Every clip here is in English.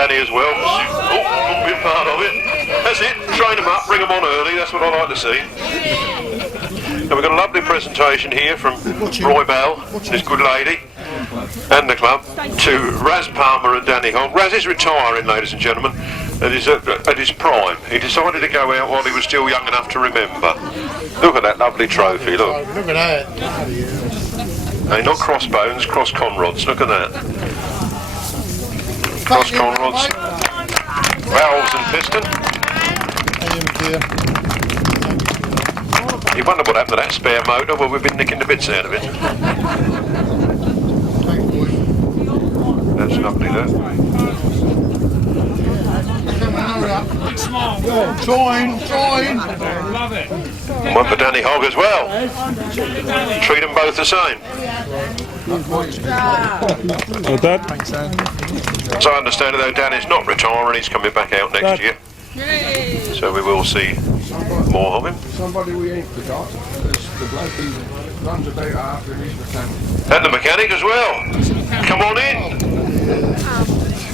Danny as well. Oh, been part of it. That's it. Train them up, bring them on early. That's what I like to see. And we've got a lovely presentation here from Roy Bell, this good lady, and the club, to Raz Palmer and Danny Hogg. Raz is retiring, ladies and gentlemen, and he's at his prime. He decided to go out while he was still young enough to remember. Look at that lovely trophy, look. Look at that. Hey, not crossbones, cross conrods, look at that. Cross conrods, valves and piston. You wonder what happened to that spare motor. Well, we've been nicking the bits out of it. That's lovely, that. Join. Love it. One for Danny Hogg as well. Treat them both the same. Well, Dad. As I understand it, though, Danny's not retiring. He's coming back out next year. So we will see more of him. Somebody we ain't forgot is the bloke who runs about after his mechanic. And the mechanic as well. Come on in.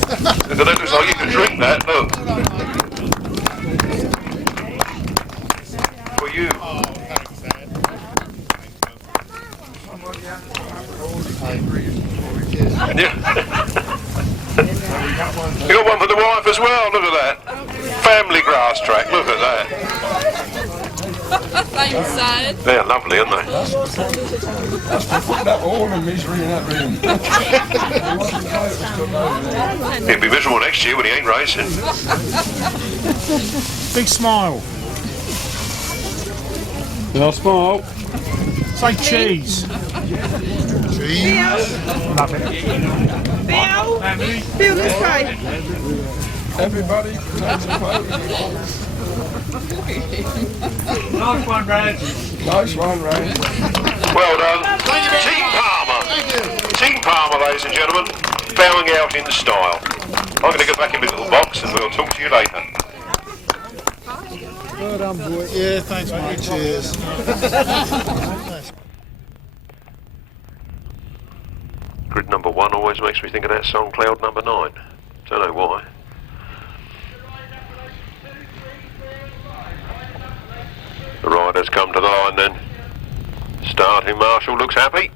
Look, that looks like you can drink that, look. For you. Yeah. You got one for the wife as well, look at that. Family Grasstrack, look at that. Same side. They're lovely, aren't they? That's to put that all the misery in that room. He'll be miserable next year when he ain't racing. Big smile. Did I smile? Say cheese. Cheese. Love it. Bill, this way. Everybody, take some photos. Nice one, Raz. Nice one, Ray. Well done. Team Palmer. Team Palmer, ladies and gentlemen, bowing out in style. I'm going to go back in my little box and we'll talk to you later. Well done, boy. Yeah, thanks, mate. Cheers. Grid number 1 always makes me think of that song Cloud number 9. Don't know why. The riders come to the line then. Starting marshal looks happy.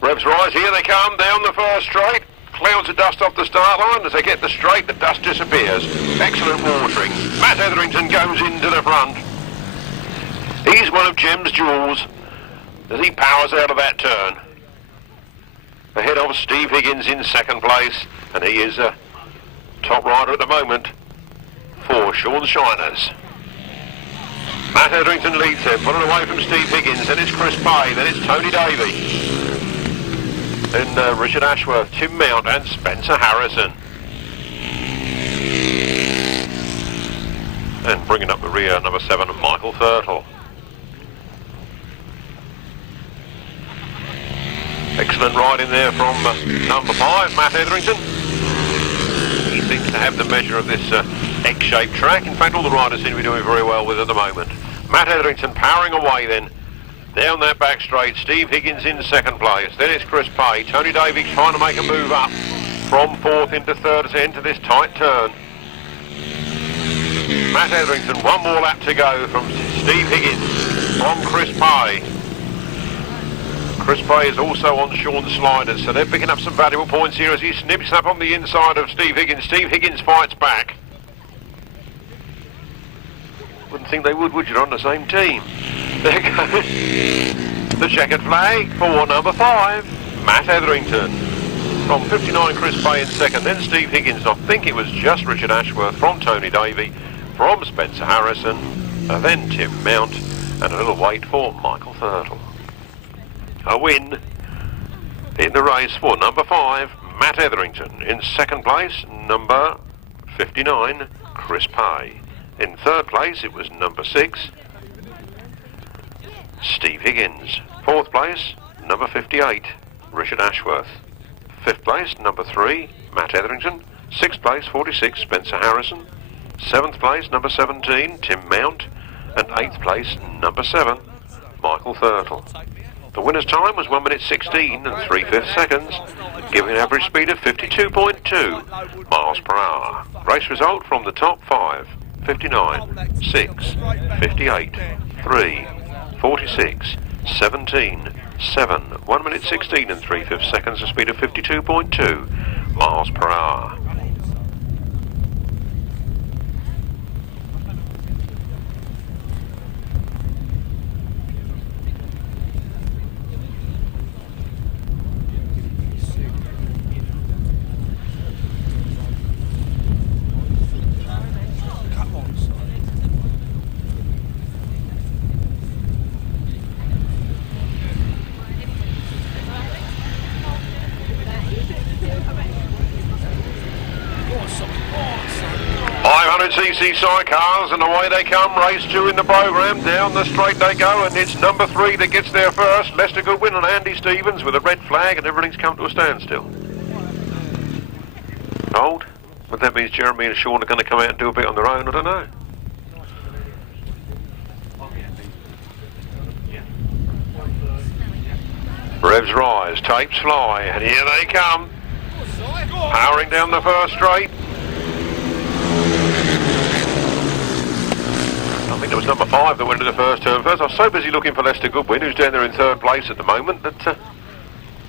Revs rise, here they come down the first straight. Clouds of dust off the start line. As they get the straight, the dust disappears. Excellent watering. Matt Etherington goes into the front. He's one of Jim's jewels as he powers out of that turn. Ahead of Steve Higgins in second place, and he is a top rider at the moment for Sean Shiners. Matt Etherington leads him, pulling away from Steve Higgins, then it's Chris Pay, then it's Tony Davey. Then Richard Ashworth, Tim Mount and Spencer Harrison. And bringing up the rear, number 7, Michael Thurtle. Excellent ride in there from number 5, Matt Etherington. He seems to have the measure of this X-shaped track. In fact, all the riders seem to be doing very well with it at the moment. Matt Etherington powering away then. Down that back straight, Steve Higgins in second place. Then it's Chris Pay. Tony Davey trying to make a move up from 4th into 3rd as they enter this tight turn. Matt Etherington, one more lap to go from Steve Higgins, from Chris Pay. Chris Pay is also on Sean Sliders, so they're picking up some valuable points here as he snips up on the inside of Steve Higgins. Steve Higgins fights back. Wouldn't think they would you? On the same team. There goes the checkered flag for number 5, Matt Etherington. From 59, Chris Pay in second, then Steve Higgins. I think it was just Richard Ashworth from Tony Davey, from Spencer Harrison, and then Tim Mount, and a little wait for Michael Thurtle. A win in the race for number 5, Matt Etherington. In second place, number 59, Chris Pay. In third place, it was number 6, Steve Higgins. Fourth place, number 58, Richard Ashworth. Fifth place, number 3, Matt Etherington. Sixth place, 46, Spencer Harrison. Seventh place, number 17, Tim Mount. And eighth place, number 7, Michael Thurtle. The winner's time was 1 minute 16 and 3/5 seconds, giving an average speed of 52.2 miles per hour. Race result from the top 5: 59, 6, 58, 3, 46, 17, 7, 1 minute 16 and 3/5 seconds, a speed of 52.2 miles per hour. cc Sidecars, and away they come. Race 2 in the programme. Down the straight they go, and it's number 3 that gets there first. Lester Goodwin and Andy Stevens with a red flag, and everything's come to a standstill. Hold. But that means Jeremy and Sean are going to come out and do a bit on their own. I don't know. Revs rise, tapes fly, and here they come. Powering down the first straight. I think it was number 5 that went into the first turn first. I was so busy looking for Lester Goodwin, who's down there in 3rd place at the moment, that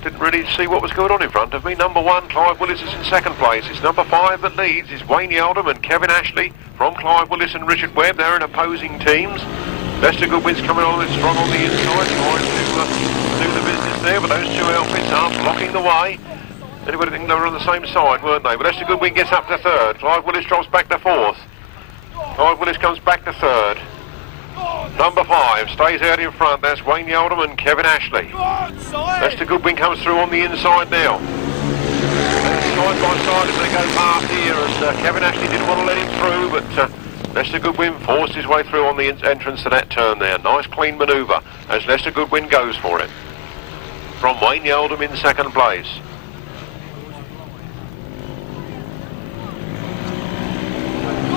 didn't really see what was going on in front of me. Number 1, Clive Willis, is in 2nd place. It's number 5 that leads. It's Wayne Yeldham and Kevin Ashley from Clive Willis and Richard Webb. They're in opposing teams. Lester Goodwin's coming on it strong on the inside, trying to do the business there, but those two outfits are blocking the way. Anybody think they were on the same side, weren't they? But Lester Goodwin gets up to 3rd. Clive Willis drops back to 4th. Clive Willis comes back to 3rd. Number 5 stays out in front. That's Wayne Yeldham and Kevin Ashley. Lester Goodwin comes through on the inside now. Side by side as they go past here, as Kevin Ashley didn't want to let him through, but Lester Goodwin forced his way through on the entrance to that turn there. Nice clean manoeuvre as Lester Goodwin goes for it. From Wayne Yeldham in 2nd place.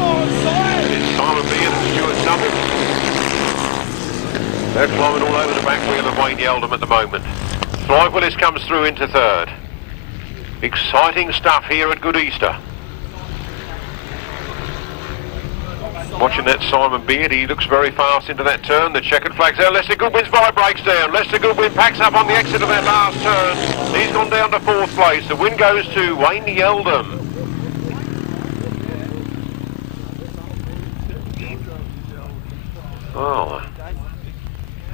It's Simon Beard and Stuart Supple. They're climbing all over the back wheel of Wayne Yeldham at the moment. Clive Willis comes through into 3rd. Exciting stuff here at Good Easter. Watching that Simon Beard, he looks very fast into that turn. The checkered flag's there. Lester Goodwin's bike breaks down. Lester Goodwin packs up on the exit of that last turn. He's gone down to 4th place. The win goes to Wayne Yeldham. Oh,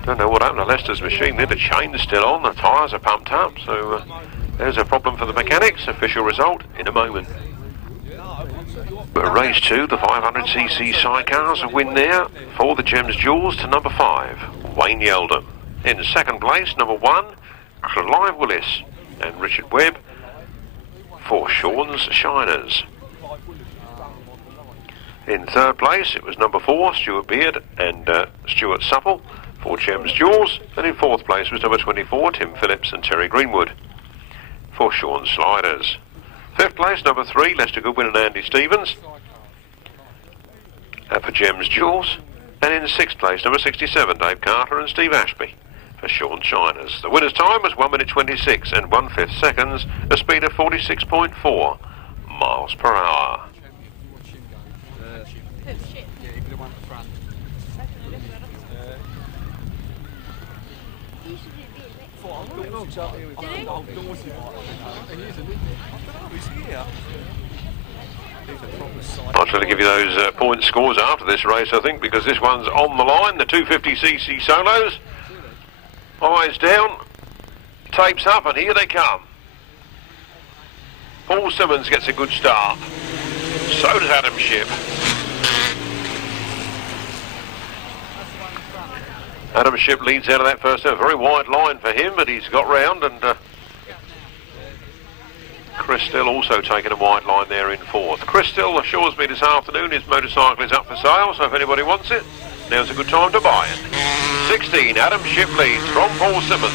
I don't know what happened to Lester's machine there. The chain's still on, the tyres are pumped up, so there's a problem for the mechanics. Official result in a moment. But race 2, the 500cc Sidecars, a win there for the Gems Jewels to number 5, Wayne Yeldham. In 2nd place, number 1, Clive Willis and Richard Webb for Sean's Shiners. In 3rd place, it was number 4, Stuart Beard and Stuart Supple for Gems Jewels. And in 4th place was number 24, Tim Phillips and Terry Greenwood for Sean Sliders. 5th place, number 3, Lester Goodwin and Andy Stevens for Gems Jewels. And in 6th place, number 67, Dave Carter and Steve Ashby for Sean Shiners. The winner's time was 1 minute 26 and 1/5 seconds, a speed of 46.4 miles per hour. I'll try to give you those point scores after this race, I think, because this one's on the line. The 250cc solos. Eyes down, tapes up, and here they come. Paul Simmons gets a good start. So does Adam Shipp. Adam Shipp leads out of that first turn. A very wide line for him, but he's got round, and Chris Still also taking a wide line there in 4th. Chris Still assures me this afternoon his motorcycle is up for sale, so if anybody wants it, now's a good time to buy it. 16, Adam Shipp leads from Paul Simmons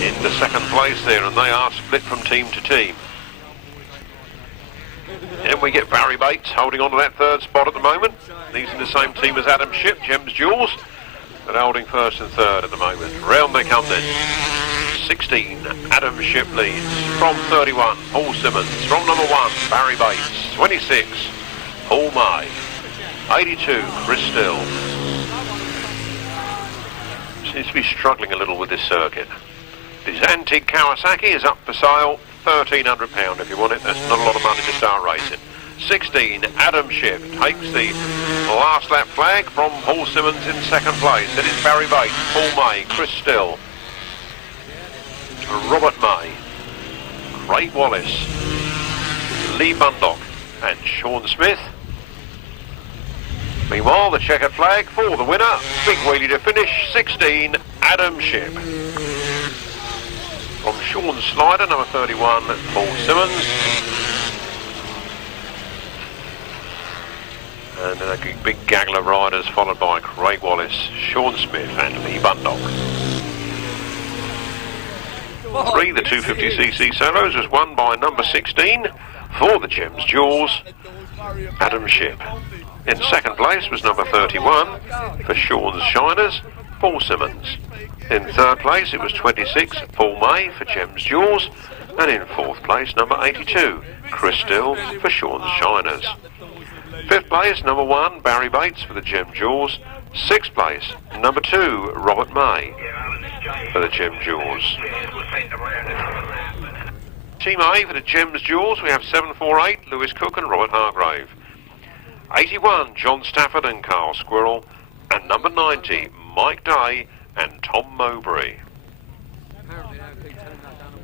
into 2nd place there, and they are split from team to team. And we get Barry Bates holding on to that 3rd spot at the moment. He's in the same team as Adam Shipp, Gems Jewels. They're holding first and third at the moment. Round they come then. 16, Adam Ship leads. From 31, Paul Simmons. From number 1, Barry Bates. 26, Paul May. 82, Chris Still. Seems to be struggling a little with this circuit. This antique Kawasaki is up for sale, £1,300 if you want it. That's not a lot of money to start racing. 16, Adam Ship takes the last lap flag from Paul Simmons in second place. Then it's Barry Bates, Paul May, Chris Still, Robert May, Craig Wallace, Lee Bundock and Sean Smith. Meanwhile, the checkered flag for the winner, big wheelie to finish, 16, Adam Ship. From Sean Snyder, number 31, Paul Simmons. And a big gaggle of riders followed by Craig Wallace, Sean Smith and Lee Bundock. 3, the 250cc solos was won by number 16 for the Gems Jewels, Adam Ship. In second place was number 31 for Sean's Shiners, Paul Simmons. In third place it was 26, Paul May for Gems Jewels. And in fourth place, number 82, Chris Still for Sean's Shiners. Fifth place, number 1, Barry Bates for the Gem Jewels. Sixth place, number 2, Robert May for the Gem Jewels. Team A for the Gems Jewels, we have 748, Lewis Cook and Robert Hargrave. 81, John Stafford and Carl Squirrel. And number 90, Mike Day and Tom Mowbray.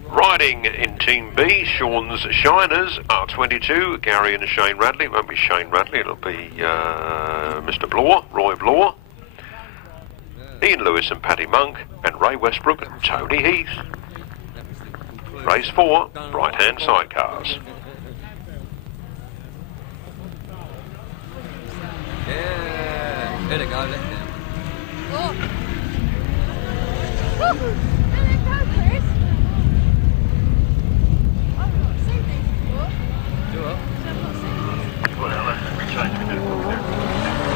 Riding in Team B, Sean's Shiners are 22, Gary and Shane Radley. It won't be Shane Radley, it'll be Mr. Bloor, Roy Bloor, Ian Lewis and Paddy Monk, and Ray Westbrook and Tony Heath. Race 4, right-hand sidecars. Yeah, better go, let them.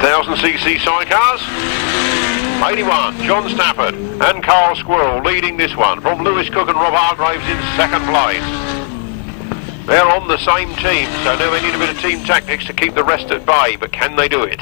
Thousand cc sidecars. 81, John Stafford and Carl Squirrel leading this one from Lewis Cook and Rob Hargraves in second place. They're on the same team, so now they need a bit of team tactics to keep the rest at bay, but can they do it?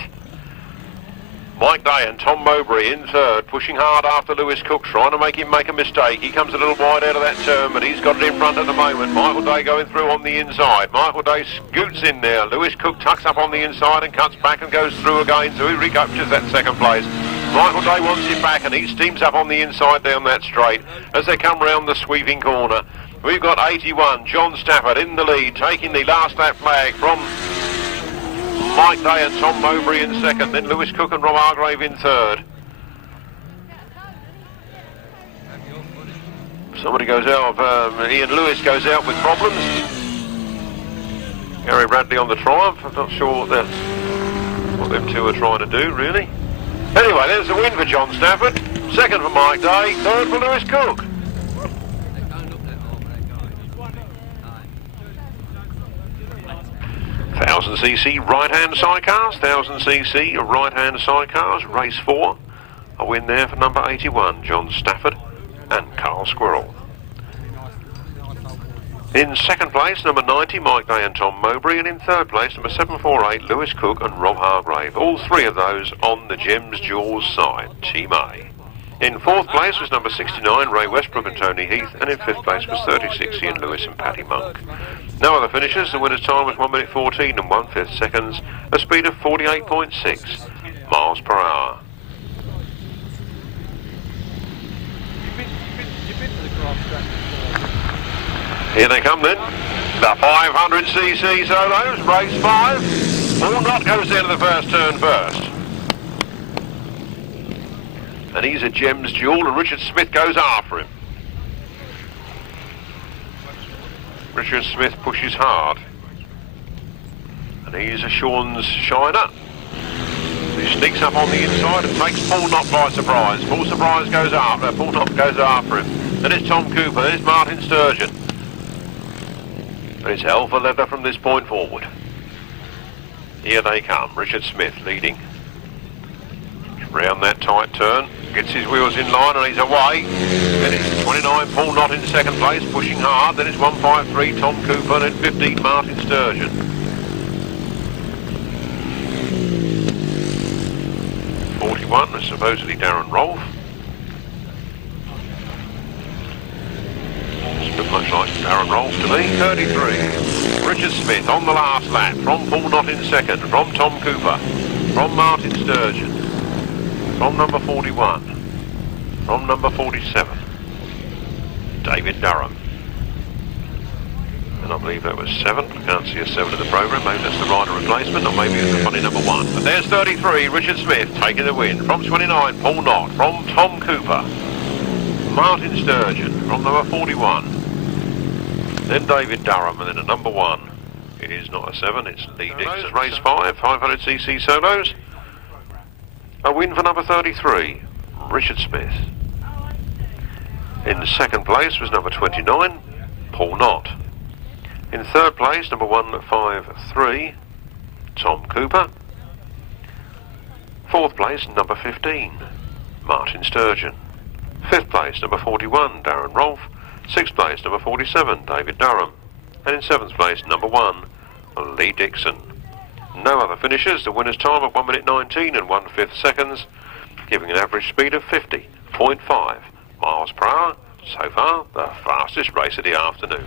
Mike Day and Tom Mowbray in third, pushing hard after Lewis Cook, trying to make him make a mistake. He comes a little wide out of that turn, but he's got it in front at the moment. Michael Day going through on the inside. Michael Day scoots in there. Lewis Cook tucks up on the inside and cuts back and goes through again, so he recaptures that second place. Michael Day wants it back and he steams up on the inside down that straight as they come round the sweeping corner. We've got 81, John Stafford in the lead, taking the last lap flag from Mike Day and Tom Mowbray in second, then Lewis Cook and Rob Hargrave in third. Somebody goes out, Ian Lewis goes out with problems. Gary Bradley on the Triumph, I'm not sure what them two are trying to do really. Anyway, there's the win for John Stafford, second for Mike Day, third for Lewis Cook. 1000cc right-hand sidecars, 1000cc right-hand sidecars, race 4. A win there for number 81, John Stafford and Carl Squirrel. In second place, number 90, Mike Day and Tom Mowbray, and in third place, number 748, Lewis Cook and Rob Hargrave. All three of those on the Gems Jewels side, Team A. In fourth place was number 69, Ray Westbrook and Tony Heath, and in fifth place was 36, Ian Lewis and Paddy Monk. No other finishers. The winner's time was 1 minute 14 and 1/5 seconds, a speed of 48.6 miles per hour. Here they come then, the 500cc solos, race 5. Paul Knott goes down to the first turn first. And he's a Gems Jewel, and Richard Smith goes after him. Richard Smith pushes hard. And he's a Sean's Shiner. He sneaks up on the inside and takes Paul Knott by surprise. Paul Knott goes after him. Then it's Tom Cooper, then it's Martyn Sturgeon. And it's hell for leather from this point forward. Here they come, Richard Smith leading. Round that tight turn, gets his wheels in line and he's away. Then it's 29 Paul Knott in second place, pushing hard. Then it's 153 Tom Cooper, then 15 Martyn Sturgeon. '41 is supposedly Darren Rolph. It's a bit much like Darren Rolph to me. 33, Richard Smith on the last lap, from Paul Knott in second, from Tom Cooper, from Martyn Sturgeon, from number 41, from number 47, David Durham. And I believe that was 7. I can't see a 7 in the programme. Maybe that's the rider replacement, or maybe it's the funny number 1. But there's 33, Richard Smith taking the win. From 29, Paul Knott. From Tom Cooper, Martyn Sturgeon. From number 41, then David Durham, and then a number 1. It is not a 7, it's Lee Dixon. Race 5, 500cc solos. A win for number 33, Richard Smith. In second place was number 29, Paul Knott. In third place, number 153, Tom Cooper. Fourth place, number 15, Martyn Sturgeon. Fifth place, number 41, Darren Rolph. Sixth place, number 47, David Durham. And in seventh place, number 1, Lee Dixon. No other finishers. The winner's time of 1 minute 19 and 1/5 seconds, giving an average speed of 50.5 miles per hour. So far, the fastest race of the afternoon.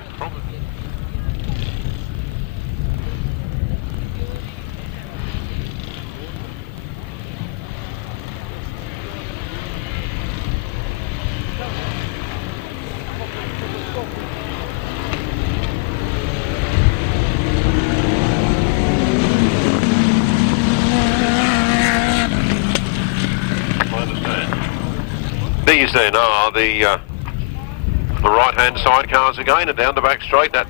These then are the right-hand sidecars again, and down the back straight. That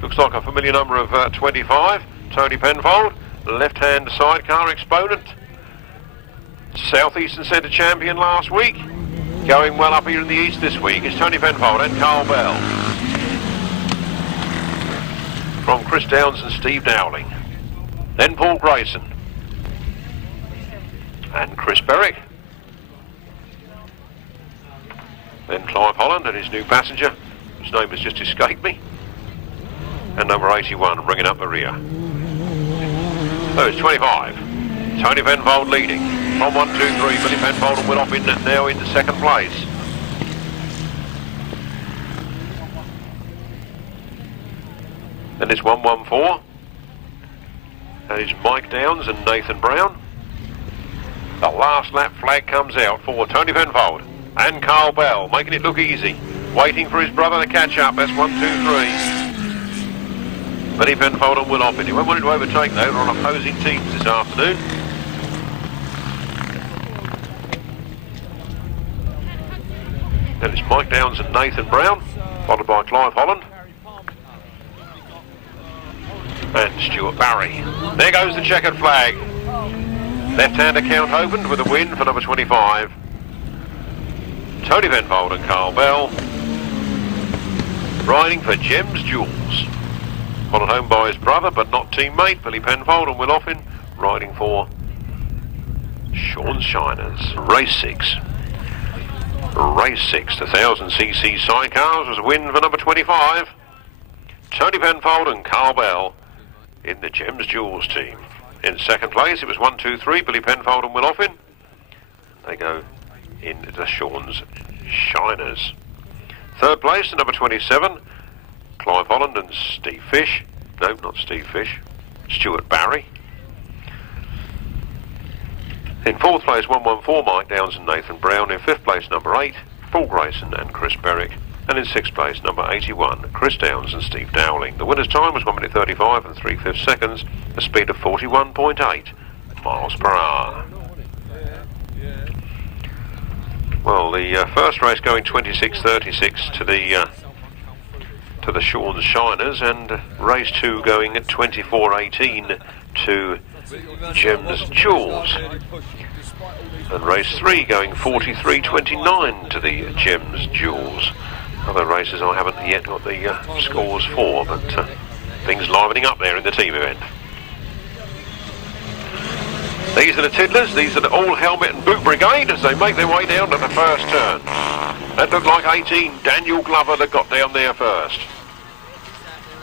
looks like a familiar number of 25. Tony Penfold, left-hand sidecar exponent, South-Eastern Centre champion last week. Going well up here in the east this week is Tony Penfold and Carl Bell. From Chris Downs and Steve Dowling. Then Paul Grayson and Chris Berwick. Then Clive Holland and his new passenger, whose name has just escaped me. And number 81, bringing up the rear. Oh, it's 25. Tony Penfold leading. From 1, 2, 3, Billy Penfold and Will off in now into second place. Then it's 114. That is Mike Downs and Nathan Brown. The last lap flag comes out for Tony Penfold and Carl Bell, making it look easy. Waiting for his brother to catch up. That's 1, 2, 3. Billy Penfold and Will Oppin. He won't want to overtake though. They're on opposing teams this afternoon. Then it's Mike Downs and Nathan Brown, followed by Clive Holland and Stuart Barry. There goes the checkered flag. Left-hand account opened with a win for number 25. Tony Penfold and Carl Bell, riding for Gems Jewels. Followed home by his brother, but not teammate, Billy Penfold and Will Oppin, riding for Sean's Shiners. Race 6. Race 6, the 1000cc sidecars, was a win for number 25. Tony Penfold and Carl Bell in the Gems Jewels team. In second place, it was 1, 2, 3, Billy Penfold and Will Oppin. They go in the Sean's Shiners. Third place, the number 27, Clive Holland and Steve Fish. No, not Steve Fish, Stuart Barry. In fourth place, 114, Mike Downs and Nathan Brown. In fifth place, number 8, Paul Grayson and Chris Berwick. And in sixth place, number 81, Chris Downs and Steve Dowling. The winner's time was 1 minute 35 and 3/5 seconds, a speed of 41.8 miles per hour. Well, the first race going 26.36 to the Sean's Shiners, and race 2 going at 24.18 to Gems Jewels, and race 3 going 43.29 to the Gems Jewels. Other races I haven't yet got the scores for, but things livening up there in the team event. These are the Tiddlers, these are the all helmet and boot brigade as they make their way down to the first turn. That looked like 18, Daniel Glover that got down there first.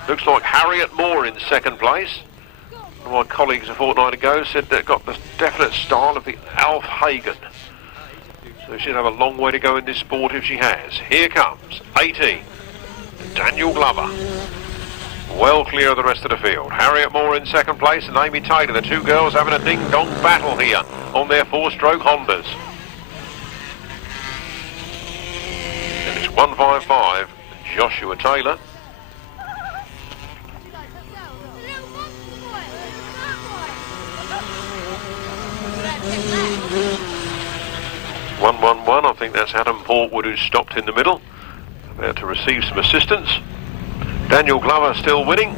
Looks like Harriet Moore in second place. My colleagues a fortnight ago said that got the definite style of the Alf Hagen. So she'll have a long way to go in this sport if she has. Here comes 18, Daniel Glover. Well clear of the rest of the field. Harriet Moore in second place and Amy Taylor, the two girls having a ding-dong battle here on their four-stroke Hondas. And it's 155, Joshua Taylor. One, I think that's Adam Portwood who's stopped in the middle, about to receive some assistance. Daniel Glover still winning.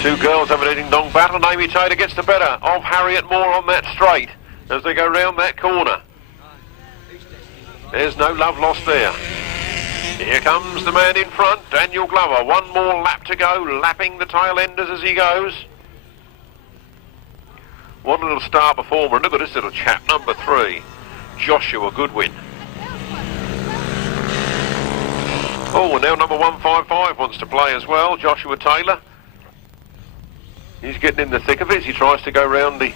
Two girls have an ding-dong battle and Amy Taylor gets the better of Harriet Moore on that straight as they go round that corner. There's no love lost there. Here comes the man in front, Daniel Glover. One more lap to go, lapping the tail enders as he goes. What a little star performer. Look at this little chap, number 3, Joshua Goodwin. Oh, and now number 155 wants to play as well, Joshua Taylor. He's getting in the thick of it. He tries to go round the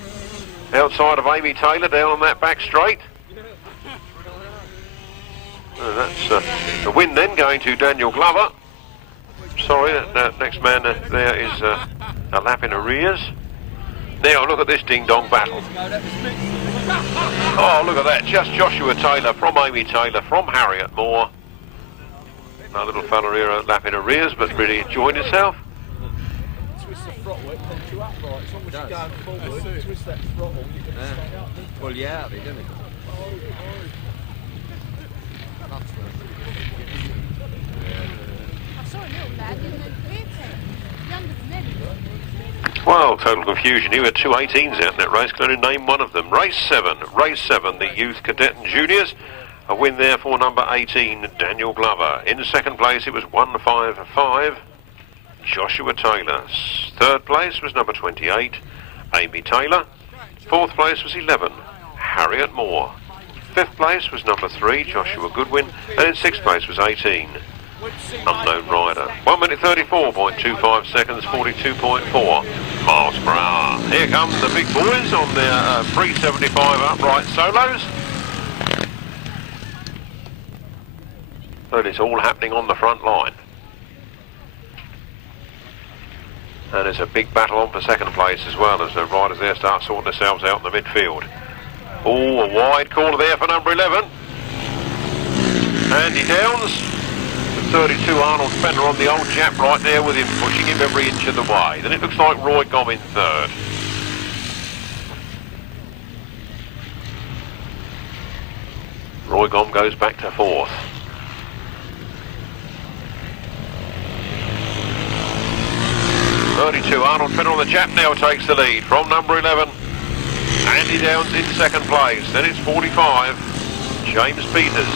outside of Amy Taylor down on that back straight. That's the win then going to Daniel Glover. Sorry, that next man there is a lap in arrears. Now look at this ding-dong battle. Oh, look at that. Just Joshua Taylor from Amy Taylor from Harriet Moore. A little fella here a lap in arrears, but really enjoying himself. Twist the throttle, it pumps you upright. As long as you're going forward, twist that throttle, you can stay up. Well, yeah, they don't it? I saw a little lad in the beer tent, younger than me. Well, total confusion. You had two 18s out in that race. Can only name one of them. Race 7, the youth cadet and juniors. A win there for number 18, Daniel Glover. In second place, it was 155, Joshua Taylor. Third place was number 28, Amy Taylor. Fourth place was 11, Harriet Moore. Fifth place was number 3, Joshua Goodwin. And in sixth place was 18, Unknown Rider. 1 minute 34.25 seconds, 42.4 miles per hour. Here come the big boys on their 375 upright solos. And it's all happening on the front line. And there's a big battle on for second place as well as the riders there start sorting themselves out in the midfield. Oh, a wide corner there for number 11. Andy Downs. The 32 Arnold Fenner on the old Jap right there with him, pushing him every inch of the way. Then it looks like Roy Gomm in third. Roy Gomm goes back to fourth. Arnold Fenner on the Jap now takes the lead from number 11. Andy Downs in second place. Then it's 45, James Peters.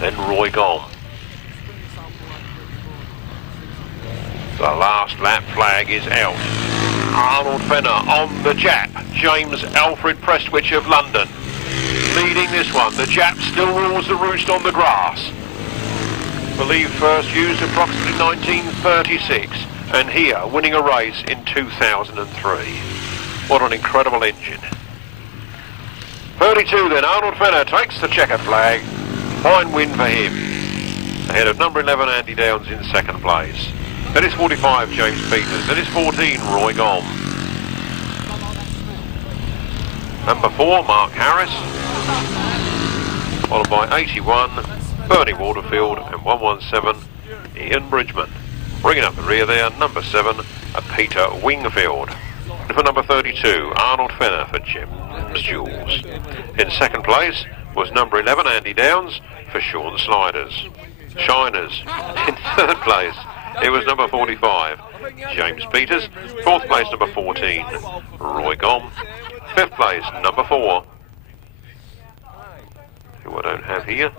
Then Roy Gomm. The last lap flag is out. Arnold Fenner on the Jap. James Alfred Prestwich of London leading this one. The Jap still rules the roost on the grass. Believe first used approximately 1936 and here winning a race in 2003. What an incredible engine. 32 then, Arnold Fenner takes the checkered flag. Fine win for him. Ahead of number 11 Andy Downs in second place. Then it's 45 James Peters. Then it's 14 Roy Gomm. Number 4 Mark Harris. Followed by 81 Bernie Waterfield and 117 Ian Bridgman. Bringing up the rear there, number 7 Peter Wingfield. And for number 32 Arnold Fenner for Gems Jewels. In second place was number 11 Andy Downs for Sean Sliders. Shiners. In third place it was number 45 James Peters. Fourth place number 14 Roy Gomm. Fifth place number 4 who I don't have here.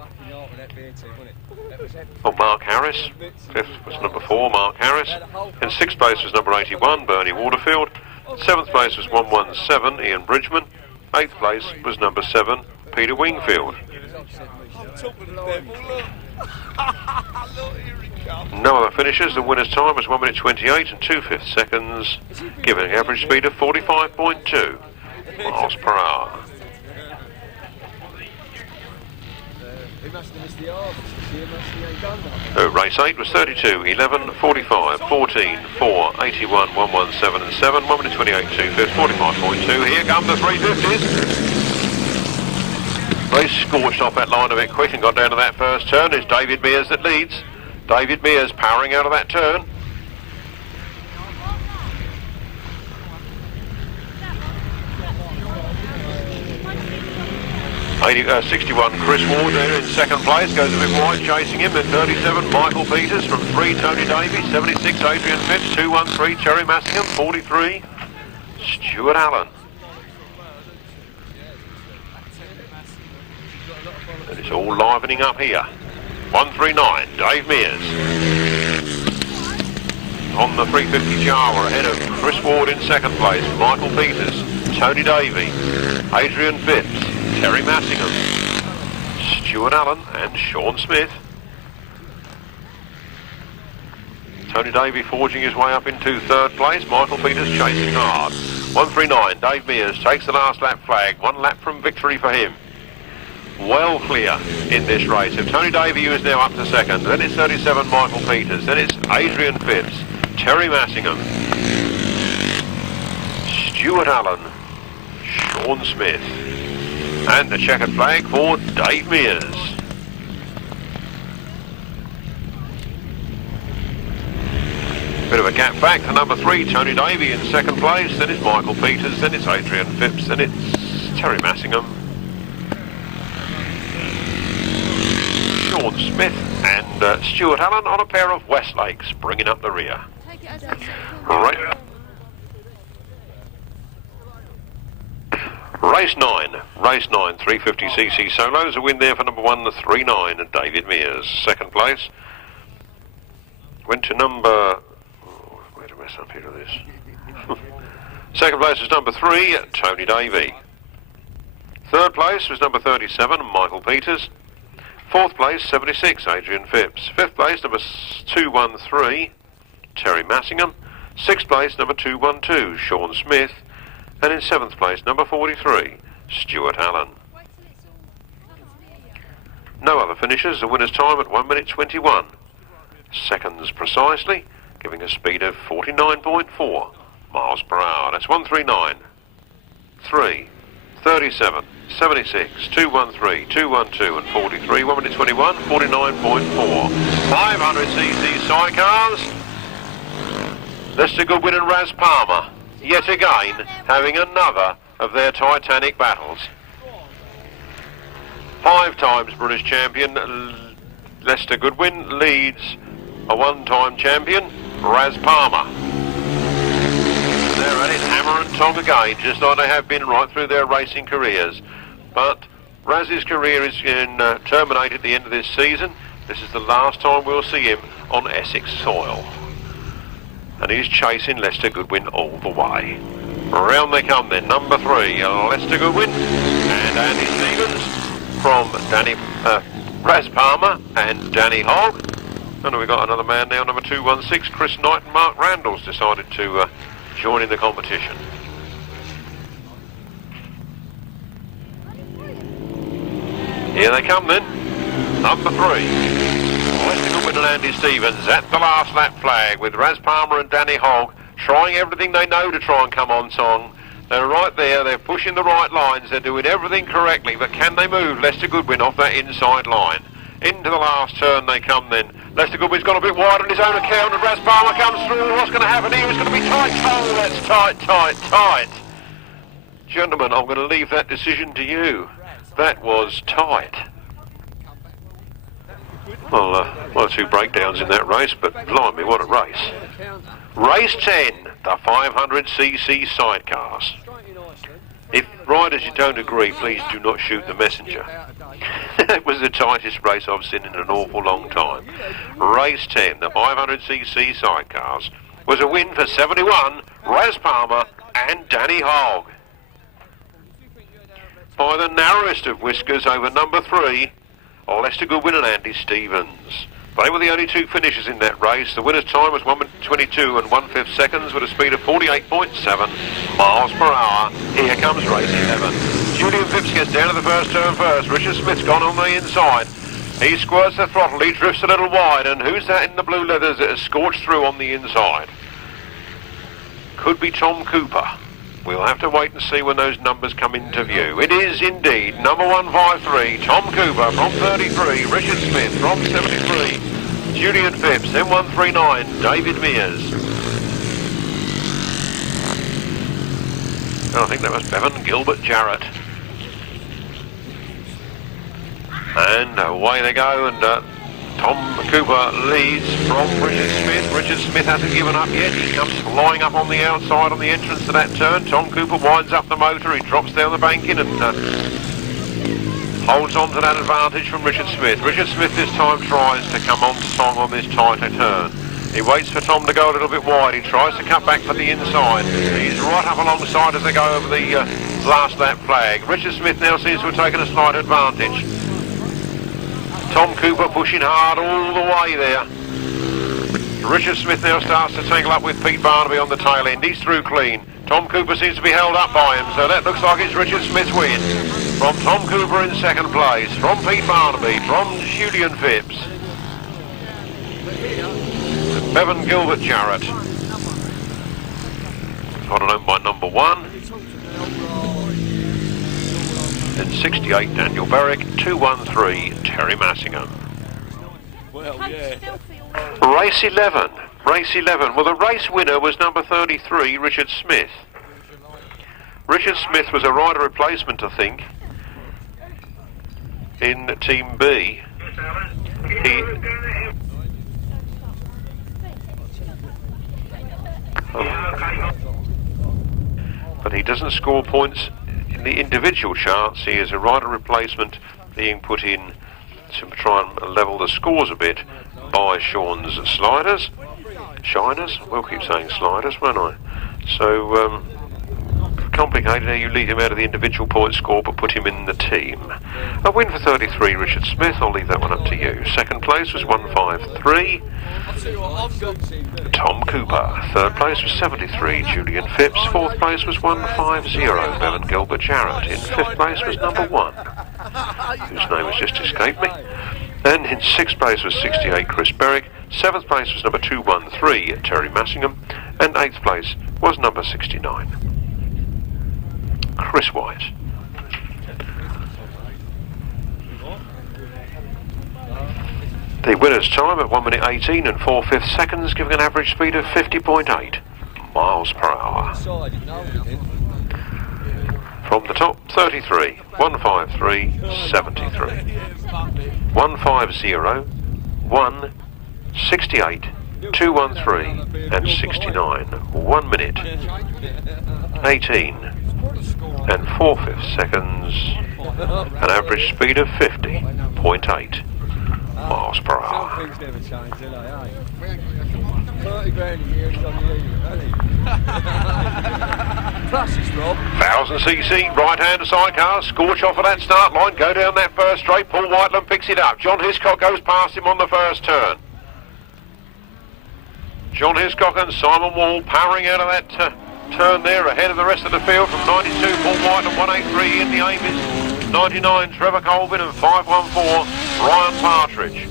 Oh, Mark Harris. 5th was number 4, Mark Harris. In 6th place was number 81, Bernie Waterfield. 7th place was 117, Ian Bridgman. 8th place was number 7, Peter Wingfield. No other finishers. The winner's time was 1 minute 28 and 2/5 seconds, giving an average speed of 45.2 miles per hour. Race 8 was 32, 11, 45, 14, 4, 81, 117 and 7, 1 minute 28, 2/5, 45.2. Here come the 350s. They scorched off that line a bit quick and got down to that first turn. It's David Mears that leads. David Mears powering out of that turn. 61 Chris Ward there in 2nd place, goes a bit wide, chasing him. At 37 Michael Peters, from 3 Tony Davies, 76 Adrian Phipps, 213 Terry Massingham, 43 Stuart Allen. And it's all livening up here. 139 Dave Mears. On the 350 Java ahead of Chris Ward in 2nd place, Michael Peters, Tony Davey, Adrian Phipps, Terry Massingham, Stuart Allen and Sean Smith. Tony Davey forging his way up into 3rd place, Michael Peters chasing hard. 139 Dave Mears takes the last lap flag, 1 lap from victory for him. Well clear in this race. If Tony Davey, who is now up to 2nd, then it's 37 Michael Peters, then it's Adrian Phipps, Terry Massingham, Stuart Allen, Sean Smith, and the checkered flag for Dave Mears. Bit of a gap back to number 3, Tony Davey in 2nd place, then it's Michael Peters, then it's Adrian Phipps, then it's Terry Massingham, Sean Smith and Stuart Allen on a pair of Westlakes bringing up the rear. Right. Race 9, 350cc solos. A win there for number 1, the 39, and David Mears. 2nd place went to number... Oh, wait a mess up here with this. 2nd place was number 3, Tony Davey. 3rd place was number 37, Michael Peters. 4th place, 76, Adrian Phipps. 5th place, number 213, Terry Massingham. 6th place, number 212, Sean Smith. And in 7th place, number 43, Stuart Allen. No other finishers. The winner's time at 1 minute 21 seconds precisely, giving a speed of 49.4 miles per hour. That's 139, 3, 37, 76, 213, 212 and 43, 1 minute 21, 49.4. 500cc sidecars. Lester Goodwin and Raz Palmer, yet again having another of their titanic battles. 5 times British champion Lester Goodwin leads a 1-time champion Raz Palmer. They're at it hammer and tong again, just like they have been right through their racing careers. But Raz's career is terminated at the end of this season. This is the last time we'll see him on Essex soil. And he's chasing Lester Goodwin all the way. Round they come then, number 3, Lester Goodwin and Andy Stevens from Raz Palmer and Danny Hogg. And we've got another man now, number 216, Chris Knight and Mark Randall's decided to join in the competition. Here they come then, number 3. Lester Goodwin and Andy Stevens at the last lap flag with Raz Palmer and Danny Hogg trying everything they know to try and come on song. They're right there, they're pushing the right lines, they're doing everything correctly, but can they move Lester Goodwin off that inside line? Into the last turn they come then. Lester Goodwin's gone a bit wide on his own account and Raz Palmer comes through. What's going to happen here? It's going to be tight. Oh, that's tight, tight, tight. Gentlemen, I'm going to leave that decision to you. That was tight. Well, 1 or 2 breakdowns in that race, but blimey, what a race. Race 10, the 500cc sidecars. If riders you don't agree, please do not shoot the messenger. It was the tightest race I've seen in an awful long time. Race 10, the 500cc sidecars, was a win for 71, Raz Palmer and Danny Hogg. By the narrowest of whiskers over number 3, Lester Goodwin and Andy Stevens. They were the only two finishers in that race. The winner's time was 1:22 and 1/5 seconds with a speed of 48.7 miles per hour. Here comes race 11. Julian Phipps gets down to the first turn first. Richard Smith's gone on the inside. He squirts the throttle, he drifts a little wide, and who's that in the blue leathers that has scorched through on the inside? Could be Tom Cooper. We'll have to wait and see when those numbers come into view. It is indeed number 153, Tom Cooper from 33, Richard Smith from 73, Julian Phipps, then 139, David Mears. I think that was Bevan Gilbert Jarrett. And away they go, and Tom Cooper leads from Richard Smith. Richard Smith hasn't given up yet. He comes flying up on the outside on the entrance to that turn. Tom Cooper winds up the motor. He drops down the banking and holds on to that advantage from Richard Smith. Richard Smith this time tries to come on song on this tighter turn. He waits for Tom to go a little bit wide. He tries to cut back for the inside. He's right up alongside as they go over the last lap flag. Richard Smith now seems to have taken a slight advantage. Tom Cooper pushing hard all the way there. Richard Smith now starts to tangle up with Pete Barnaby on the tail end. He's through clean. Tom Cooper seems to be held up by him, so that looks like it's Richard Smith's win. From Tom Cooper in second place, from Pete Barnaby, from Julian Phipps. Bevan Gilbert Jarrett. Followed on by number 1. Then 68, Daniel Berwick, 213, Terry Massingham. Well, yeah. Race 11. Race 11. Well, the race winner was number 33, Richard Smith. Richard Smith was a rider replacement, I think, in Team B. But he doesn't score points in the individual charts. He is a rider replacement being put in to try and level the scores a bit by Sean's Shiners. We'll keep saying sliders, won't I? So, complicated how you leave him out of the individual point score but put him in the team. A win for 33, Richard Smith. I'll leave that one up to you. Second place was 153, Tom Cooper. Third place was 73, Julian Phipps. Fourth place was 150, Bevan Gilbert Jarrett. In fifth place was number 1, whose name has just escaped me. And in sixth place was 68, Chris Berwick. Seventh place was number 213, Terry Massingham. And eighth place was number 69, Chris White. The winner's time at 1 minute 18 and 4/5 seconds, giving an average speed of 50.8 miles per hour. From the top, 33, 153, 73, 150, 1, 68, 213 and 69. 1 minute 18 and 4/5 seconds, an average speed of 50.8 miles per hour. 1000cc right-hander sidecars, scorch off of that start line, go down that first straight. Paul Whitelam picks it up. John Hiscock goes past him on the first turn. John Hiscock and Symon Wall powering out of that turn there ahead of the rest of the field from 92, Paul Whitelam, 183 in the Amis, 99, Trevor Colvin, and 514, Ryan Partridge.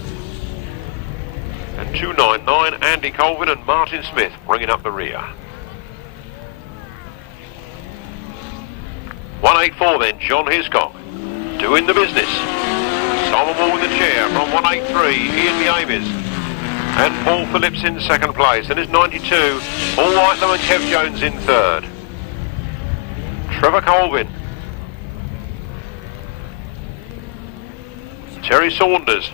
And 299, Andy Colvin and Martyn Smith bringing up the rear. 184 then, John Hiscock, doing the business. Symon Wall with the chair from 183, Ian the Amis. And Paul Phillips in second place. And is 92, Paul Whitelam and Kev Jones in third. Trevor Colvin. Terry Saunders.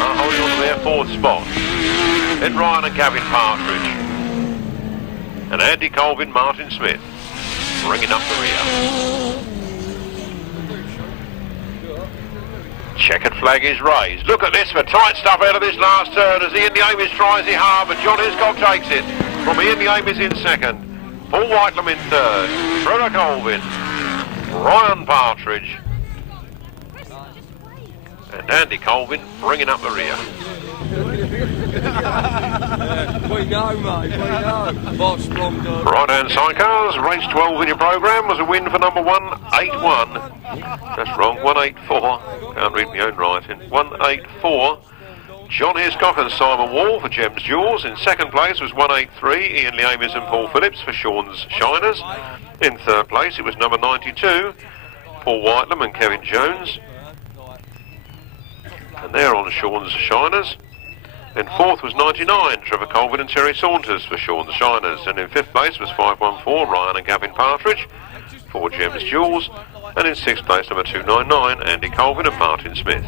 Holding on to their fourth spot. Then Ryan and Gavin Partridge. And Andy Colvin, Martyn Smith, bringing up the rear. Checkered flag is raised. Look at this for tight stuff out of this last turn as Ian Amis tries it hard, but John Hiscock takes it from Ian Amis in second. Paul Whitelam in third. Trevor Colvin. Ryan Partridge. And Andy Colvin bringing up the rear. We know, mate, we know. Boss from the... Right-hand Sidecars, race 12 in your programme was a win for number 181. That's wrong, 184. Can't read my own writing. 184. John Hiscock and Symon Wall for Gems Jewels. In second place was 183. Ian Amis and Paul Phillips for Sean's Shiners. In third place it was number 92. Paul Whitelam and Kevin Jones. And they're on Sean's Shiners. In fourth was 99, Trevor Colvin and Terry Saunders for Sean's Shiners. And in fifth place was 514, Ryan and Gavin Partridge for Gems Jewels. And in sixth place, number 299, Andy Colvin and Martyn Smith.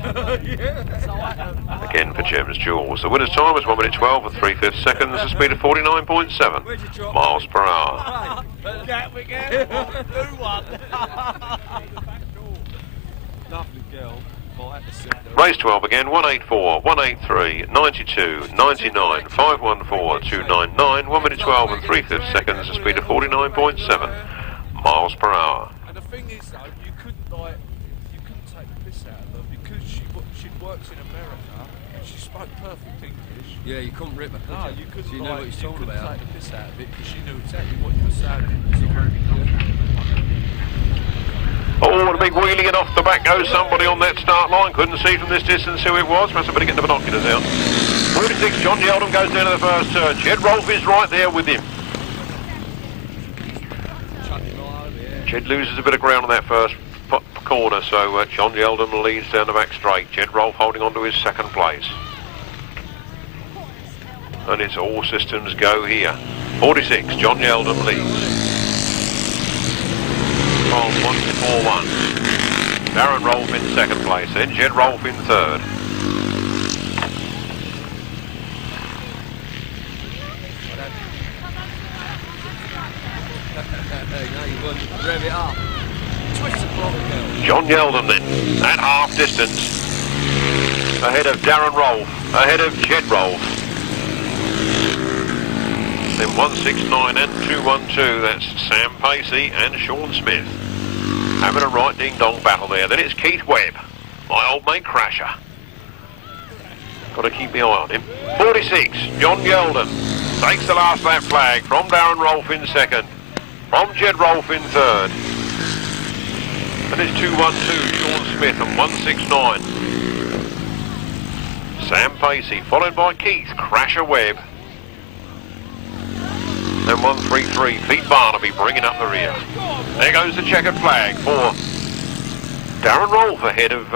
Again for Gems Jewels. The winner's time was 1 minute 12 and 3/5 seconds, a speed of 49.7 miles per hour. Lovely girl. Race 12 again, 184, 183, 92, 99, 514, 299, 1 minute 12 and 3/5 seconds, a speed of 49.7 miles per hour. And the thing is though, you couldn't take the piss out of her because she'd worked in America and she spoke perfect English. Yeah, you couldn't rip her, could No, you? you couldn't. She knew what he's talking couldn't about. take the piss out of it because she knew exactly what you were saying. Oh, and a big wheelie, and off the back goes somebody on that start line. Couldn't see from this distance who it was. Must have better get the binoculars out. 46, John Yeldon goes down to the first turn. Jed Rolph is right there with him. Jed loses a bit of ground on that first corner, so John Yeldon leads down the back straight. Jed Rolph holding on to his second place. And it's all systems go here. 46, John Yeldon leads. 141. Darren Rolph in second place, then Jed Rolph in third. Rev it up. John Yeldon then, at half distance. Ahead of Darren Rolph, ahead of Jed Rolph. Then 169 and 212, that's Sam Pacey and Sean Smith. Having a right ding-dong battle there. Then it's Keith Webb, my old mate Crasher. Got to keep my eye on him. 46, John Yeldon takes the last lap flag from Darren Rolph in second, from Jed Rolph in third. And it's 212, Sean Smith and 169. Sam Pacey, followed by Keith Crasher Webb. And 133, Pete Barnaby bringing up the rear. There goes the checkered flag for Darren Rolph ahead of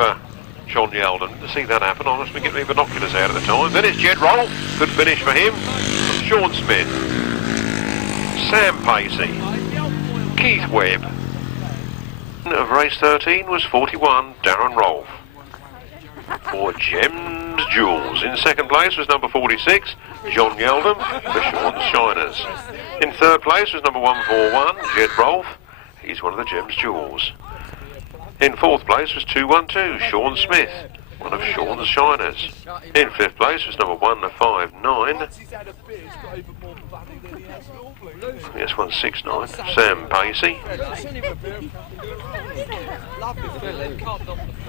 John Yeldon. To see that happen, I must be getting my binoculars out at the time. Then it's Jed Rolph, good finish for him. Sean Smith, Sam Pacey, Keith Webb. Of race 13 was 41, Darren Rolph. For Gems Jewels. In second place was number 46, John Yeldon for Sean's Shiners. In third place was number 141, Jed Rolph. He's one of the Gems Jewels. In fourth place was 212, Sean Smith, one of Sean's Shiners. In fifth place was number 159. Yes, 169, Sam Pacey.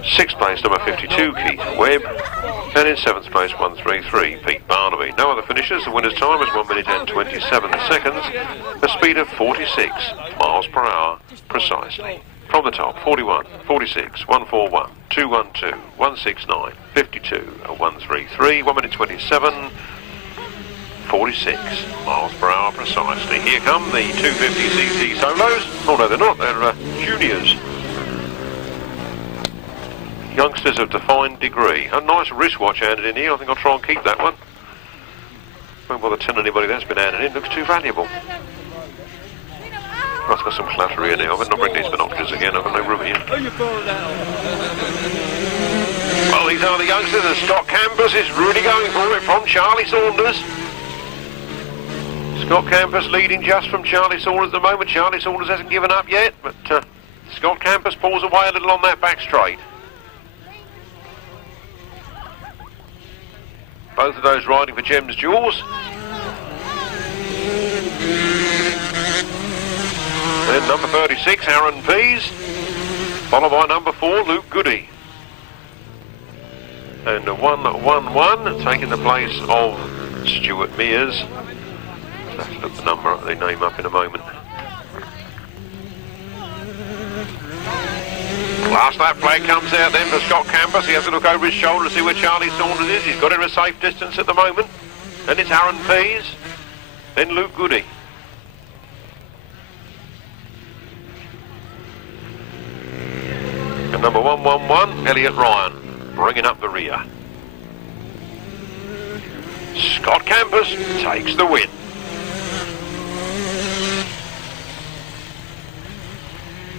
Sixth place, number 52, Keith Webb. And in seventh place, 133, Pete Barnaby. No other finishers. The winner's time was 1 minute and 27 seconds, a speed of 46 miles per hour precisely. From the top, 41, 46, 141, 212, 169, 52, 133, 1 minute 27, 46 miles per hour precisely. Here come the 250cc solos. Oh no, they're not, they're juniors. Youngsters of defined degree. A nice wristwatch handed in here. I think I'll try and keep that one. Won't bother telling anybody that's been handed in. Looks too valuable. I've got some clutter here now. I better not bring these binoculars again. I've got no room here. Well, these are the youngsters. The Scott Campus is really going for it from Charlie Saunders. Scott Campus leading just from Charlie Saunders at the moment. Charlie Saunders hasn't given up yet, but Scott Campus pulls away a little on that back straight. Both of those riding for Gems Jewels. Then number 36, Aaron Pease, followed by number 4, Luke Goody. And 1-1-1, taking the place of Stuart Mears. I'll have to look the name up in a moment. Last lap flag comes out then for Scott Campus. He has to look over his shoulder to see where Charlie Saunders is. He's got it at a safe distance at the moment. Then it's Aaron Pease, then Luke Goody. And number 1-1-1, Elliot Ryan, bringing up the rear. Scott Campus takes the win.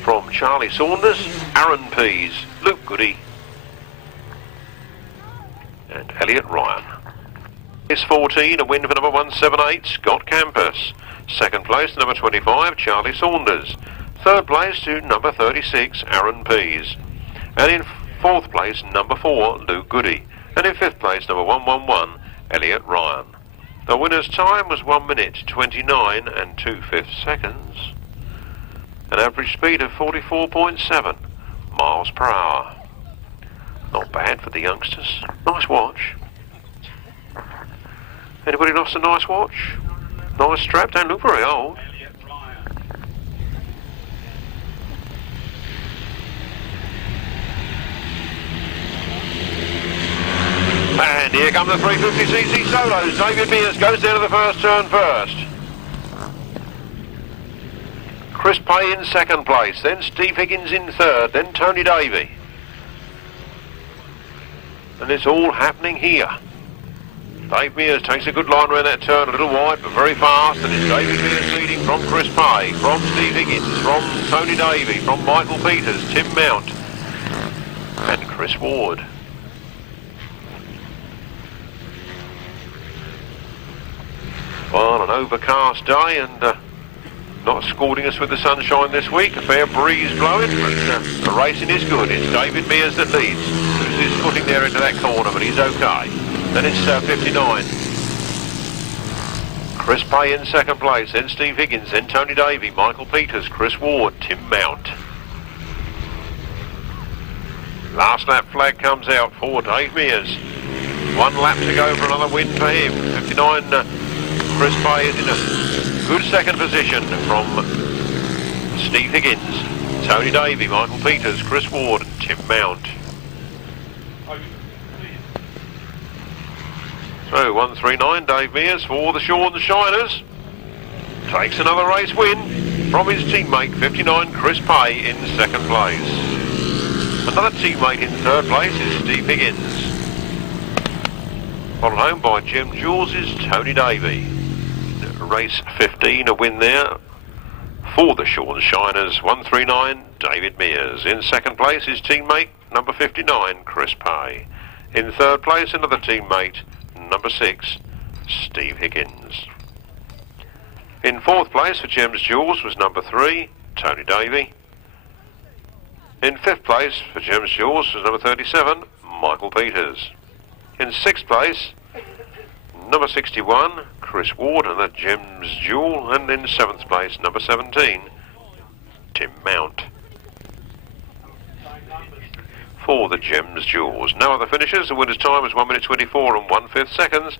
From Charlie Saunders, Aaron Pease, Luke Goody, and Elliot Ryan. Race 14, a win for number 178, Scott Campus. Second place, number 25, Charlie Saunders. Third place to number 36, Aaron Pease. And in fourth place, number 4, Luke Goody. And in fifth place, number 1-1-1, Elliot Ryan. The winner's time was 1 minute 29 and 2/5 seconds. An average speed of 44.7 miles per hour. Not bad for the youngsters. Nice watch. Anybody lost a nice watch? Nice strap, don't look very old. And here come the 350cc solos. David Mears goes down to the first turn first. Chris Pay in second place, then Steve Higgins in third, then Tony Davey. And it's all happening here. Dave Mears takes a good line around that turn, a little wide but very fast, and it's David Mears leading from Chris Pay, from Steve Higgins, from Tony Davey, from Michael Peters, Tim Mount, and Chris Ward. Well, an overcast day and not escorting us with the sunshine this week. A fair breeze blowing, but the racing is good. It's David Mears that leads. Loses his footing there into that corner, but he's okay. Then it's 59. Chris Pay in second place, then Steve Higgins, then Tony Davey, Michael Peters, Chris Ward, Tim Mount. Last lap flag comes out for Dave Mears. 1 lap to go for another win for him. 59. Chris Pay is in a good second position from Steve Higgins, Tony Davey, Michael Peters, Chris Ward and Tim Mount. So 139, Dave Mears for the Shorn Shiners. Takes another race win from his teammate 59, Chris Pay in second place. Another teammate in third place is Steve Higgins. Followed home by Jim Jules is Tony Davey. Race 15, a win there for the Shorn Shiners. 139, David Mears. In second place, his teammate, number 59, Chris Pay. In third place, another teammate, number 6, Steve Higgins. In fourth place for Gems Jewels was number 3, Tony Davey. In fifth place for Gems Jewels was number 37, Michael Peters. In sixth place, number 61, Chris Ward and the Gems Jewel, and in 7th place, number 17, Tim Mount. For the Gems Jewels. No other finishers. The winner's time was 1 minute 24 and 1/5 seconds,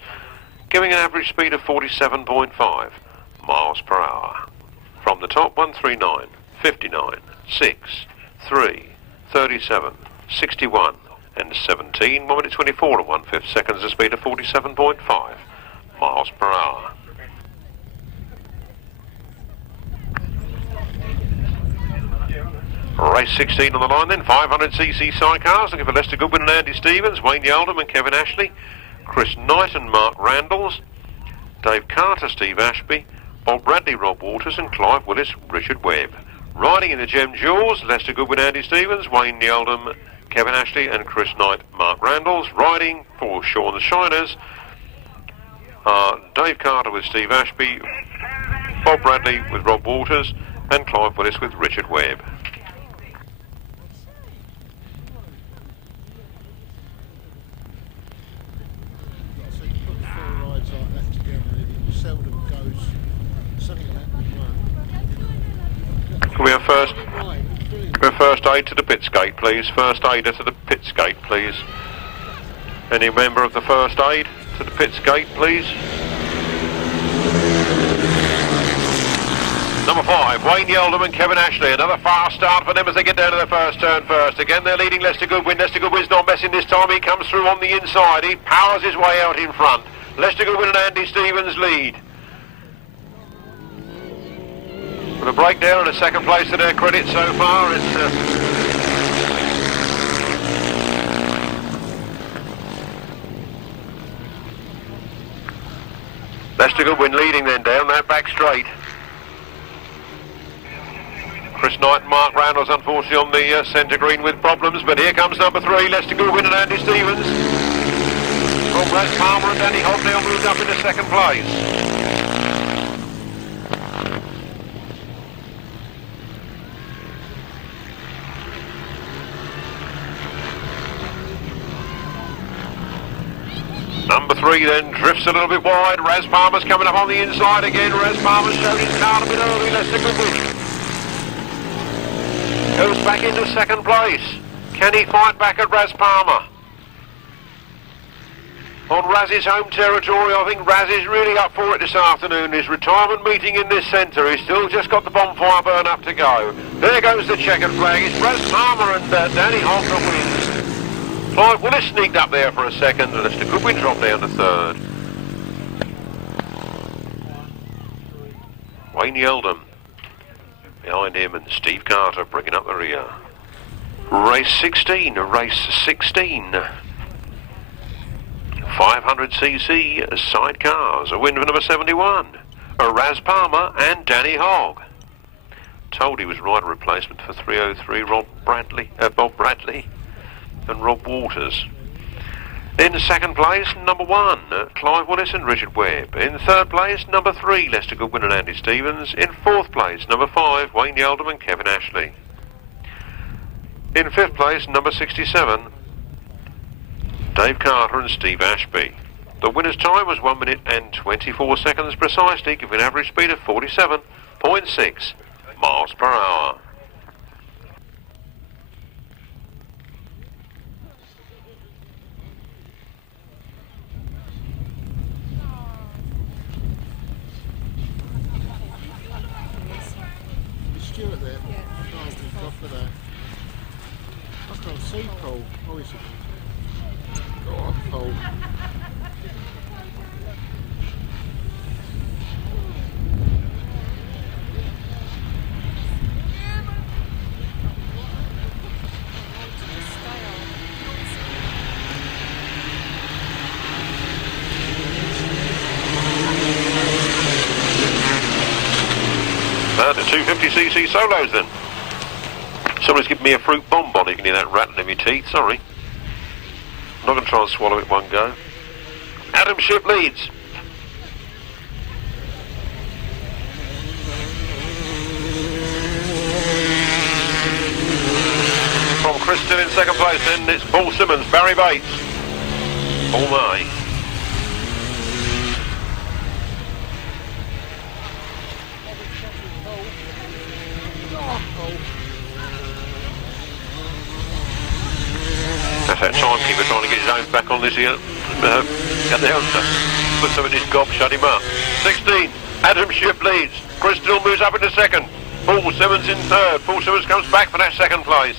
giving an average speed of 47.5 miles per hour. From the top, 139, 59, 6, 3, 37, 61, and 17, 1 minute 24 and 1/5 seconds, a speed of 47.5 miles per hour. Race 16 on the line then, 500cc sidecars, looking for Lester Goodwin and Andy Stevens, Wayne Yeldham and Kevin Ashley, Chris Knight and Mark Randalls, Dave Carter, Steve Ashby, Bob Bradley, Rob Waters and Clive Willis, Richard Webb. Riding in the Gem Jewels, Lester Goodwin, Andy Stevens, Wayne Yeldham, Kevin Ashley and Chris Knight, Mark Randalls. Riding for Shorn the Shiners, Dave Carter with Steve Ashby, Bob Bradley with Rob Waters and Clive Willis with Richard Webb. seldom goes something like that. Can we have first aid to the pits gate, please? First aider to the pits gate, please. Any member of the first aid to the pits gate, please? Number 5, Wayne Yeldham and Kevin Ashley. Another fast start for them as they get down to the first turn first. Again, they're leading Lester Goodwin. Lester Goodwin's not messing this time. He comes through on the inside. He powers his way out in front. Lester Goodwin and Andy Stevens lead. With a breakdown and a second place to their credit so far, it's... Lester Goodwin leading then down that back straight. Chris Knight and Mark Randall's unfortunately on the centre green with problems, but here comes number 3, Lester Goodwin and Andy Stevens. From Raz Palmer and Danny Hogg now moved up into second place. Number 3 then drifts a little bit wide. Raz Palmer's coming up on the inside again. Raz Palmer's showed his card a bit early. Lester Goodwin goes back into second place. Can he fight back at Raz Palmer? On Raz's home territory, I think Raz is really up for it this afternoon. His retirement meeting in this centre. He's still just got the bonfire burn up to go. There goes the checkered flag. It's Raz Palmer and Danny Hogg that wins. Clive Willis sneaked up there for a second. Lester Goodwin dropped down to third. Wayne Yeldham behind him and Steve Carter bringing up the rear. Race 16. 500cc Sidecars. A win for number 71. Raz Palmer and Danny Hogg. Told he was rider replacement for 303 Bob Bradley and Rob Waters. In second place, number 1, Clive Willis and Richard Webb. In third place, number 3, Lester Goodwin and Andy Stevens. In fourth place, number 5, Wayne Yeldham and Kevin Ashley. In fifth place, number 67, Dave Carter and Steve Ashby. The winner's time was 1 minute and 24 seconds precisely, giving an average speed of 47.6 miles per hour. Stuart there. Yeah. Off for that. I can't see Paul. Oh, is it? Go on, Paul. The 250cc solos then. Somebody's giving me a fruit bonbon. You can hear that rattling in your teeth. Sorry. I'm not going to try and swallow it one go. Adam Shipp leads. From Crystal in second place then, it's Paul Simmons, Barry Bates, Paul May. That's that timekeeper trying to get his own back on this here. Get the answer. Put some in his gob, shut him up. 16, Adam Shipp leads. Crystal moves up into second. Paul Simmons in third. Paul Simmons comes back for that second place.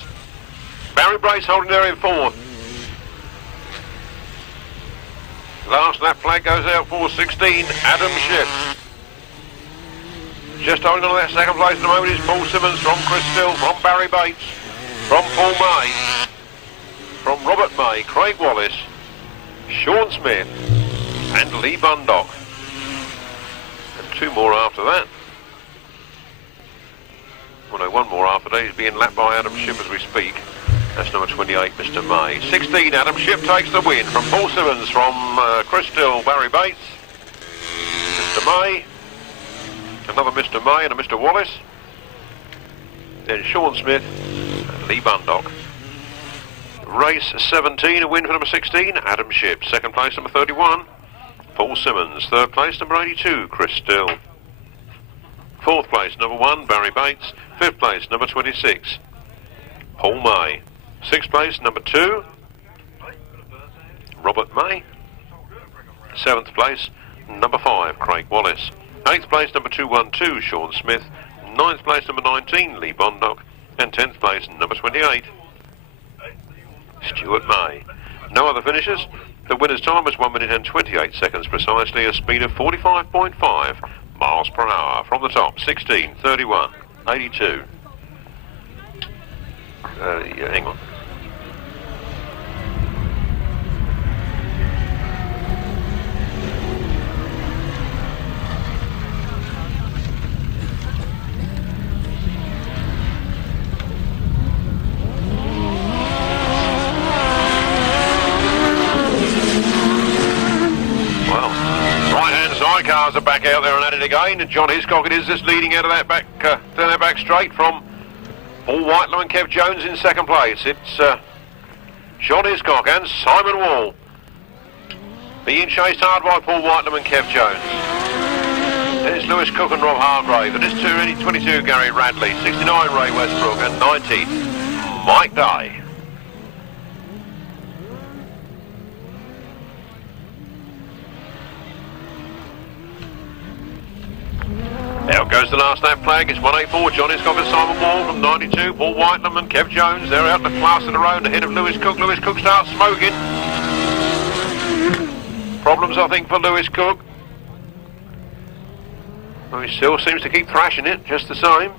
Barry Brace holding there in fourth. Last lap flag goes out for 16, Adam Shipp. Just holding on to that second place at the moment is Paul Simmons from Crystal, from Barry Bates, from Paul May, from Robert May, Craig Wallace, Sean Smith and Lee Bundock. And two more after that. Well, no, one more after that. He's being lapped by Adam Shipp as we speak. That's number 28, Mr. May. 16, Adam Shipp takes the win from Paul Simmons, from Crystal, Barry Bates, Mr. May, another Mr. May and a Mr. Wallace, then Sean Smith and Lee Bundock. Race 17, a win for number 16, Adam Shipp. Second place, number 31, Paul Simmons. Third place, number 82, Chris Still. Fourth place, number 1, Barry Bates. Fifth place, number 26, Paul May. Sixth place, number 2, Robert May. Seventh place, number 5, Craig Wallace. Eighth place, number 212, Sean Smith. Ninth place, number 19, Lee Bondock. And 10th place, number 28, Stuart May. No other finishers. The winner's time was 1 minute and 28 seconds precisely, a speed of 45.5 miles per hour. From the top, 16, 31, 82. Yeah, hang on. Sidecars are back out there and at it again, and John Hiscock it is just leading out of that back, down that back straight from Paul Whitelam and Kev Jones in second place. It's John Hiscock and Symon Wall being chased hard by Paul Whitelam and Kev Jones. Then it's Lewis Cook and Rob Hargrave, and it's 22 Gary Radley, 69 Ray Westbrook, and 90 Mike Day. Out goes the last lap flag. It's 184. John Hiscock and Symon Wall from 92. Paul Whitelam and Kev Jones. They're out the class of their own ahead of Lewis Cook. Lewis Cook starts smoking. Problems, I think, for Lewis Cook. Well, he still seems to keep thrashing it just the same.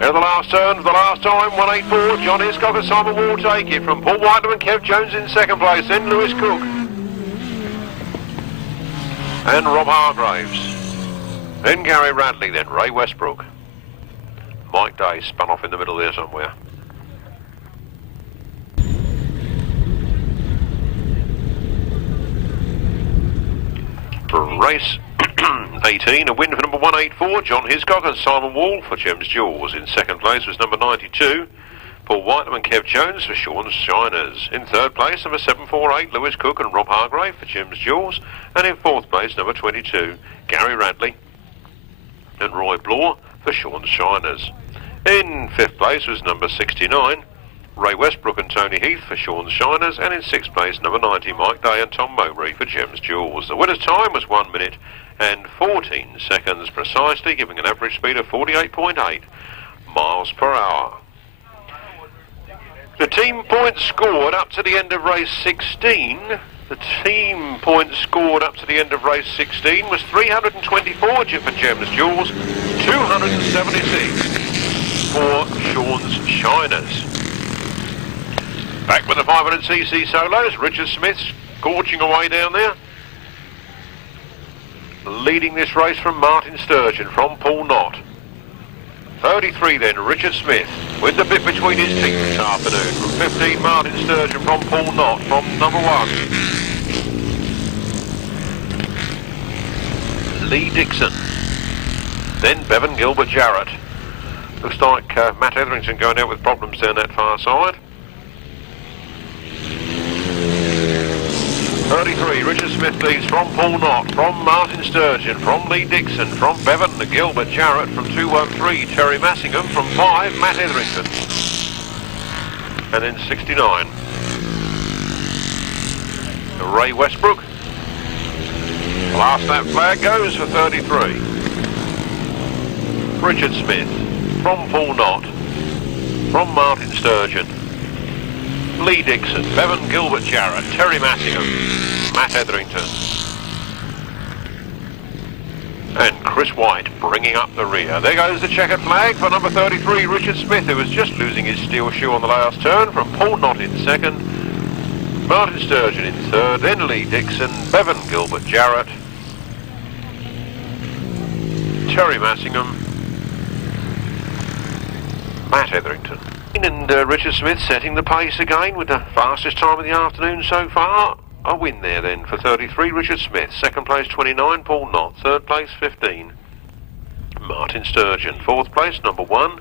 Out the last turn for the last time. 184. John Hiscock and Symon Wall take it from Paul Whitelam and Kev Jones in second place. Then Lewis Cook and Rob Hargraves. Then Gary Radley, then Ray Westbrook. Mike Day spun off in the middle there somewhere. Race 18, a win for number 184, John Hiscock and Symon Wall for Gems Jaws. In second place was number 92, Paul Whitelam and Kev Jones for Sean's Shiners. In third place, number 748, Lewis Cook and Rob Hargrave for Jim's Jaws. And in fourth place, number 22, Gary Radley and Roy Bloor for Sean's Shiners. In fifth place was number 69, Ray Westbrook and Tony Heath for Sean's Shiners. And in sixth place, number 90, Mike Day and Tom Mowbray for Jim's Jaws. The winner's time was 1 minute and 14 seconds precisely, giving an average speed of 48.8 miles per hour. The team points scored up to the end of race 16. The team points scored up to the end of race 16 was 324 for Gems Jaws, 276 for Sean's Shiners. Back with the 500cc solos, Richard Smith scorching away down there. Leading this race from Martyn Sturgeon from Paul Knott. 33 then, Richard Smith, with the bit between his teeth this afternoon. From 15, Martyn Sturgeon from Paul Knott, from number 1. Lee Dixon. Then Bevan Gilbert Jarrett. Looks like Matt Etherington going out with problems down that far side. 33, Richard Smith leads from Paul Knott, from Martyn Sturgeon, from Lee Dixon, from Bevan Gilbert Jarrett, from 213, Terry Massingham, from 5, Matt Etherington. And then 69, Ray Westbrook. The last lap flag goes for 33. Richard Smith, from Paul Knott, from Martyn Sturgeon, Lee Dixon, Bevan Gilbert Jarrett, Terry Massingham, Matt Etherington. And Chris White bringing up the rear. There goes the checkered flag for number 33, Richard Smith, who was just losing his steel shoe on the last turn, from Paul Knott in second, Martyn Sturgeon in third, then Lee Dixon, Bevan Gilbert Jarrett, Terry Massingham, Matt Etherington. And Richard Smith setting the pace again with the fastest time of the afternoon so far. A win there then for 33, Richard Smith. Second place 29, Paul Knott. Third place 15, Martyn Sturgeon. Fourth place number 1,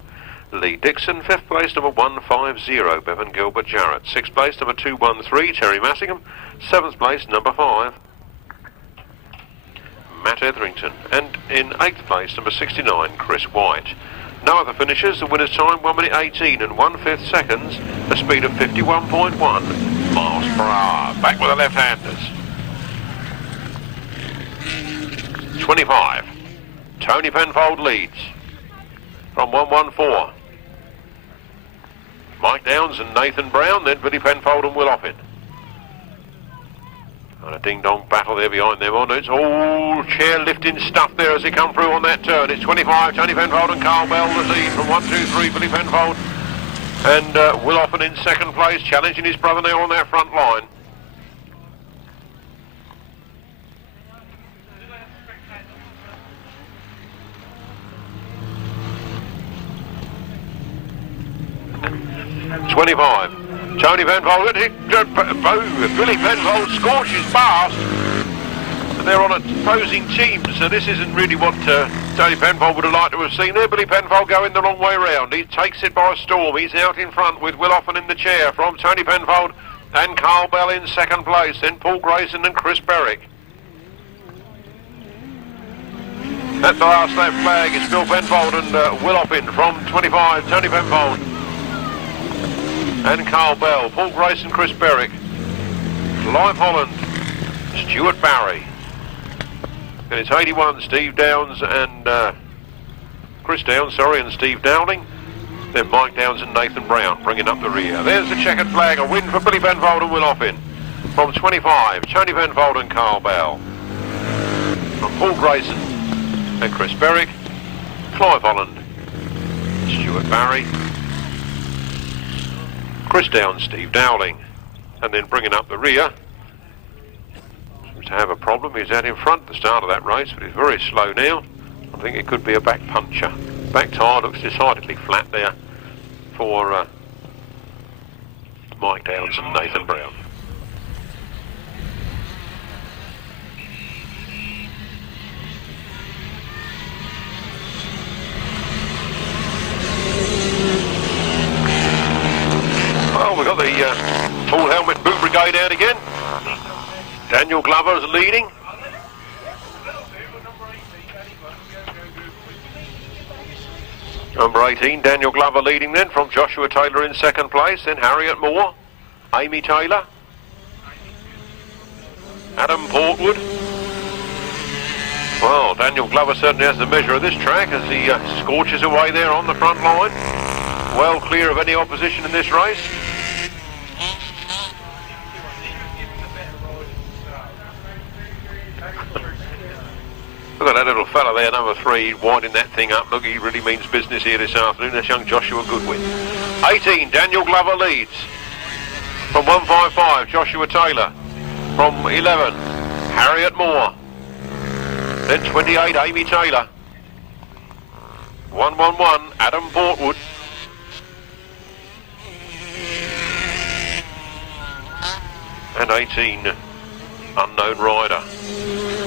Lee Dixon. 5th place, number 150, Bevan Gilbert Jarrett. 6th place, number 213, Terry Massingham. 7th place, number 5, Matt Etherington. And in 8th place, number 69, Chris White. No other finishers. The winner's time 1 minute 18 and 1/5 seconds, a speed of 51.1 miles per hour. Back with the left-handers. 25. Tony Penfold leads from 114. Mike Downs and Nathan Brown, then Billy Penfold and Will Offin. And a ding-dong battle there behind them on. It's all chair-lifting stuff there as they come through on that turn. It's 25, Tony Penfold and Carl Bell the lead from 1, 2, 3, Billy Penfold. And Will Offin in 2nd place, challenging his brother now on that front line. Tony Penfold, Billy Penfold scorches past, and they're on opposing teams, so this isn't really what Tony Penfold would have liked to have seen there. Billy Penfold going the wrong way round. He takes it by storm. He's out in front with Will Offin in the chair from Tony Penfold and Carl Bell in 2nd place, then Paul Grayson and Chris Berwick. At the last left flag is Bill Penfold and Will Offin from 25, Tony Penfold and Carl Bell, Paul Grayson, Chris Berwick, Clive Holland, Stuart Barry. And it's 81, Steve Downs and Chris Downs, and Steve Dowling. Then Mike Downs and Nathan Brown bringing up the rear. There's the checkered flag, a win for Billy Penfold and Will Offin. From 25, Tony Penfold and Carl Bell. From Paul Grayson and Chris Berwick, Clive Holland, Stuart Barry, Chris Downs, Steve Dowling. And then bringing up the rear, seems to have a problem. He's out in front at the start of that race, but he's very slow now. I think it could be a back puncher. Back tyre looks decidedly flat there for Mike Downs and Nathan Brown. Well, we've got the full helmet boot brigade out again. Daniel Glover's leading. Number 18, Daniel Glover leading then from Joshua Taylor in 2nd place, then Harriet Moore, Amy Taylor, Adam Portwood. Well, Daniel Glover certainly has the measure of this track as he scorches away there on the front line. Well clear of any opposition in this race. Look at that little fella there, number 3, winding that thing up. Look, he really means business here this afternoon. That's young Joshua Goodwin. 18, Daniel Glover leads. From 155, Joshua Taylor. From 11, Harriet Moore. Then 28, Amy Taylor. 111, Adam Portwood. And 18, Unknown Rider.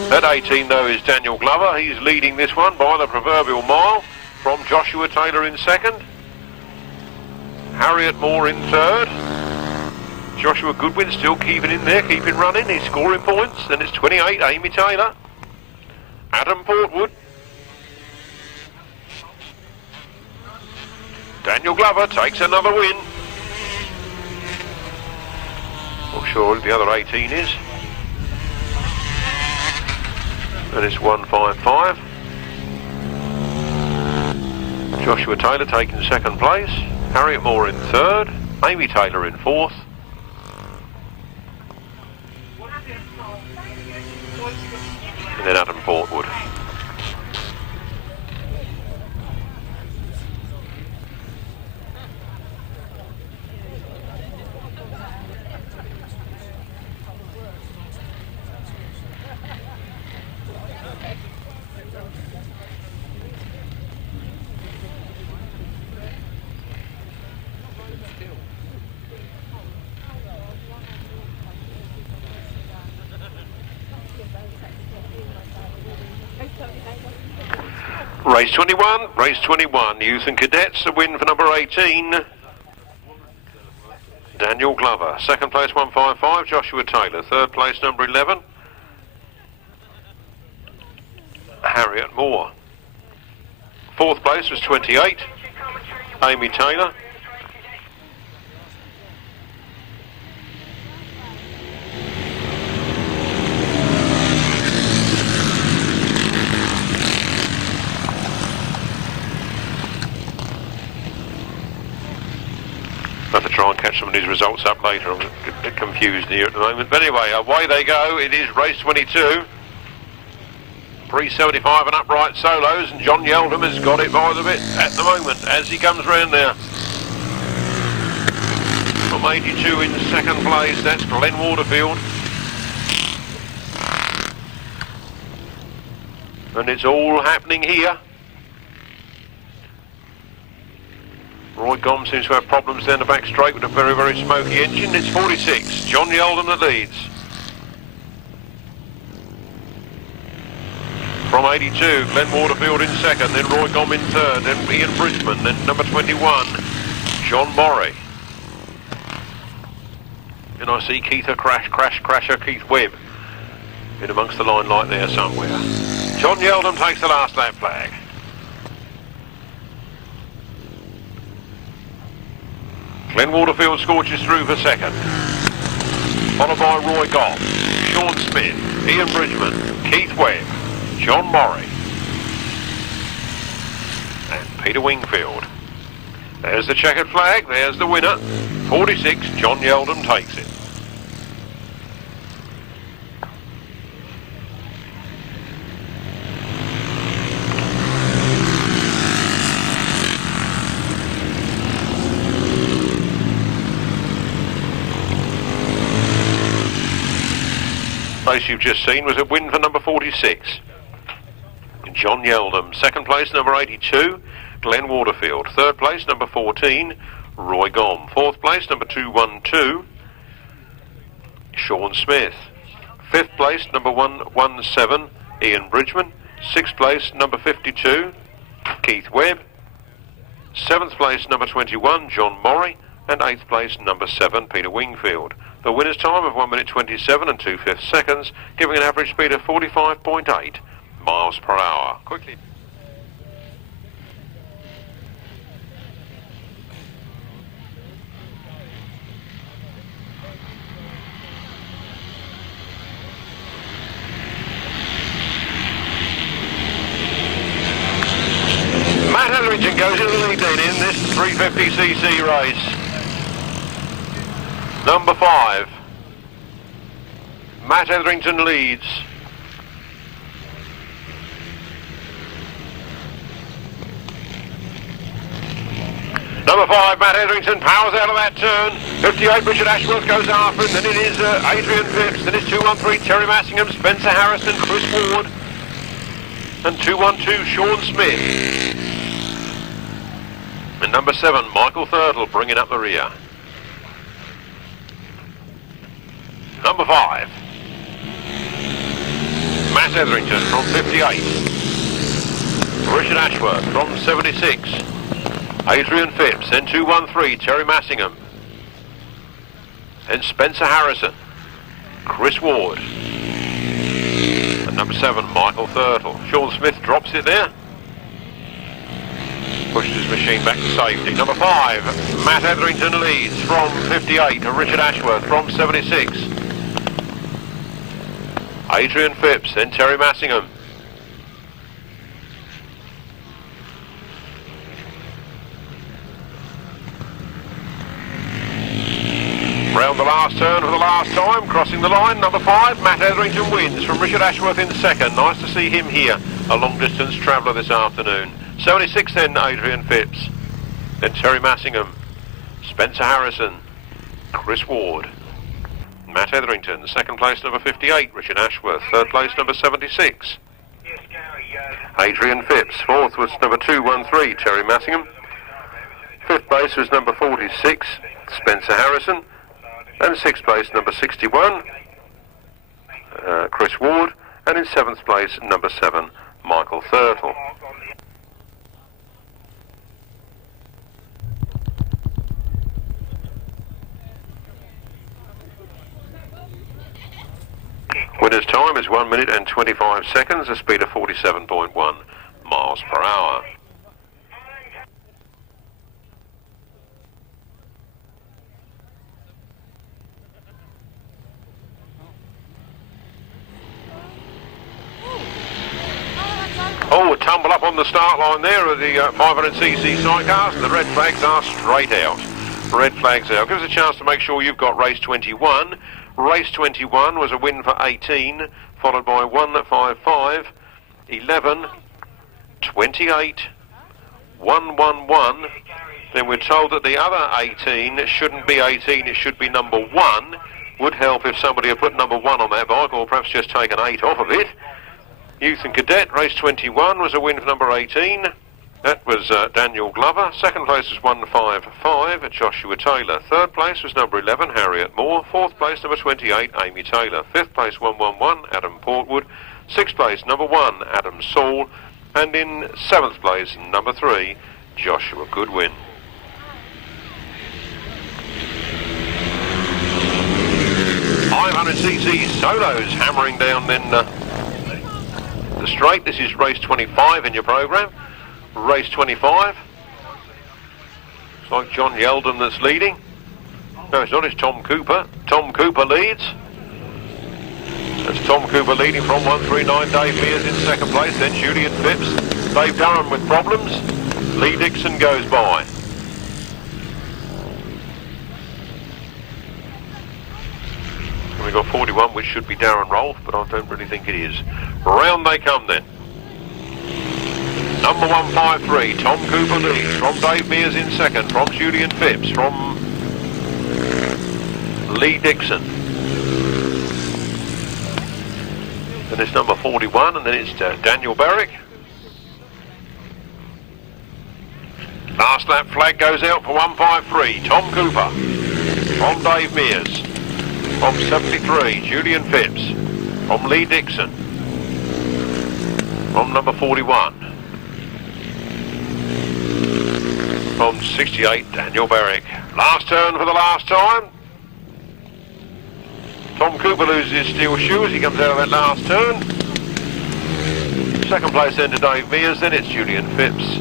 At 18, though, is Daniel Glover. He's leading this one by the proverbial mile from Joshua Taylor in 2nd. Harriet Moore in 3rd. Joshua Goodwin still keeping in there, keeping running. He's scoring points. Then it's 28, Amy Taylor. Adam Portwood. Daniel Glover takes another win. Not sure who the other 18 is. And it's 155. Joshua Taylor taking 2nd place. Harriet Moore in 3rd. Amy Taylor in 4th. And then Adam Portwood. Race 21, Youth and Cadets, a win for number 18, Daniel Glover. Second place 155, Joshua Taylor. Third place number 11, Harriet Moore. Fourth place was 28, Amy Taylor. I'll have to try and catch some of these results up later. I'm a bit confused here at the moment. But anyway, away they go. It is race 22. 375 and upright solos, and John Yeldham has got it by the bit at the moment as he comes round there. From 82 in second place, that's Glenn Waterfield. And it's all happening here. Roy Gomm seems to have problems down the back straight with a very, very smoky engine. It's 46, John Yeldham that leads. From 82, Glenn Waterfield in second, then Roy Gomm in third, then Ian Bridgman, then number 21, John Morrie. And I see Crasher Keith Webb in amongst the line light there somewhere. John Yeldham takes the last lap flag. Glenn Waterfield scorches through for second, followed by Roy Gomm, Sean Smith, Ian Bridgman, Keith Webb, John Morrie and Peter Wingfield. There's the checkered flag, there's the winner. 46, John Yeldham takes it. Race you've just seen was a win for number 46, John Yeldham. Second place number 82, Glenn Waterfield. Third place number 14, Roy Gomm. Fourth place number 212, Sean Smith. Fifth place number 117, Ian Bridgman. Sixth place number 52, Keith Webb. Seventh place number 21, John Morrie. And eighth place number 7, Peter Wingfield. The winner's time of 1 minute 27 and 2/5 seconds, giving an average speed of 45.8 miles per hour. Quickly. Matt Etherington goes into the lead then in this 350cc race. Number 5, Matt Etherington leads. Number 5, Matt Etherington powers out of that turn. 58, Richard Ashworth goes after him. Then it is Adrian Phipps. Then it's 213, Terry Massingham, Spencer Harrison, Chris Ward. And 212, Sean Smith. And number 7, Michael Thurtle bringing up the rear. Number 5, Matt Etherington from 58. Richard Ashworth from 76. Adrian Phipps, then 213, Terry Massingham. Then Spencer Harrison, Chris Ward. And number 7, Michael Thurtle. Sean Smith drops it there. Pushes his machine back to safety. Number 5, Matt Etherington leads from 58 to Richard Ashworth from 76. Adrian Phipps, then Terry Massingham. Round the last turn for the last time, crossing the line, number 5, Matt Etherington wins from Richard Ashworth in second. Nice to see him here, a long distance traveller this afternoon. 76 then Adrian Phipps, then Terry Massingham, Spencer Harrison, Chris Ward. Matt Etherington, second place number 58, Richard Ashworth. Third place number 76, Adrian Phipps. Fourth was number 213, Terry Massingham. Fifth place was number 46, Spencer Harrison. And sixth place number 61, Chris Ward. And in seventh place number 7, Michael Thurtle. Winner's time is 1 minute and 25 seconds, a speed of 47.1 miles per hour. Oh, a tumble up on the start line there of the 500cc sidecars, and the red flags are straight out. Red flags out. Gives us a chance to make sure you've got race 21. Race 21 was a win for 18, followed by 155, 11, 28, 111. Then we're told that the other 18 shouldn't be 18, it should be number 1. Would help if somebody had put number 1 on that bike, or perhaps just taken 8 off of it. Youth and Cadet, race 21 was a win for number 18. That was Daniel Glover. Second place was 155, Joshua Taylor. Third place was number 11, Harriet Moore. Fourth place, number 28, Amy Taylor. Fifth place, 111, Adam Portwood. Sixth place, number 1, Adam Saul. And in seventh place, number 3, Joshua Goodwin. .500cc solos hammering down then the straight. This is race 25 in your programme. Race 25. It's like John Yeldon that's leading. No, it's not, it's Tom Cooper. Tom Cooper leads. That's Tom Cooper leading from 139. Dave Mears in second place, then Julian Phipps. Dave Durham with problems. Lee Dixon goes by. We've got 41, which should be Darren Rolph, but I don't really think it is. Round they come then. Number 153, Tom Cooper leads, from Dave Mears in second, from Julian Phipps, from Lee Dixon. Then it's number 41, and then it's Daniel Berwick. Last lap flag goes out for 153, Tom Cooper, from Dave Mears. From 73, Julian Phipps. From Lee Dixon. From number 41. From 68, Daniel Berwick. Last turn for the last time. Tom Cooper loses his steel shoe as he comes out of that last turn. Second place then to Dave Mears, then it's Julian Phipps.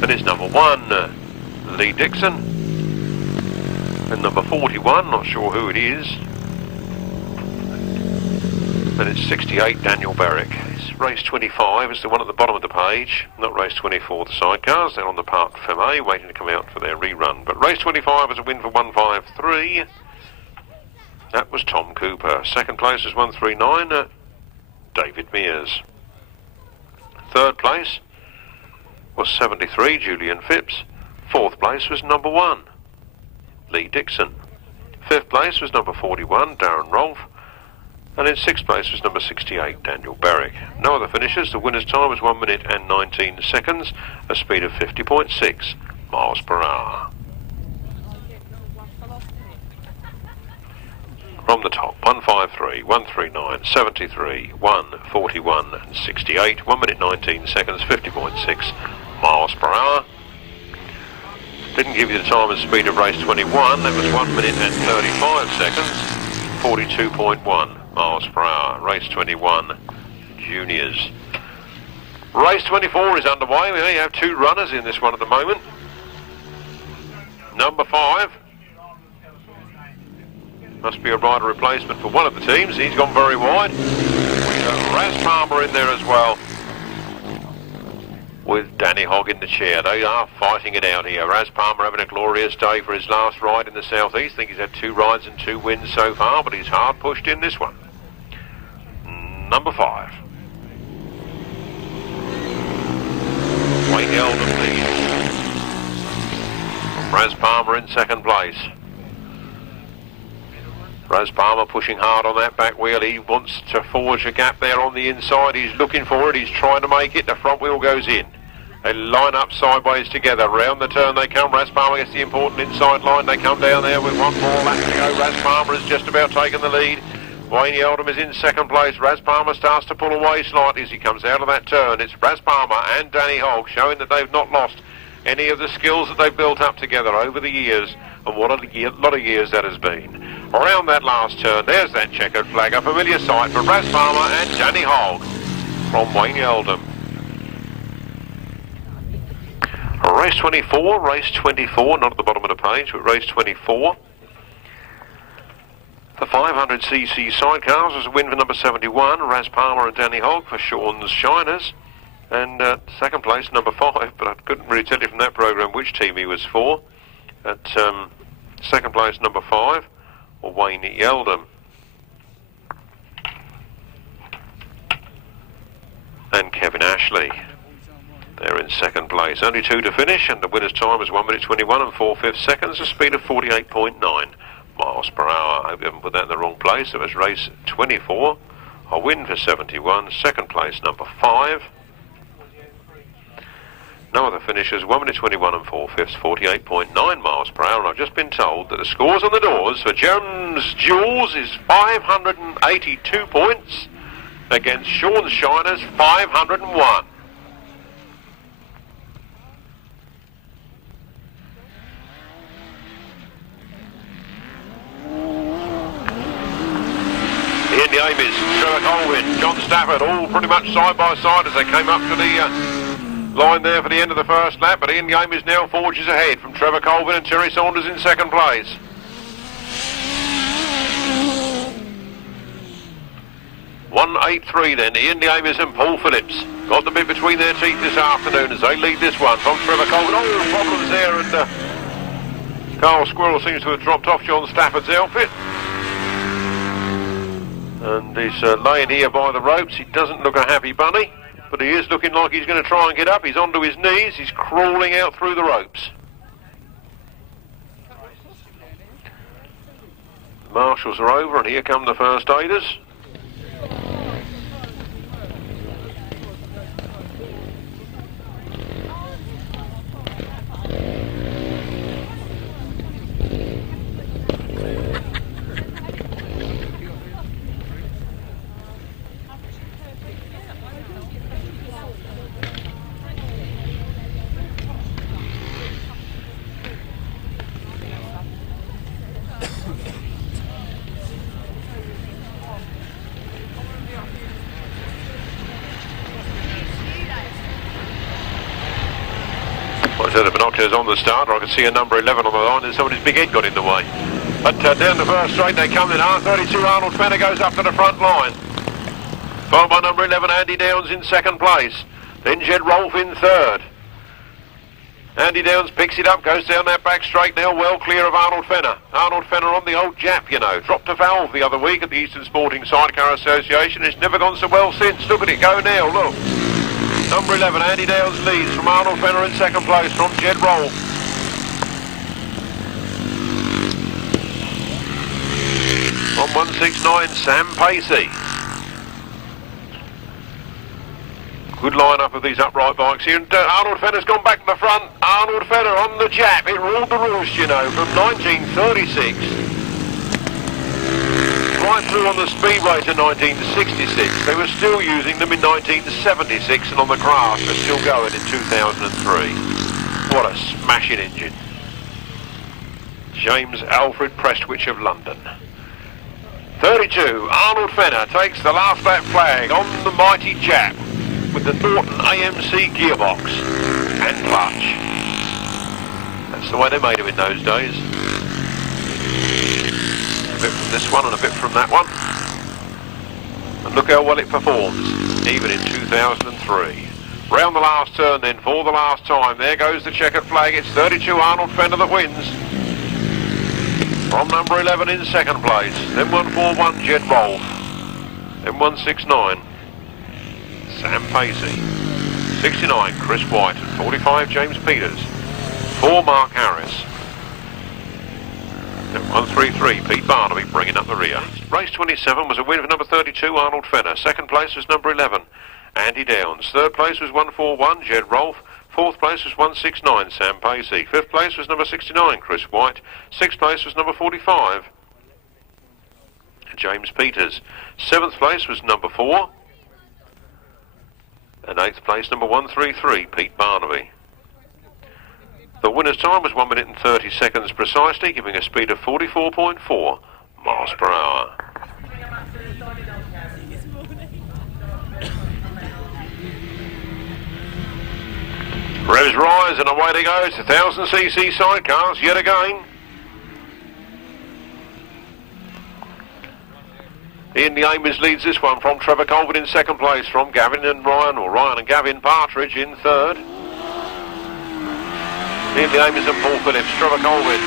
Then it's number 1, Lee Dixon. And number 41, not sure who it is. Then it's 68, Daniel Berwick. It's race 25, it's the one at the bottom of the page. Not race 24, the sidecars. They're on the Parc Fermé, waiting to come out for their rerun. But race 25 was a win for 153. That was Tom Cooper. Second place was 139, David Mears. Third place was 73, Julian Phipps. Fourth place was number 1, Lee Dixon. Fifth place was number 41, Darren Rolph. And in sixth place was number 68, Daniel Berwick. No other finishers. The winner's time was 1 minute and 19 seconds, a speed of 50.6 miles per hour. From the top, 153, 139, 73, 141 and 68, 1 minute 19 seconds, 50.6 miles per hour. Didn't give you the time and speed of race 21, that was 1 minute and 35 seconds, 42.1 miles per hour. Race 21, juniors. Race 24 is underway. We only have 2 runners in this one at the moment. Number 5. Must be a rider replacement for one of the teams. He's gone very wide. We've got Raz Palmer in there as well, with Danny Hogg in the chair. They are fighting it out here. Raz Palmer having a glorious day for his last ride in the southeast. I think he's had 2 rides and 2 wins so far, but he's hard pushed in this one. Number 5. Wayne Eldon leads. Raz Palmer in second place. Raz Palmer pushing hard on that back wheel. He wants to forge a gap there on the inside. He's looking for it. He's trying to make it. The front wheel goes in. They line up sideways together. Round the turn they come. Raz Palmer gets the important inside line. They come down there with 1 more lap to go. Raz Palmer has just about taken the lead. Wayne Eldon is in second place. Raz Palmer starts to pull away slightly as he comes out of that turn. It's Raz Palmer and Danny Hogg showing that they've not lost any of the skills that they've built up together over the years, and what a lot of years that has been. Around that last turn, there's that checkered flag, a familiar sight for Raz Palmer and Danny Hogg from Wayne Yeldham. Race 24, not at the bottom of the page, but race 24. The 500cc Sidecars was a win for number 71, Raz Palmer and Danny Hogg for Sean's Shiners. And second place, number 5, but I couldn't really tell you from that programme which team he was for. At second place, number 5, or Wayne Yeldham. And Kevin Ashley. They're in second place. Only 2 to finish, and the winner's time is 1 minute 21 and 4/5 seconds, a speed of 48.9 miles per hour. I hope you haven't put that in the wrong place. It was race 24. A win for 71. Second place, number 5. No other finishers. 1 minute 21 and 4/5, 48.9 miles per hour. And I've just been told that the scores on the doors for Jerem's Jewels is 582 points against Sean's Shiners 501. Ian Yamis, Trevor Colvin, John Stafford, all pretty much side by side as they came up to the line there for the end of the first lap. But Ian Yamis now forges ahead from Trevor Colvin and Terry Saunders in second place. .183 then, Ian Yamis and Paul Phillips. Got the bit between their teeth this afternoon as they lead this one from Trevor Colvin. Oh, problems there, and Carl Squirrel seems to have dropped off John Stafford's outfit. And he's laying here by the ropes. He doesn't look a happy bunny, but he is looking like he's going to try and get up. He's onto his knees. He's crawling out through the ropes. The marshals are over, and here come the first aiders. I said the binoculars on the start, or I could see a number 11 on the line, and somebody's big head got in the way. But down the first straight they come in. R32 Arnold Fenner goes up to the front line. Followed by number 11 Andy Downs in second place. Then Jed Rolph in third. Andy Downs picks it up, goes down that back straight now, well clear of Arnold Fenner. Arnold Fenner on the old Jap, you know. Dropped a valve the other week at the Eastern Sporting Sidecar Association. It's never gone so well since. Look at it go now, look. Number 11, Andy Downs leads from Arnold Fenner in second place from Jed Rolph. From 169, Sam Pacey. Good line-up of these upright bikes here. And Arnold Fenner's gone back to the front. Arnold Fenner on the Jap. It ruled the roost, you know, from 1936. Right through on the speedway to 1966. They were still using them in 1976, and on the grass they're still going in 2003. What a smashing engine. James Alfred Prestwich of London. 32, Arnold Fenner takes the last lap flag on the mighty Jap with the Norton AMC gearbox and clutch. That's the way they made them in those days. A bit from this one and a bit from that one. And look how well it performs, even in 2003. Round the last turn then, for the last time. There goes the checkered flag. It's 32 Arnold Fenner that wins. From number 11 in second place. Then 141 Jed Rolph. Then 169 Sam Pacey. 69 Chris White. And 45 James Peters. 4 Mark Harris. And 133 Pete Barnaby bringing up the rear. Race 27 was a win for number 32 Arnold Fenner. Second place was number 11 Andy Downs. Third place was 141 Jed Rolph. Fourth place was 169 Sam Pacey. Fifth place was number 69 Chris White. Sixth place was number 45 James Peters. Seventh place was number 4. And eighth place number 133 Pete Barnaby. The winner's time was 1 minute and 30 seconds precisely, giving a speed of 44.4 miles per hour. Revs rise and away they go. It's 1000cc sidecars yet again. Ian the Ames leads this one from Trevor Colvin in second place, from Gavin and Ryan, or Ryan and Gavin Partridge in third. Ian the Ames and Paul Phillips, Trevor Colvin,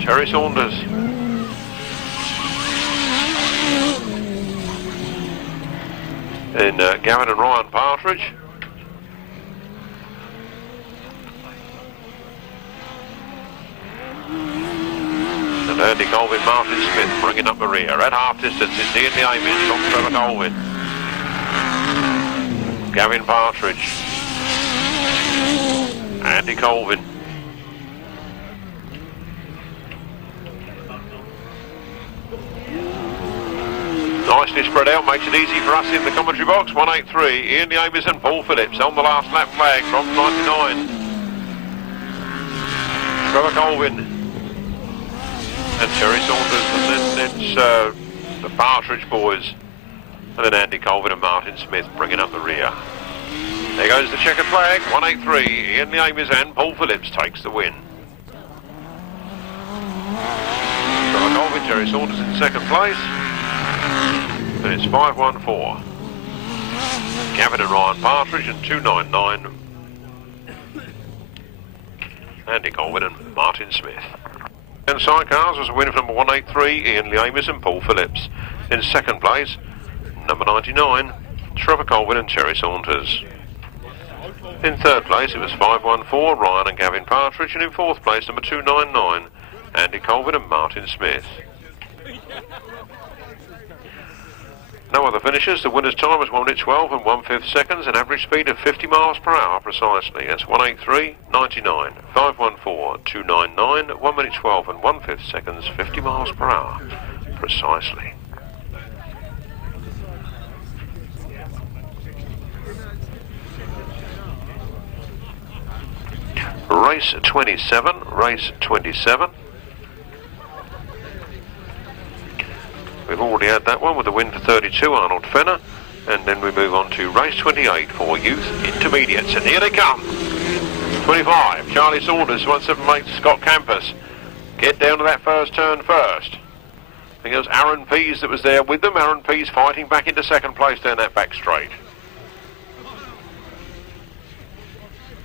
Terry Saunders. Then Gavin and Ryan Partridge. And Andy Colvin, Martyn Smith bringing up the rear. At half distance, it's Ian the Ames from Trevor Colvin. Gavin Partridge. Andy Colvin. Nicely spread out, makes it easy for us in the commentary box. 183, Ian the Ames and Paul Phillips on the last lap flag from 99. Trevor Colvin and Terry Saunders, and then it's the Partridge boys, and then Andy Colvin and Martyn Smith bringing up the rear. There goes the checkered flag. 183, Ian the Ames and Paul Phillips takes the win. Trevor Colvin, Terry Saunders in second place, and it's 514. Gavin and Ryan Partridge and 299. Andy Colvin and Martyn Smith. And Sidecars was a winner for number 183, Ian the Ames and Paul Phillips. In second place, number 99, Trevor Colvin and Terry Saunders. In third place, it was 514, Ryan and Gavin Partridge, and in fourth place, number 299, Andy Colvin and Martyn Smith. No other finishers. The winner's time was 1 minute 12 and 1/5 seconds, an average speed of 50 miles per hour precisely. That's 183.99, 514, 299, 1 minute 12 and 1/5 seconds, 50 miles per hour precisely. Race 27, race 27. We've already had that one with a win for 32, Arnold Fenner. And then we move on to race 28 for youth intermediates. And here they come. 25, Charlie Saunders, 178, Scott Campus. Get down to that first turn first. I think it was Aaron Pease that was there with them. Aaron Pease fighting back into second place down that back straight.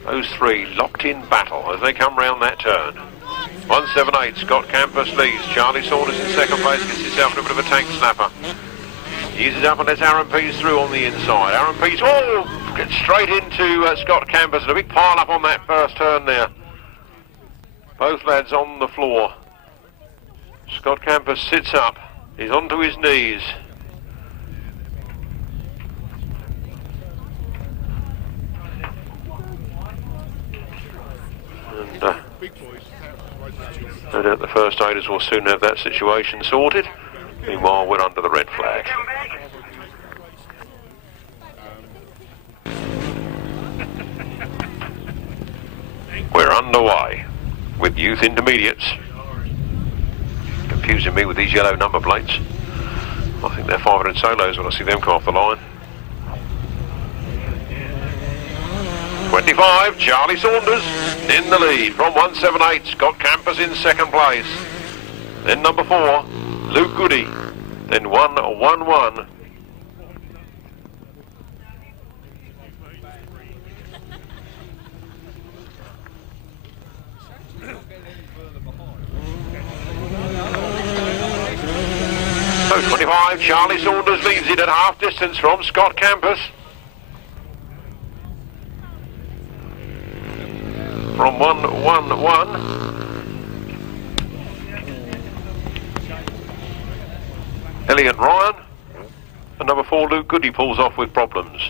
Those three locked in battle as they come round that turn. 178, Scott Campus leads. Charlie Saunders in second place, gets himself in a bit of a tank snapper. Eases up and lets Aaron Pease through on the inside. Aaron Pease, gets straight into Scott Campus, and a big pile up on that first turn there. Both lads on the floor. Scott Campus sits up. He's onto his knees. And no doubt the first aiders will soon have that situation sorted. Meanwhile, we're under the red flag. We're underway with youth intermediates. Confusing me with these yellow number plates. I think they're 500 solos when I see them come off the line. 25, Charlie Saunders in the lead from 178, Scott Campus in second place. Then number 4, Luke Goody. Then 111. So 25, Charlie Saunders leads it at half distance from Scott Campus. From 111. Elliot Ryan. And number 4, Luke Goody, pulls off with problems.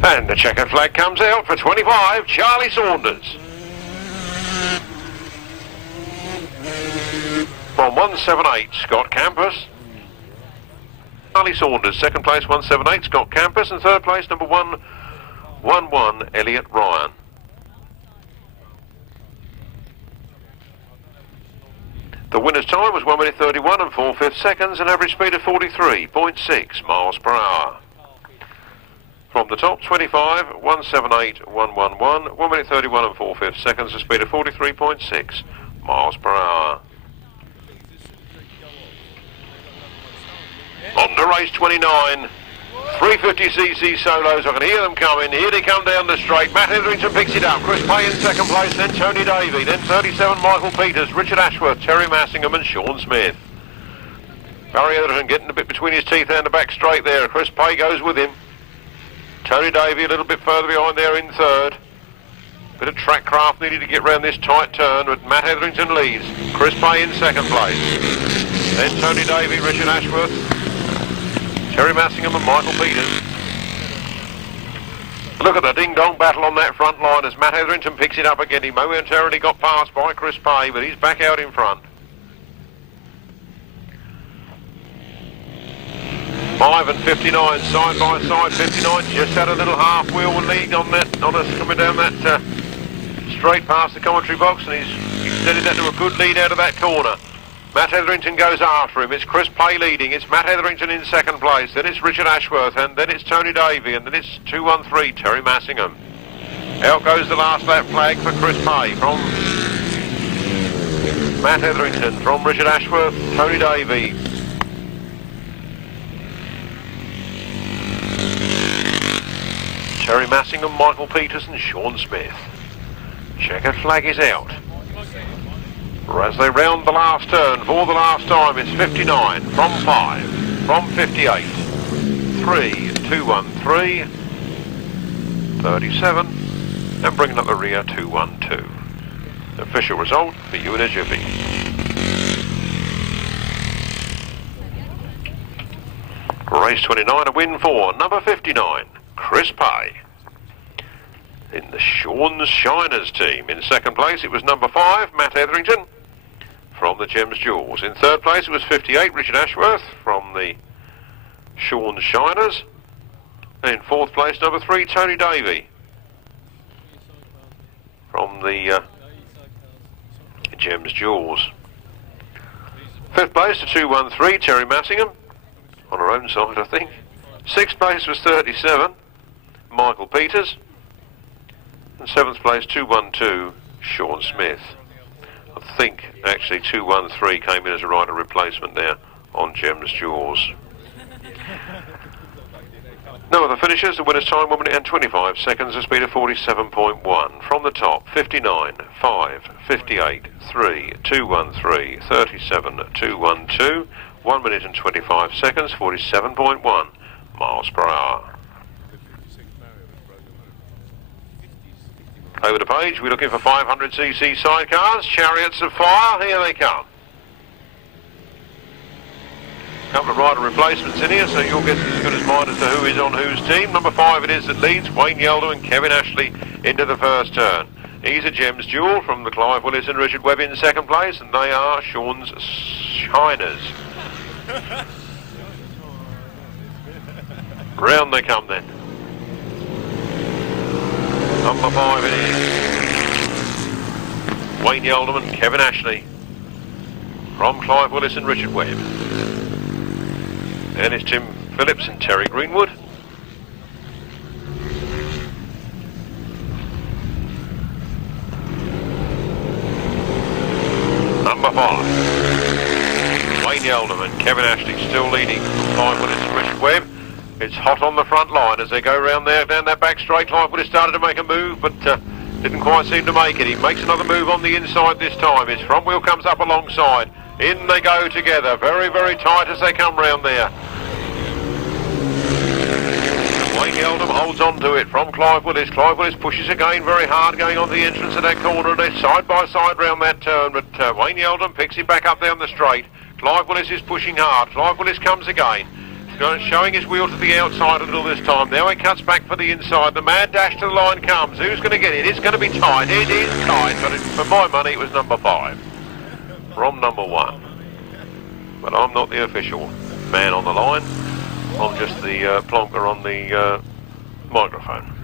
And the checkered flag comes out for 25, Charlie Saunders. 178, Scott Campus. Charlie Saunders, second place, 178, Scott Campus, and third place, number 111, Elliot Ryan. The winner's time was 1 minute 31 and 4/5 seconds, an average speed of 43.6 miles per hour. From the top, 25, 178, 111, 1 minute 31 and 4/5 seconds, a speed of 43.6 miles per hour. On to race 29, 350cc solos. I can hear them coming. Here they come down the straight. Matt Etherington picks it up. Chris Pay in second place, then Tony Davey, then 37 Michael Peters, Richard Ashworth, Terry Massingham and Sean Smith. Barry Etherington getting a bit between his teeth and the back straight there. Chris Pay goes with him. Tony Davey a little bit further behind there in third. Bit of track craft needed to get round this tight turn, but Matt Etherington leads. Chris Pay in second place. Then Tony Davey, Richard Ashworth, Terry Massingham and Michael Peters. Look at the ding-dong battle on that front line as Matt Etherington picks it up again. He momentarily got passed by Chris Pay, but he's back out in front. 5 and 59 side by side. 59 just had a little half wheel lead on that, on us coming down that straight past the commentary box, and he's extended that to a good lead out of that corner. Matt Etherington goes after him. It's Chris Pay leading. It's Matt Etherington in second place. Then it's Richard Ashworth, and then it's Tony Davey, and then it's 213 Terry Massingham. Out goes the last lap flag for Chris Pay from Matt Etherington, from Richard Ashworth, Tony Davey. Terry Massingham, Michael Peters and Sean Smith. Checkered flag is out. As they round the last turn for the last time, it's 59 from 5, from 58, 3, 213, 37, and bringing up the rear 212. Official result for you in a jiffy. Race 29, a win for number 59, Chris Pay. In the Sean's Shiners team. In second place it was number 5, Matt Etherington, from the Gems Jewels. In third place it was 58, Richard Ashworth, from the Sean's Shiners. And in fourth place, number 3, Tony Davey, from the Gems Jewels. Fifth place to 213, Terry Massingham, on her own side I think. Sixth place was 37, Michael Peters. And seventh place, 212, Sean Smith. I think actually 213 came in as a rider replacement there on Gems Jewels. No other finishers. The winner's time 1 minute and 25 seconds, a speed of 47.1. From the top, 59, 5, 58, 3, 213, 37, 212, 1 minute and 25 seconds, 47.1 miles per hour. Over the page, we're looking for 500cc sidecars, Chariots of Fire. Here they come. A couple of rider replacements in here, so you'll get as good as mine as to who is on whose team. Number 5 it is that leads, Wayne Yelder and Kevin Ashley into the first turn. He's a Gems Jewel from the Clive Willis and Richard Webb in second place, and they are Sean's Shiners. Round they come then. Number 5 it is. Wayne Yelderman and Kevin Ashley from Clive Willis and Richard Webb. Then it's Tim Phillips and Terry Greenwood. Number 5. Wayne Yelderman, Kevin Ashley still leading from Clive Willis and Richard Webb. It's hot on the front line as they go round there, down that back straight. Clive would have started to make a move, but didn't quite seem to make it. He makes another move on the inside this time. His front wheel comes up alongside. In they go together, very, very tight as they come round there. Wayne Yeldham holds on to it from Clive Willis. Clive Willis pushes again very hard going on the entrance of that corner, and they're side by side round that turn, but Wayne Yeldham picks him back up down the straight. Clive Willis is pushing hard. Clive Willis comes again. Showing his wheel to the outside a little this time. Now he cuts back for the inside. The mad dash to the line comes. Who's going to get it? It's going to be tight. It is tight, but for my money it was number 5 from number 1. I'm not the official man on the line. I'm just the plonker on the microphone.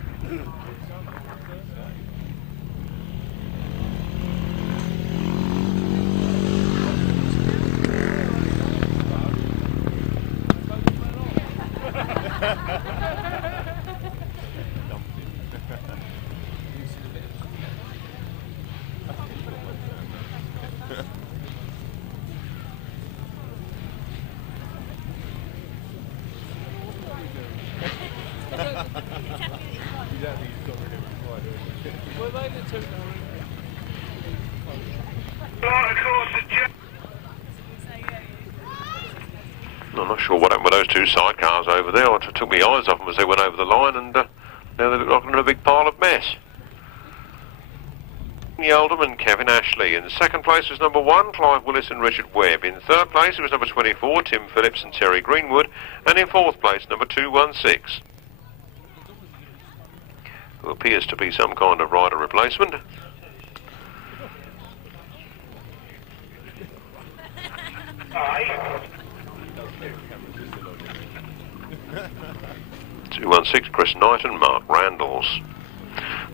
I'm not sure what happened with those two sidecars over there. I took my eyes off them as they went over the line, and now they look like in a big pile of mess. Oldham and Kevin Ashley. In second place was number 1, Clive Willis and Richard Webb. In third place it was number 24, Tim Phillips and Terry Greenwood. And in fourth place, number 216, who appears to be some kind of rider replacement. Aye. 216, Chris Knight and Mark Randalls.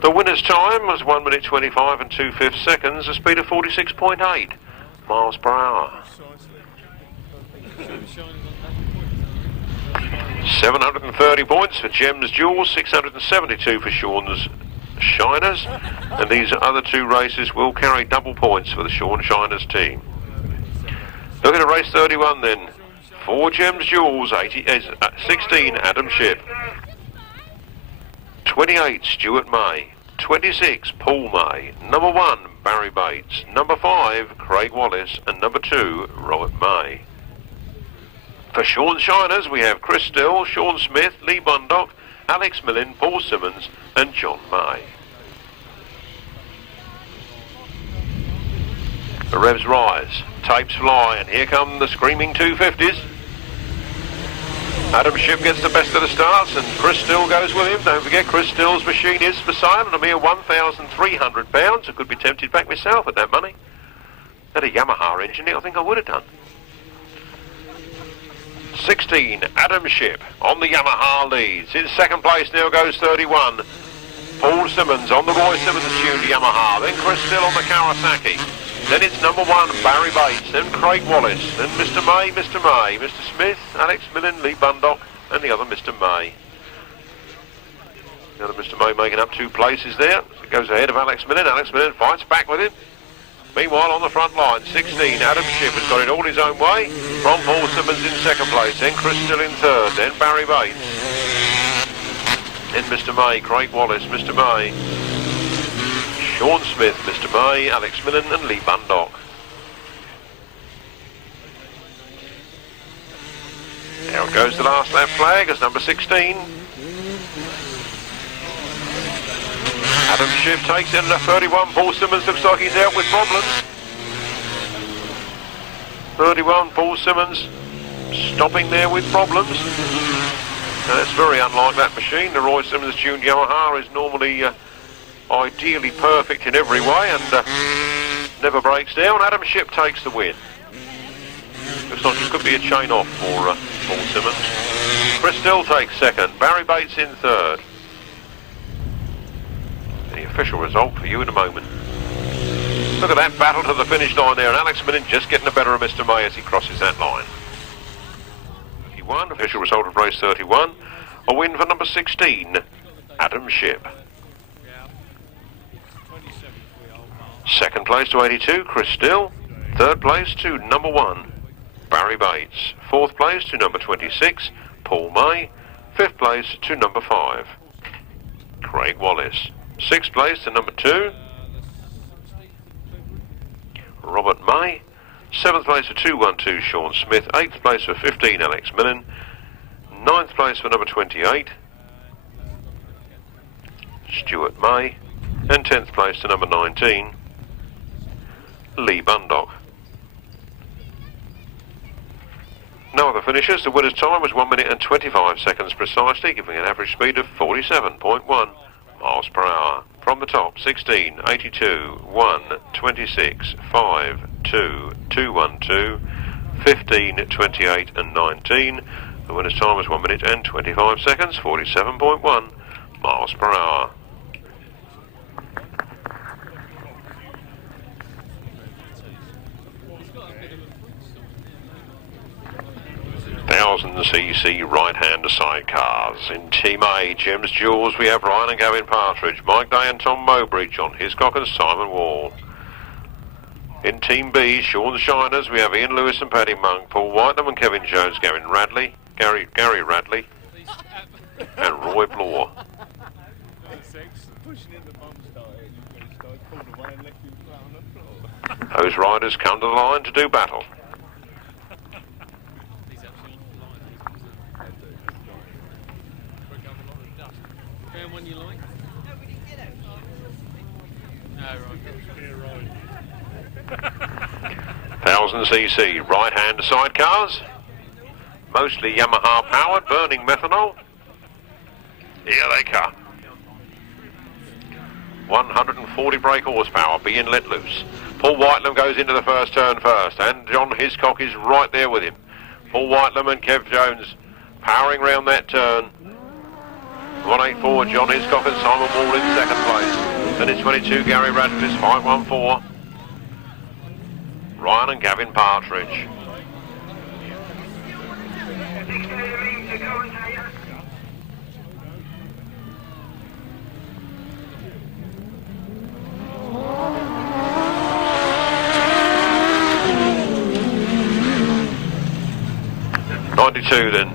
The winner's time was 1 minute 25 and 2/5 seconds, a speed of 46.8 miles per hour. 730 points for Jem's Jewels, 672 for Sean's Shiners, and these other two races will carry double points for the Sean Shiners team. Looking at race 31 then. 4 Jem's Jewels, 16 Adam Shipp, 28 Stuart May, 26 Paul May, number 1 Barry Bates, number 5 Craig Wallace, and number 2 Robert May. For Sean Shiners we have Chris Still, Sean Smith, Lee Bundock, Alex Millen, Paul Simmons and John May. The revs rise, tapes fly, and here come the screaming 250s. Adam Shipp gets the best of the starts, and Chris Still goes with him. Don't forget, Chris Still's machine is for sale at a mere £1,300. I could be tempted back myself at that money. Had a Yamaha engine, I think I would have done. 16, Adam Shipp on the Yamaha leads. In second place now goes 31, Paul Simmons on the Roy Simmons tuned Yamaha. Then Chris Still on the Kawasaki. Then it's number 1, Barry Bates, then Craig Wallace, then Mr. May, Mr. Smith, Alex Millen, Lee Bundock, and the other Mr. May. The other Mr. May making up 2 places there. It goes ahead of Alex Millen. Alex Millen fights back with him. Meanwhile, on the front line, 16, Adam Shipp has got it all his own way. From Paul Simmons in second place, then Chris Still in third, then Barry Bates. Then Mr. May, Craig Wallace, Mr. May, Sean Smith, Mr. May, Alex Millen and Lee Bundock. Now it goes the last lap flag as number 16. Adam Shipp takes in at 31. Paul Simmons looks like he's out with problems. 31, Paul Simmons stopping there with problems. Now that's very unlike that machine. The Roy Simmons tuned Yamaha is normally ideally perfect in every way and never breaks down. Adam Shipp takes the win. Looks like it could be a chain off for Paul Simmons. Chris Still takes second. Barry Bates in third. The official result for you in a moment. Look at that battle to the finish line there, and Alex Millen just getting the better of Mr. May as he crosses that line. 31, official result of race 31. A win for number 16, Adam Shipp. Second place to 82, Chris Still. Third place to number 1, Barry Bates. Fourth place to number 26, Paul May. Fifth place to number 5, Craig Wallace. Sixth place to number 2, Robert May. Seventh place for 212, Sean Smith. Eighth place for 15, Alex Millen. Ninth place for number 28, Stuart May. And 10th place to number 19, Lee Bundock. No other finishers. The winner's time was 1 minute and 25 seconds precisely, giving an average speed of 47.1 miles per hour. From the top, 16, 82, 1, 26, 5, 2, 212, 15, 28 and 19. The winner's time was 1 minute and 25 seconds, 47.1 miles per hour. cc right-hander sidecars. In Team A, Gems Jules, we have Ryan and Gavin Partridge, Mike Day and Tom Mowbray, John Hiscock and Symon Wall. In Team B, Sean Shiners, we have Ian Lewis and Paddy Monk, Paul Whitelam and Kevin Jones, Gary Radley, and Roy Bloor. Those riders come to the line to do battle. One you like? 1000cc right-hander sidecars, mostly Yamaha powered, burning methanol. Here they come. 140 brake horsepower being let loose. Paul Whitelam goes into the first turn first, and John Hiscock is right there with him. Paul Whitelam and Kev Jones powering round that turn. 184, John Hiscock and Symon Wall in second place. Then it's 22, Gary Radcliffe, 514. Ryan and Gavin Partridge. '92 then.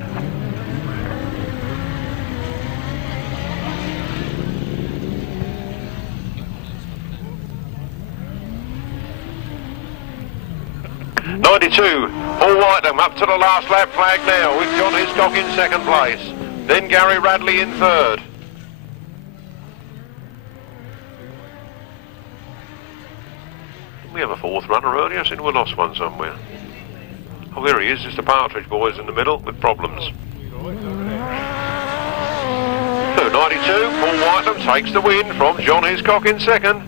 '92, Paul Whitelam up to the last lap flag now with John Hiscock in second place. Then Gary Radley in third. Didn't we have a fourth runner earlier? I seem we lost one somewhere. Oh, there he is. It's the Partridge boys in the middle with problems. So 92, Paul Whitelam takes the win from John Hiscock in second.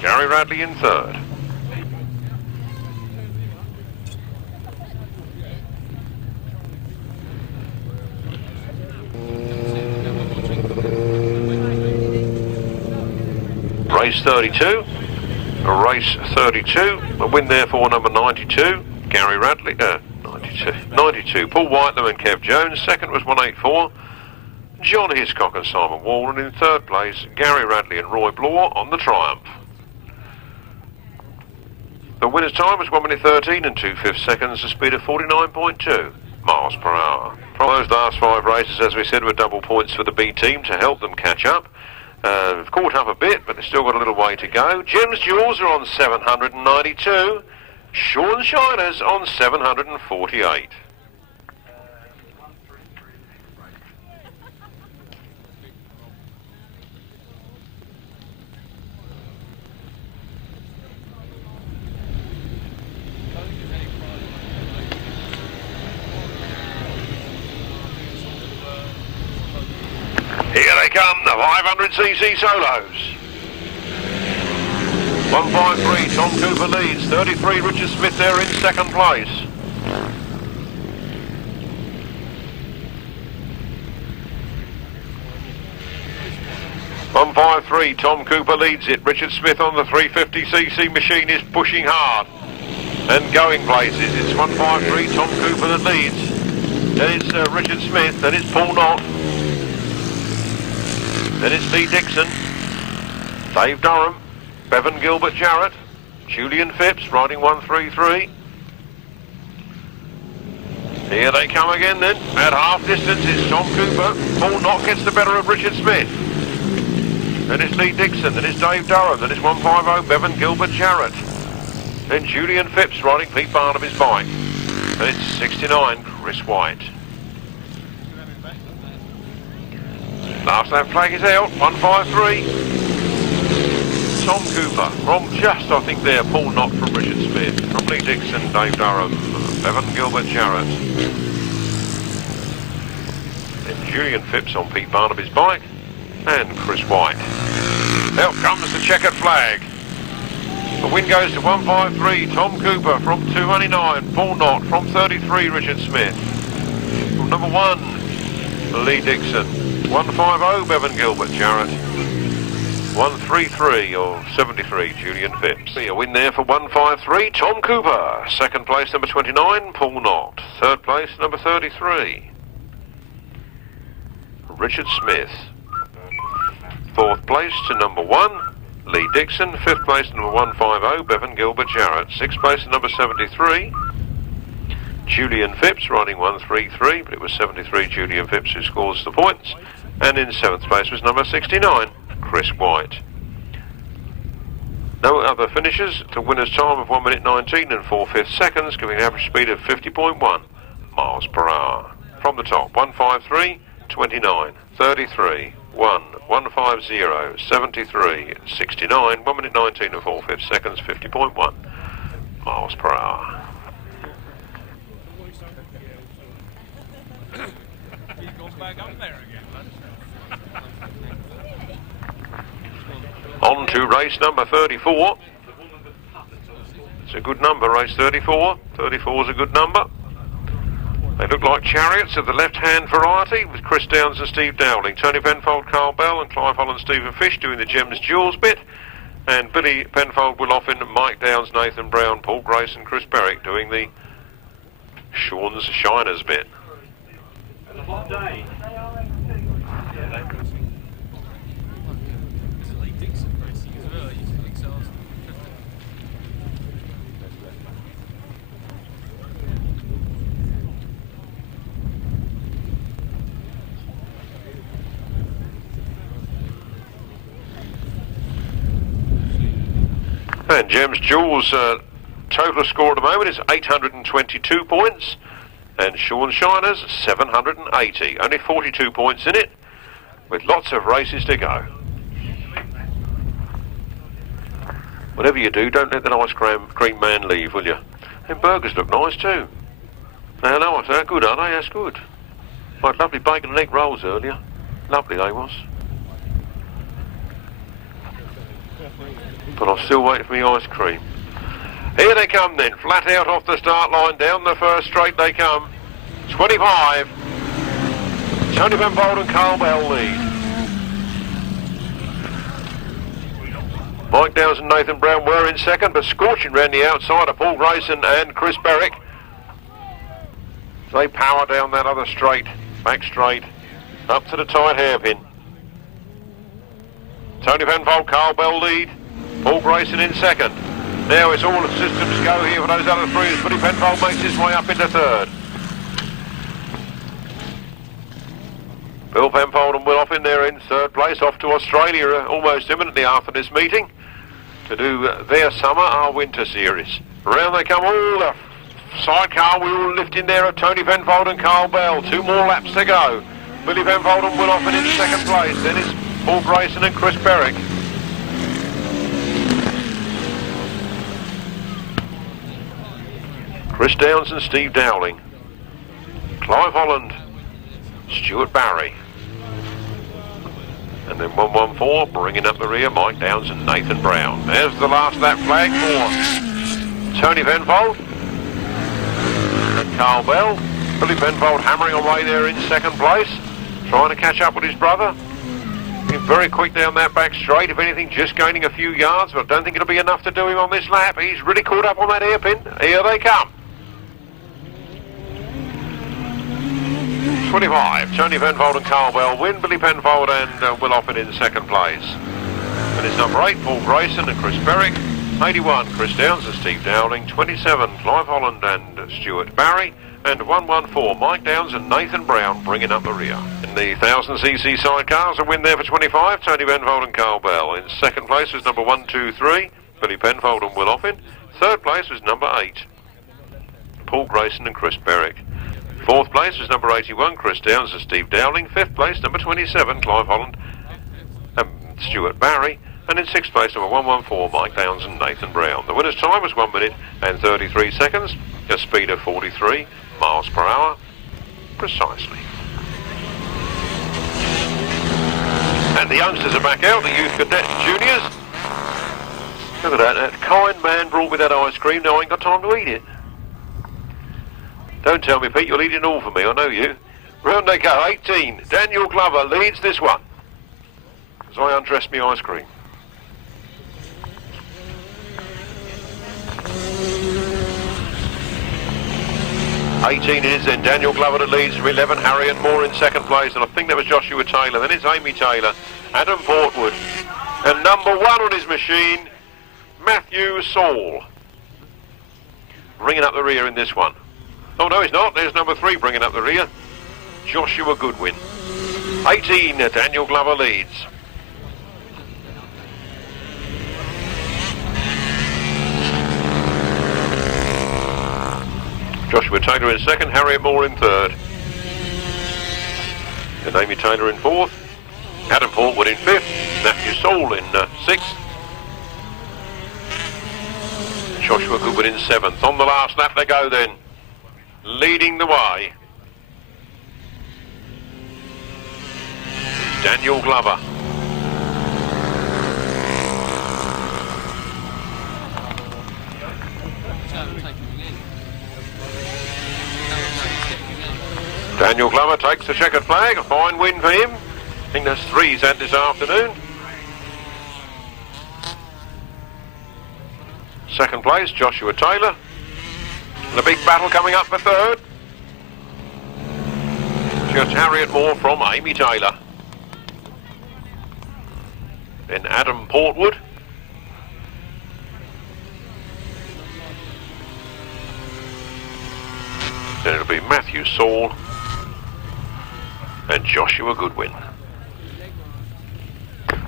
Gary Radley in third. Race 32, race 32, a win there for number 92, Gary Radley, 92, Paul Whitelam and Kev Jones. Second was 184, John Hiscock and Symon Wall, and in third place, Gary Radley and Roy Bloor on the Triumph. The winner's time was 1 minute 13 and 2/5 seconds, a speed of 49.2 miles per hour. From those last 5 races, as we said, were double points for the B team to help them catch up. They've caught up a bit, but they've still got a little way to go. Gems Jules are on 792. Sean Shiners on 748. Here they come, the 500cc solos. 153, Tom Cooper leads. 33, Richard Smith there in second place. .153, Tom Cooper leads it. Richard Smith on the 350cc machine is pushing hard and going places. It's 153, Tom Cooper that leads. Then it's Richard Smith, then it's Paul Knott. Then it's Lee Dixon, Dave Durham, Bevan Gilbert Jarrett, Julian Phipps riding 133. Here they come again then. At half distance is Tom Cooper. Paul Knott gets the better of Richard Smith. Then it's Lee Dixon, then it's Dave Durham, then it's 150 Bevan Gilbert Jarrett. Then Julian Phipps riding Pete Barnaby's bike. Then it's 69 Chris White. Last lap flag is out, 153. Tom Cooper from just, I think there, Paul Knott from Richard Smith. From Lee Dixon, Dave Durham, Bevan Gilbert Jarrett. Then Julian Phipps on Pete Barnaby's bike. And Chris White. Out comes the checkered flag. The win goes to 153, Tom Cooper from 229, Paul Knott from 33, Richard Smith. From number 1, Lee Dixon. 150, Bevan Gilbert Jarrett. 133 or 73, Julian Phipps. A win there for 153, Tom Cooper. Second place, number 29, Paul Knott. Third place, number 33, Richard Smith. Fourth place to number 1, Lee Dixon. Fifth place to number 150, Bevan Gilbert Jarrett. Sixth place to number 73, Julian Phipps, riding 133, but it was 73 Julian Phipps who scores the points. And in seventh place was number 69, Chris White. No other finishers. The winner's time of 1 minute 19 and 4/5 seconds, giving an average speed of 50.1 miles per hour. From the top, 153, 29, 33, 1, 150, 73, 69, 1 minute 19 and 4/5 seconds, 50.1 miles per hour. He's gone back up there again, On to race number 34. It's a good number, race 34. 34 is a good number. They look like chariots of the left-hand variety, with Chris Downs and Steve Dowling, Tony Penfold, Carl Bell and Clive Holland, Stephen Fish doing the Gems Jewels bit, and Billy Penfold, Will Offin, Mike Downs, Nathan Brown, Paul Grace and Chris Berwick doing the Sean's Shiners bit. Lee Dixon racing as well. He's an exhaust. And Gems Jewels total score at the moment is 822 points, and Sean Shiners 780. Only 42 points in it, with lots of races to go. Whatever you do, don't let the ice cream man leave, will you? And burgers look nice too. Now, no, they're good, aren't they? That's good. I had lovely bacon and egg rolls earlier. Lovely they was. But I'm still waiting for my ice cream. Here they come then, flat out off the start line, down the first straight they come. 25. Tony Penfold and Carl Bell lead. Mike Downs and Nathan Brown were in second, but scorching round the outside of Paul Grayson and Chris Berwick. They power down that other straight, back straight, up to the tight hairpin. Tony Penfold, Carl Bell lead. Paul Grayson in second. Now it's all the systems go here for those other three as Billy Penfold makes his way up into third. Bill Penfold and Will Offin there in third place, off to Australia almost imminently after this meeting to do their summer, our winter series. Around they come, all the sidecar wheel lifting there of Tony Penfold and Carl Bell. 2 more laps to go. Billy Penfold and Will Offin in second place. Then it's Paul Grayson and Chris Berwick. Chris Downs and Steve Dowling. Clive Holland, Stuart Barry. And then 114 bringing up the rear, Mike Downs and Nathan Brown. There's the last lap flag for Tony Penfold and Carl Bell. Billy Penfold hammering away there in second place, trying to catch up with his brother. Been very quick down that back straight, if anything just gaining a few yards, but I don't think it'll be enough to do him on this lap. He's really caught up on that hairpin. Here they come. 25, Tony Penfold and Carl Bell win. Billy Penfold and Will Offin in second place. And it's number 8, Paul Grayson and Chris Berwick. 81, Chris Downs and Steve Dowling. 27, Clive Holland and Stuart Barry. And 114, Mike Downs and Nathan Brown bringing up the rear. In the 1000cc sidecars, a win there for 25, Tony Penfold and Carl Bell. In second place was number 123, Billy Penfold and Will Offin. Third place was number 8, Paul Grayson and Chris Berwick. Fourth place was number 81, Chris Downs and Steve Dowling. Fifth place, number 27, Clive Holland and Stuart Barry. And in sixth place, number 114, Mike Downs and Nathan Brown. The winner's time was 1 minute and 33 seconds, a speed of 43 miles per hour, precisely. And the youngsters are back out, the youth cadets and juniors. Look at that. That kind man brought me that ice cream. Now I ain't got time to eat it. Don't tell me, Pete, you'll eat it all for me. I know you. Round they go. 18. Daniel Glover leads this one as I undress me ice cream. It is then Daniel Glover that leads from 11, Harriet Moore in second place, and I think that was Joshua Taylor. Then it's Amy Taylor, Adam Portwood, and number 1 on his machine, Matthew Saul, bringing up the rear in this one. Oh no, he's not. There's number 3 bringing up the rear, Joshua Goodwin. 18, Daniel Glover leads. Joshua Taylor in second, Harriet Moore in third. And Amy Taylor in fourth. Adam Portwood in fifth. Matthew Saul in sixth. Joshua Goodwin in seventh. On the last lap they go then. Leading the way. Daniel Glover. Daniel Glover takes the checkered flag, a fine win for him. I think that's 3 he's had this afternoon. Second place, Joshua Taylor. And a big battle coming up for third. Just Harriet Moore from Amy Taylor. Then Adam Portwood. Then it'll be Matthew Saul and Joshua Goodwin.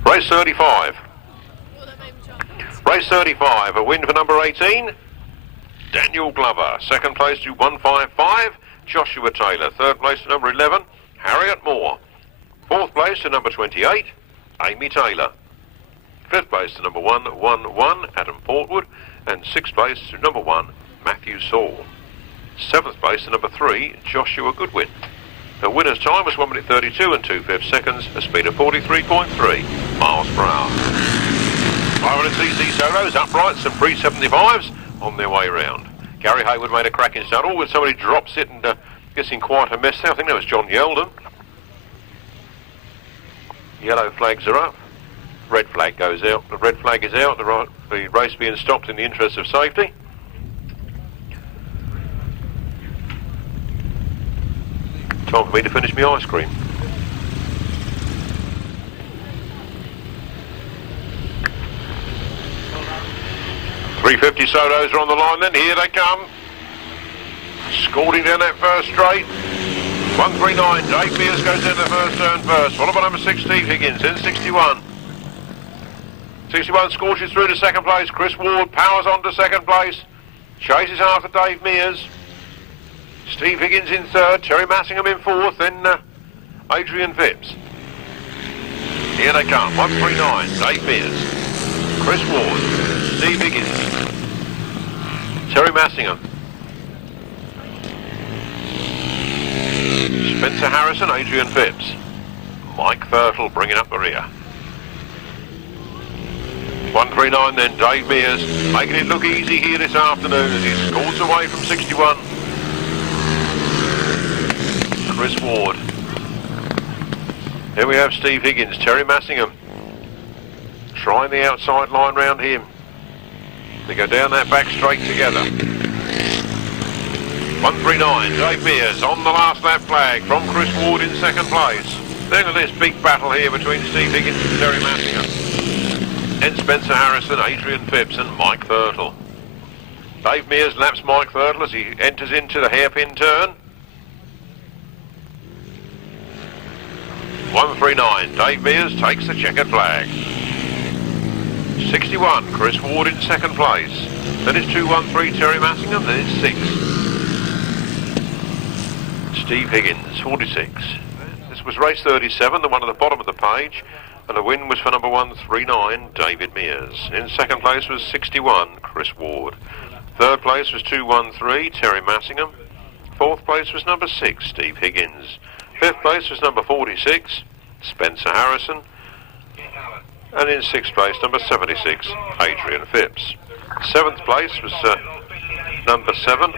Race 35. Race 35, a win for number 18, Daniel Glover. Second place to 155, Joshua Taylor. Third place to number 11, Harriet Moore. Fourth place to number 28, Amy Taylor. Fifth place to number 111, Adam Portwood. And sixth place to number 1, Matthew Saul. Seventh place to number 3, Joshua Goodwin. The winner's time was 1 minute 32 and 2/5 seconds, a speed of 43.3 miles per hour. 500cc solos, uprights and pre-75s on their way round. Gary Hayward made a cracking start. Oh, when somebody drops it and gets in quite a mess there. I think that was John Yeldon. Yellow flags are up. Red flag goes out. The red flag is out. The race being stopped in the interest of safety. Time for me to finish my ice cream. .350 solos are on the line then. Here they come. Scalding down that first straight. 139. Dave Mears goes down the first turn first. Followed by number 6, Steve Higgins. Then 61. 61 scorches through to second place. Chris Ward powers on to second place. Chases after Dave Mears. Steve Higgins in third, Terry Massingham in fourth, then Adrian Phipps. Here they come, 139, Dave Mears, Chris Ward, Steve Higgins, Terry Massingham, Spencer Harrison, Adrian Phipps, Mike Thurtle bringing up the rear. 139 then, Dave Mears, making it look easy here this afternoon as he scores away from 61. Chris Ward. Here we have Steve Higgins, Terry Massingham. Trying the outside line round him. They go down that back straight together. 139, Dave Mears on the last lap flag from Chris Ward in second place. Look at this big battle here between Steve Higgins and Terry Massingham. Then Spencer Harrison, Adrian Phipps and Mike Thurtle. Dave Mears laps Mike Thurtle as he enters into the hairpin turn. 139, Dave Mears takes the checkered flag. 61, Chris Ward in second place. Then it's 213, Terry Massingham. Then it's 6. Steve Higgins, 46. This was race 37, the one at the bottom of the page. And the win was for number 139, David Mears. In second place was 61, Chris Ward. Third place was 213, Terry Massingham. Fourth place was number 6, Steve Higgins. Fifth place was number 46, Spencer Harrison. And in 6th place, number 76, Adrian Phipps. 7th place was number 7,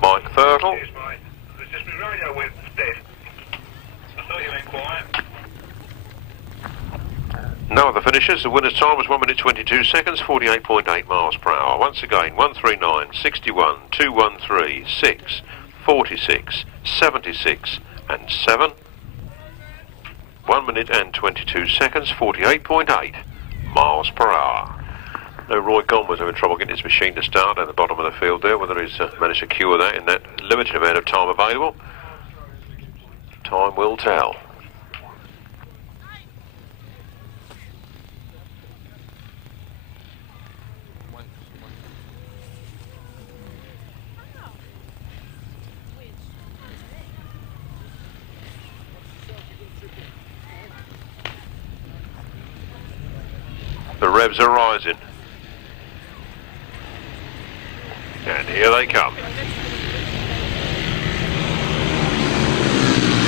Mike Thurtle. No other finishers. The winner's time was 1 minute 22 seconds, 48.8 miles per hour. Once again, 139, 61, 213, 6, 46, 76 and 7. 1 minute and 22 seconds, 48.8 miles per hour. No, Roy Conway's having trouble getting his machine to start at the bottom of the field there, whether he's managed to cure that in that limited amount of time available. Time will tell. The revs are rising. And here they come.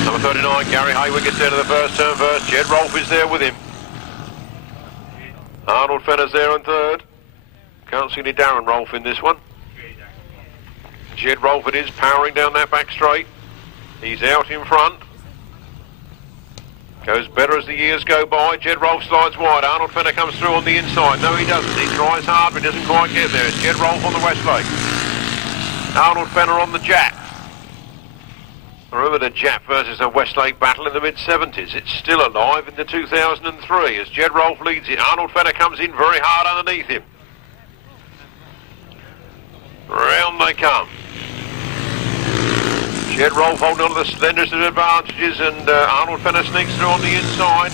Number 39, Gary Hayward gets out of the first turn first. Jed Rolph is there with him. Arnold Fenner's there on 3rd. Can't see any Darren Rolph in this one. Jed Rolph it is, powering down that back straight. He's out in front. Goes better as the years go by. Jed Rolph slides wide. Arnold Fenner comes through on the inside. No, he doesn't. He tries hard, but he doesn't quite get there. It's Jed Rolph on the Westlake. Arnold Fenner on the Jap. Remember the Jap versus the Westlake battle in the mid-70s. It's still alive in the 2003 as Jed Rolph leads it. Arnold Fenner comes in very hard underneath him. Round they come. Jed Rolph holding on to the slenderest of advantages, and Arnold Fenner sneaks through on the inside.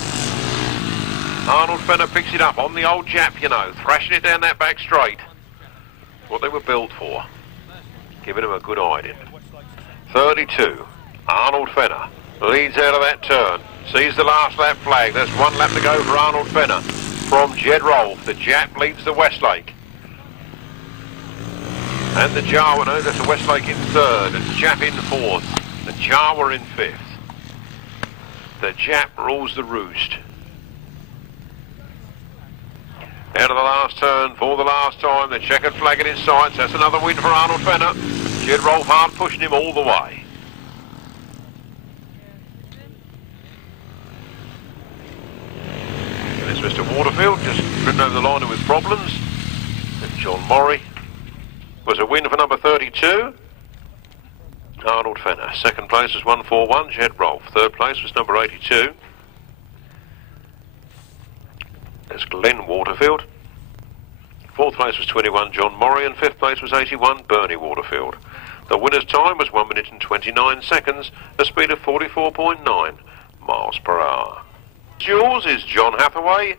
Arnold Fenner picks it up on the old Jap, you know, thrashing it down that back straight. What they were built for. Giving him a good hiding. 32, Arnold Fenner leads out of that turn. Sees the last lap flag. There's 1 lap to go for Arnold Fenner from Jed Rolph. The Jap leads the Westlake. And the Jawa, no, that's the Westlake in 3rd, and Jap in 4th, the Jawa in 5th. The Jap rules the roost. Out of the last turn for the last time, the checkered flag in his sights. That's another win for Arnold Fenner. Jed Rolph hard pushing him all the way. And there's Mr. Waterfield just ridden over the line with problems. And John Morrie was a win for number 32, Arnold Fenner. 2nd place was 141, Jed Rolph. 3rd place was number 82. There's Glenn Waterfield. 4th place was 21, John Morrie, and 5th place was 81, Bernie Waterfield. The winner's time was 1 minute and 29 seconds, a speed of 44.9 miles per hour. Jules is John Hathaway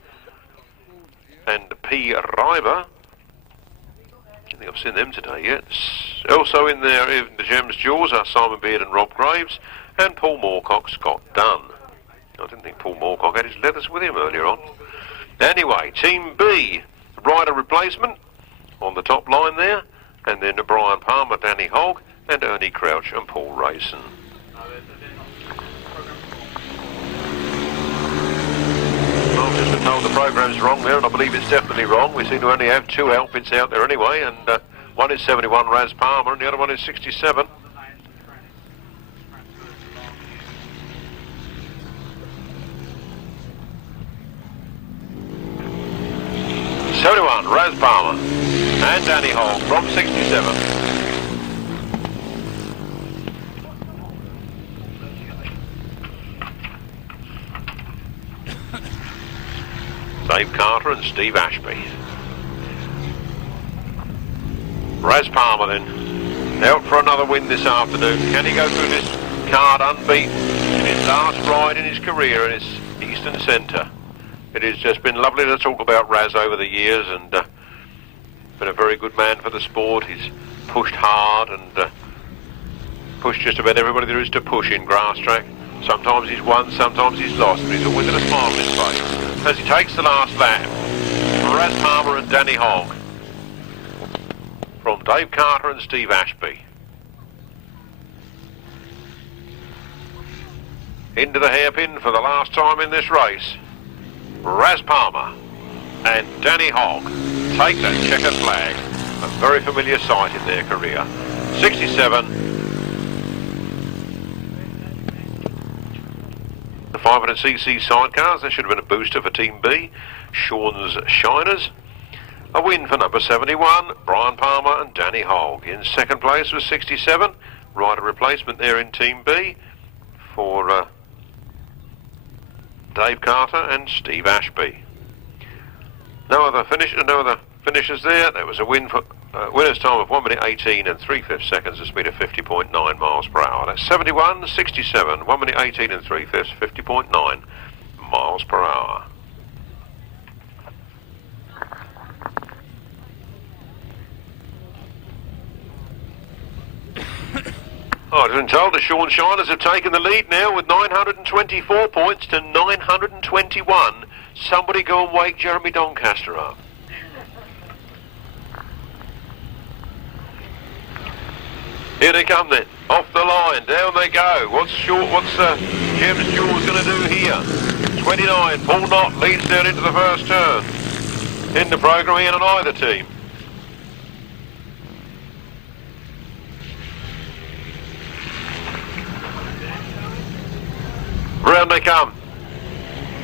and P. River. I think I've seen them today yet. Also in there, in the Gems Jewels are Simon Beard and Rob Graves, and Paul Moorcock, Scott Dunn. I didn't think Paul Moorcock had his leathers with him earlier on. Anyway, Team B, rider replacement on the top line there, and then Brian Palmer, Danny Hogg, and Ernie Crouch and Paul Rayson. I've just been told the programme's wrong there, and I believe it's definitely wrong. We seem to only have 2 outfits out there anyway, and one is 71 Raz Palmer, and the other one is 67. Raz Palmer and Danny Hogg from 67. Dave Carter and Steve Ashby. Raz Palmer then, out for another win this afternoon. Can he go through this card unbeaten in his last ride in his career in his Eastern Centre? It has just been lovely to talk about Raz over the years, and been a very good man for the sport. He's pushed hard and pushed just about everybody there is to push in Grasstrack. Sometimes he's won, sometimes he's lost, but he's always got a smile on his face as he takes the last lap. Raz Palmer and Danny Hogg from Dave Carter and Steve Ashby. into the hairpin for the last time in this race. Raz Palmer and Danny Hogg take that checkered flag, a very familiar sight in their career. 67. The 500cc sidecars, there should have been a booster for Team B, Sean's Shiners. A win for number 71, Brian Palmer and Danny Hogg. In second place was 67, rider replacement there in Team B for Dave Carter and Steve Ashby. No other finishers there. There was a win for winner's time of 1 minute 18 and 3/5 seconds, a speed of 50.9 miles per hour. That's 71, 67, 1 minute 18 and 3/5, 50.9 miles per hour. I've been told the Sean Shiners have taken the lead now with 924 points to 921. Somebody go and wake Jeremy Doncaster up. Here they come then, off the line, down they go. What's James Jules going to do here? 29, Paul Knott leads down into the first turn. In the programme in on either team. Round they come.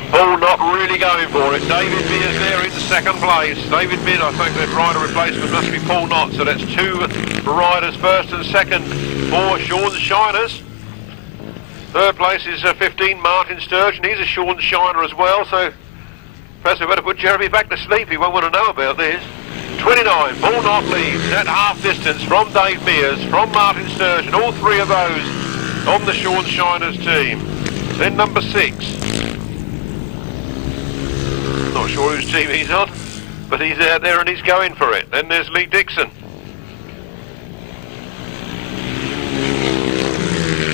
Paul Knott really going for it. David Mears there in second place. David Mears, I think that rider replacement must be Paul Knott. So that's two riders first and second for Sean's Shiners. Third place is 15, Martyn Sturgeon. He's a Sean's Shiner as well. So perhaps we better put Jeremy back to sleep. He won't want to know about this. 29, Paul Knott leads at half distance from Dave Mears, from Martyn Sturgeon. All three of those on the Sean's Shiners team. Then number 6. Not sure whose team he's on, but he's out there and he's going for it. Then there's Lee Dixon.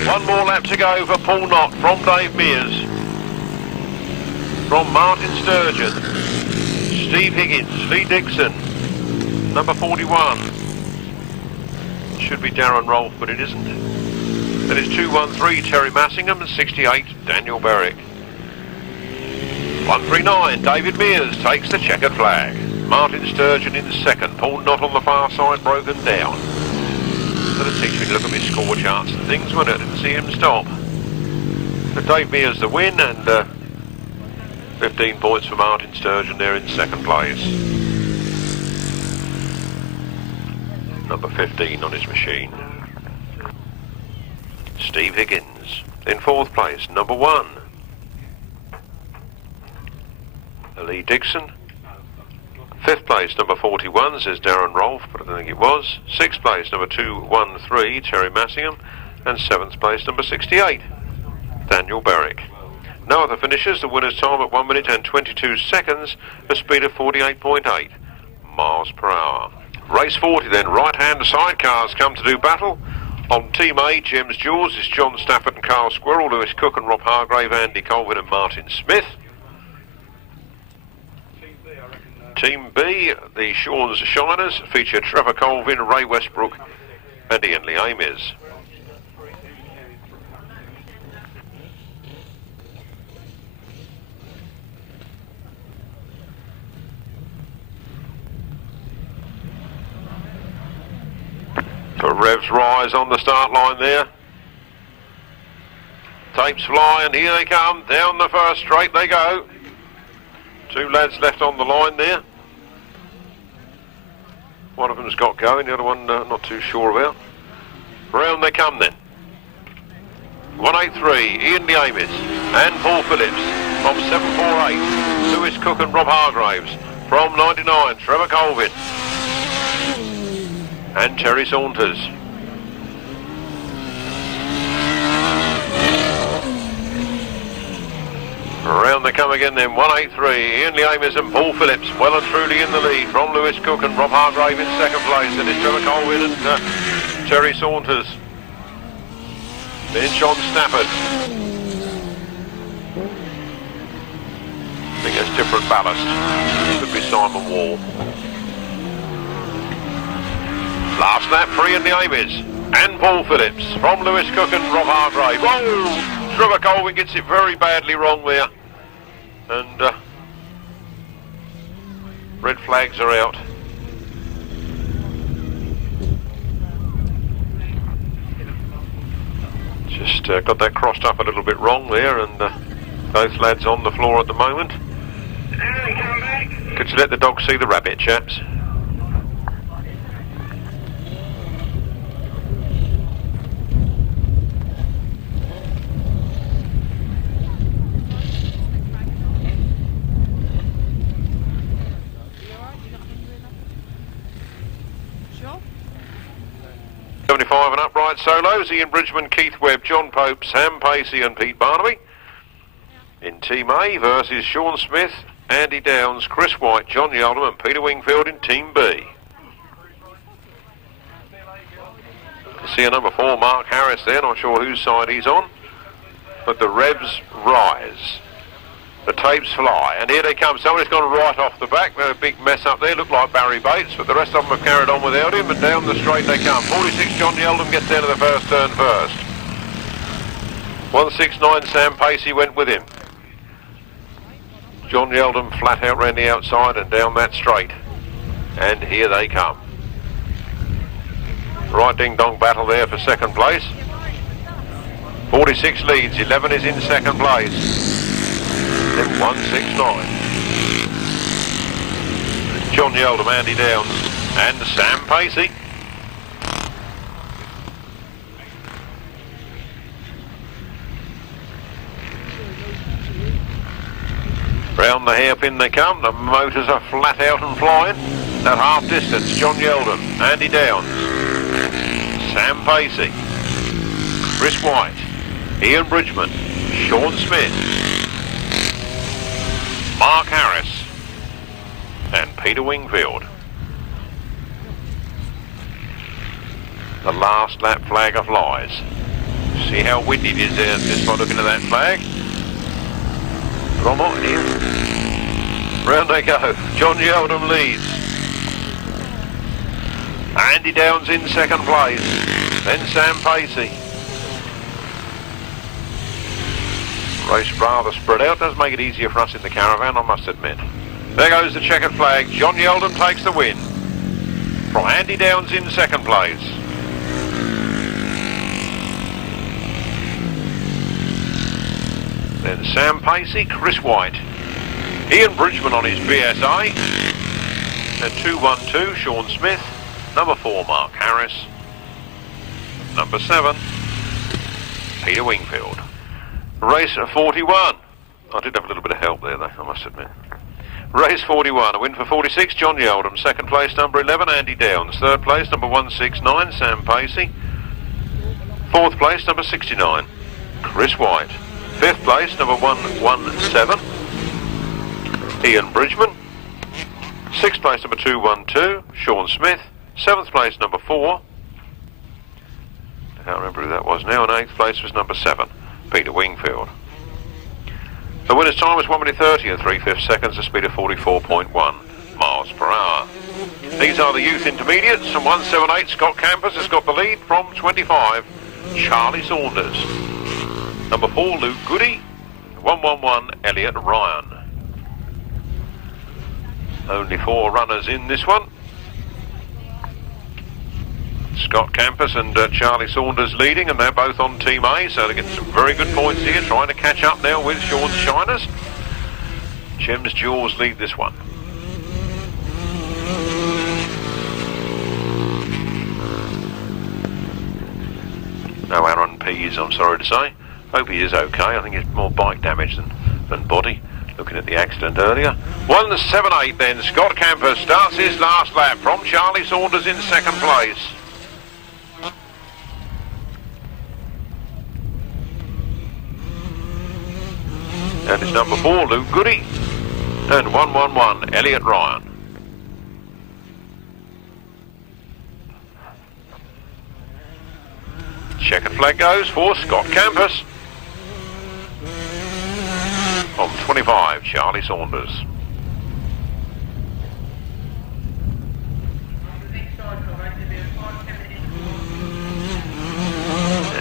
One more lap to go for Paul Knott from Dave Mears. From Martyn Sturgeon, Steve Higgins, Lee Dixon, number 41. Should be Darren Rolph, but it isn't. Then it's 213, Terry Massingham, and 68, Daniel Berwick. 139, David Mears takes the checkered flag. Martyn Sturgeon in second, Paul Knott on the far side, broken down. So the teacher look at my score charts and things when I didn't see him stop. So Dave Mears the win, and 15 points for Martyn Sturgeon there in second place. Number 15 on his machine. Steve Higgins in fourth place, number 1. Lee Dixon. Fifth place, number 41, says Darren Rolph, but I don't think it was. Sixth place, number 213, Terry Massingham. And seventh place, number 68, Daniel Berwick. No other finishers. The winner's time at 1 minute and 22 seconds, a speed of 48.8 miles per hour. Race 40 then, right-hand sidecars come to do battle. On Team A, James Jules is John Stafford and Carl Squirrel, Lewis Cook and Rob Hargrave, Andy Colvin and Martyn Smith. Team B, the Sean's Shiners, feature Trevor Colvin, Ray Westbrook and Ian Lee Mears. For Revs Rise on the start line there. Tapes fly and here they come. Down the first straight they go. Two lads left on the line there. One of them's got going, the other one not too sure about. Round they come then. 183, Ian Lee Mears and Paul Phillips. From 748, Lewis Cook and Rob Hargraves. From 99, Trevor Colvin and Terry Saunders. Around they come again then, 183, Ian Lee Mears and Paul Phillips, well and truly in the lead from Lewis Cook and Rob Hargrave in second place. Then it's Trevor Colvin and Terry Saunders. Then John Stafford. I think it's different ballast. Could be Symon Wall. Last lap for Ian Lee Mears and Paul Phillips from Lewis Cook and Rob Hargrave. Whoa! Trevor Colvin gets it very badly wrong there. And red flags are out. Just got that crossed up a little bit wrong there, and both lads on the floor at the moment. Could you let the dog see the rabbit, chaps? Sure? 75 and upright solos, Ian Bridgman, Keith Webb, John Pope, Sam Pacey and Pete Barnaby. In Team A versus Sean Smith, Andy Downs, Chris White, John Yeldham and Peter Wingfield in Team B. You see a number 4, Mark Harris there, not sure whose side he's on. But the revs rise. The tapes fly, and here they come. Somebody's gone right off the back. They're a big mess up there, looked like Barry Bates, but the rest of them have carried on without him, and down the straight they come. 46 John Yeldham gets down to the first turn first. 169 Sam Pacey went with him. John Yeldham flat out round the outside and down that straight. And here they come. Right ding-dong battle there for second place. 46 leads, 11 is in second place. Then 169. John Yeldham, Andy Downs and Sam Pacey. Round the hairpin they come, the motors are flat out and flying. That half distance, John Yeldham, Andy Downs, Sam Pacey, Chris White, Ian Bridgman, Sean Smith, Mark Harris and Peter Wingfield. The last lap flag flies. See how windy it is there just by looking at that flag. From on here. Round they go. John Yeldham leads. Andy Downs in second place. Then Sam Pacey. Race rather spread out. Does make it easier for us in the caravan, I must admit. There goes the checkered flag. John Yeldham takes the win. From Andy Downs in second place. Then Sam Pacey, Chris White, Ian Bridgman on his BSA, and 212 Sean Smith, number 4 Mark Harris, number 7 Peter Wingfield. Race 41. I did have a little bit of help there though, I must admit. Race 41, a win for 46 John Yeldham, second place number 11 Andy Downs, third place number 169 Sam Pacey, fourth place number 69 Chris White. Fifth place, number 117, Ian Bridgman. Sixth place, number 212, Sean Smith. Seventh place, number 4. I can't remember who that was now. And eighth place was number 7, Peter Wingfield. The winner's time was 1 minute 30 and 3/5 seconds, a speed of 44.1 miles per hour. These are the youth intermediates, and 178 Scott Campers has got the lead from 25, Charlie Saunders. Number 4, Luke Goody. 111, Elliot Ryan. Only 4 runners in this one. Scott Campus and Charlie Saunders leading, and they're both on Team A, so they're getting some very good points here, trying to catch up now with Sean's Shiners. Gems Jaws lead this one. No Aaron Pease, I'm sorry to say. Hope he is okay. I think it's more bike damage than body, looking at the accident earlier. 178 then. Scott Campus starts his last lap from Charlie Saunders in second place. And it's number 4, Luke Goody. And 111, Elliot Ryan. Checkered flag goes for Scott Campus. On 25, Charlie Saunders.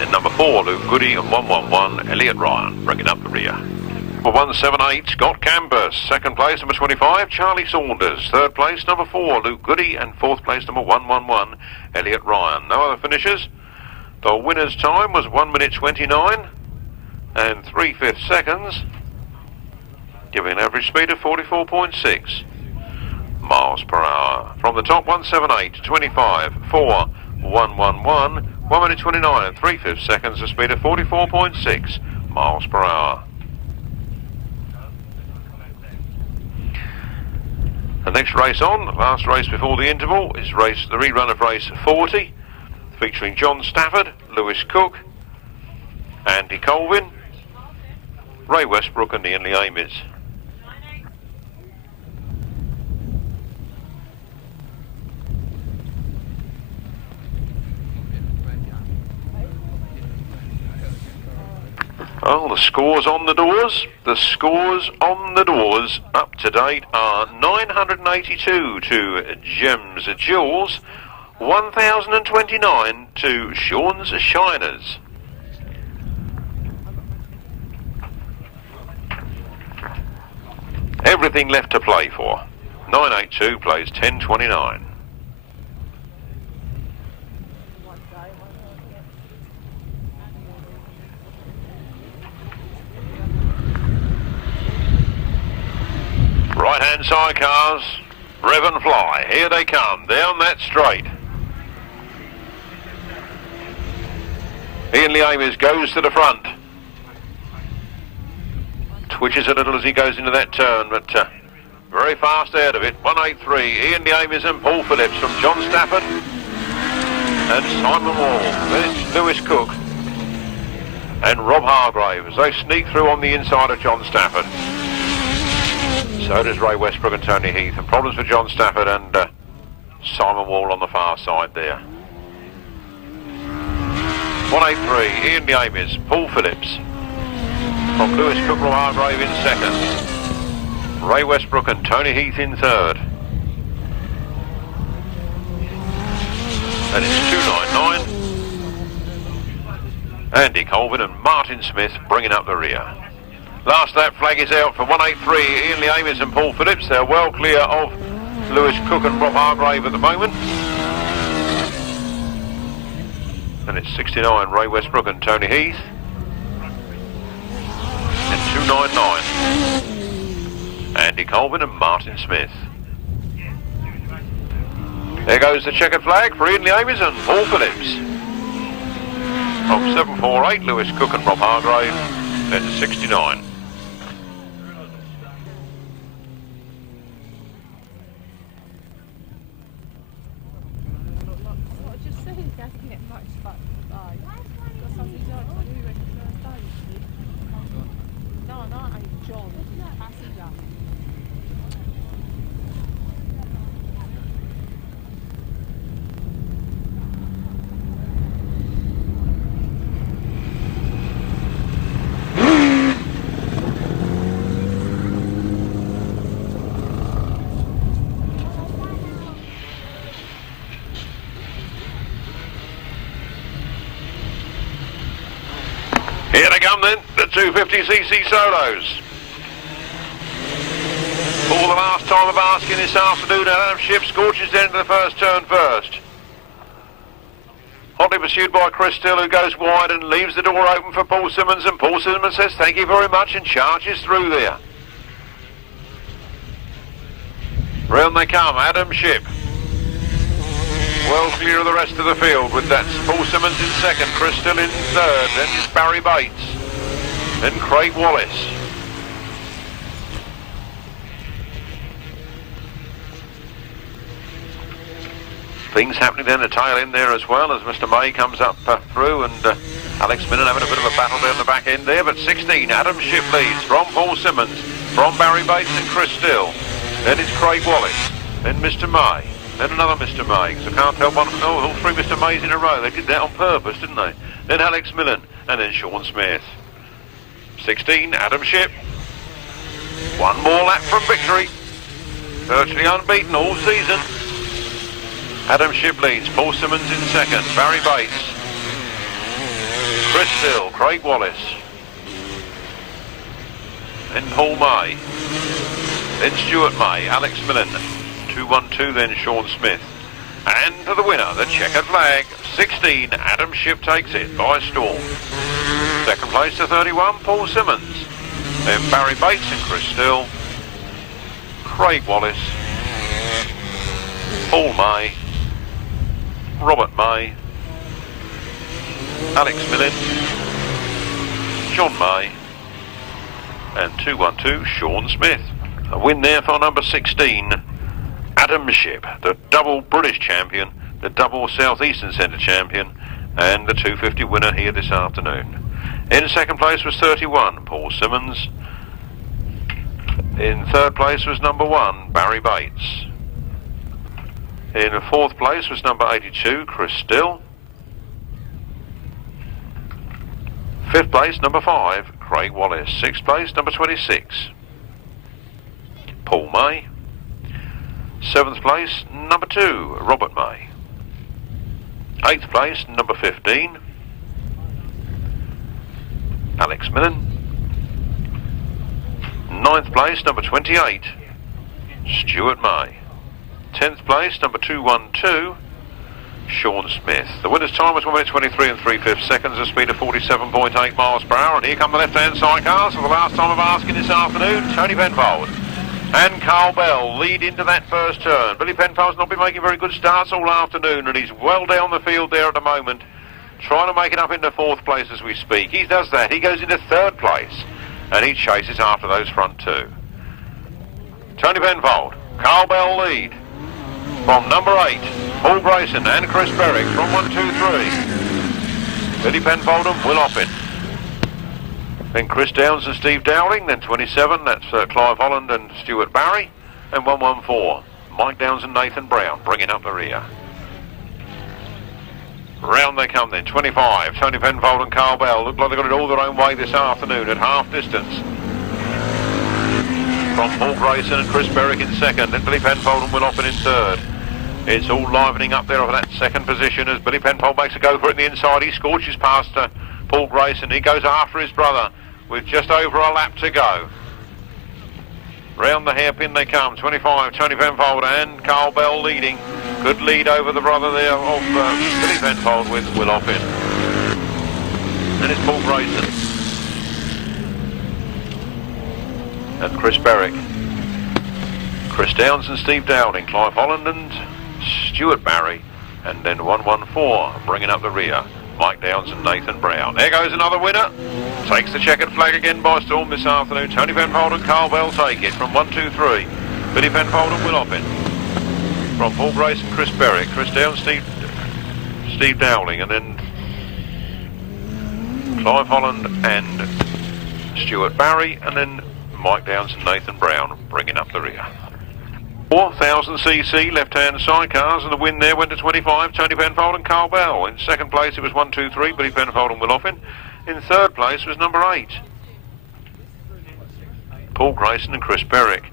And number 4, Luke Goody, and 111, Elliot Ryan, bringing up the rear. Number 178, Scott Campus. Second place, number 25, Charlie Saunders. Third place, number 4, Luke Goody, and fourth place, number 111, Elliot Ryan. No other finishers. The winner's time was 1 minute 29 and 3/5 seconds, giving an average speed of 44.6 miles per hour. From the top, 178 to 25, 4, 111, 1 minute 29 and 3/5 seconds, a speed of 44.6 miles per hour. The next race on, the last race before the interval, is the rerun of race 40, featuring John Stafford, Lewis Cook, Andy Colvin, Ray Westbrook and Ian Lee Amis. Oh, the scores on the doors. The scores on the doors up to date are 982 to Gems Jewels, 1029 to Sean's Shiners. Everything left to play for. 982 plays 1029. Right-hand sidecars, rev and fly. Here they come, down that straight. Ian Lee Amis goes to the front. Twitches a little as he goes into that turn, but very fast out of it. 183, Ian Lee Amis and Paul Phillips from John Stafford and Symon Wall. Then it's Lewis Cook and Rob Hargrave as they sneak through on the inside of John Stafford. So does Ray Westbrook and Tony Heath, and problems for John Stafford and Symon Wall on the far side there. 183, Ian Lee Amis, Paul Phillips from Lewis Cook, Rob Hargrave in second. Ray Westbrook and Tony Heath in third. And it's 299. Andy Colvin and Martyn Smith bringing up the rear. Last lap flag is out for 183, Ian Lee Amis and Paul Phillips. They're well clear of Lewis Cook and Rob Hargrave at the moment. And it's 69, Ray Westbrook and Tony Heath. And 299, Andy Colvin and Martyn Smith. There goes the checkered flag for Ian Lee Amis and Paul Phillips. From 748, Lewis Cook and Rob Hargrave. Then 69. Here they come then, the 250cc solos. For the last time of asking this afternoon, Adam Shipp scorches down to the first turn first. Hotly pursued by Chris Still, who goes wide and leaves the door open for Paul Simmons, and Paul Simmons says thank you very much and charges through there. Round they come, Adam Shipp. Well clear of the rest of the field with that Paul Simmons in second, Chris Still in third, then it's Barry Bates, then Craig Wallace. Things happening down the tail end there as well as Mr. May comes up through, and Alex Minnan having a bit of a battle down the back end there, but 16, Adam Shipp leads from Paul Simmons, from Barry Bates and Chris Still. Then it's Craig Wallace, then Mr. May. Then another Mr. May, because I can't tell one. Oh, all three Mr. Mays in a row. They did that on purpose, didn't they? Then Alex Millen, and then Sean Smith. 16, Adam Shipp. One more lap from victory. Virtually unbeaten all season. Adam Shipp leads, Paul Simmons in second, Barry Bates. Chris Still, Craig Wallace. Then Paul May. Then Stuart May, Alex Millen. 2-1-2 then Sean Smith. And for the winner, the checkered flag, 16, Adam Ship takes it by storm. Second place to 31, Paul Simmons. Then Barry Bates and Chris Still. Craig Wallace. Paul May. Robert May. Alex Millen. John May. And 2-1-2, Sean Smith. A win there for number 16, Adam Ship, the double British champion, the double South Eastern Centre champion, and the 250 winner here this afternoon. In second place was 31, Paul Simmons. In third place was number 1, Barry Bates. In fourth place was number 82, Chris Still. Fifth place, number 5, Craig Wallace. Sixth place, number 26, Paul May. Seventh place, number 2, Robert May. Eighth place, number 15, Alex Millen. Ninth place, number 28, Stuart May. 10th place, number 2-1-2, Sean Smith. The winner's time was 1 minute 23 and 3/5 seconds, a speed of 47.8 miles per hour. And here come the left-hand sidecars for the last time of asking this afternoon. Tony Penfold and Carl Bell lead into that first turn. Billy Penfold's not been making very good starts all afternoon, and he's well down the field there at the moment, trying to make it up into fourth place as we speak. He does that. He goes into third place, and he chases after those front two. Tony Penfold, Carl Bell lead. From number 8, Paul Grayson and Chris Berwick from 1, 2, 3. Billy Penfold and Will Oppin. Then Chris Downs and Steve Dowling. Then 27, that's Clive Holland and Stuart Barry. And 114, Mike Downs and Nathan Brown bringing up the rear. Round they come then, 25, Tony Penfold and Carl Bell. Look like they've got it all their own way this afternoon at half distance. From Paul Grayson and Chris Berwick in second, then Billy Penfold and Will Oppin in third. It's all livening up there over that second position as Billy Penfold makes a go for it in the inside. He scorches past Paul Grayson. He goes after his brother with just over a lap to go. Round the hairpin they come, 25, Tony Penfold and Carl Bell leading. Good lead over the brother there of Billy Penfold with Will Oppin. Then it's Paul Grayson. And Chris Berwick. Chris Downs and Steve Dowling, Clive Holland and Stuart Barry, and then 114 bringing up the rear, Mike Downs and Nathan Brown. There goes another winner. Takes the checkered flag again by storm this afternoon. Tony Penfold and Carl Bell take it from 1, 2, 3. Billy Penfold and Will Oppin. From Paul Grayson, Chris Berwick, Chris Downs, Steve Dowling, and then Clive Holland and Stuart Barry, and then Mike Downs and Nathan Brown bringing up the rear. 4,000cc left-hand sidecars, and the win there went to 25, Tony Penfold and Carl Bell. In second place it was 1, 2, 3, Billy Penfold and Will Oppin. In third place was number 8, Paul Grayson and Chris Berwick.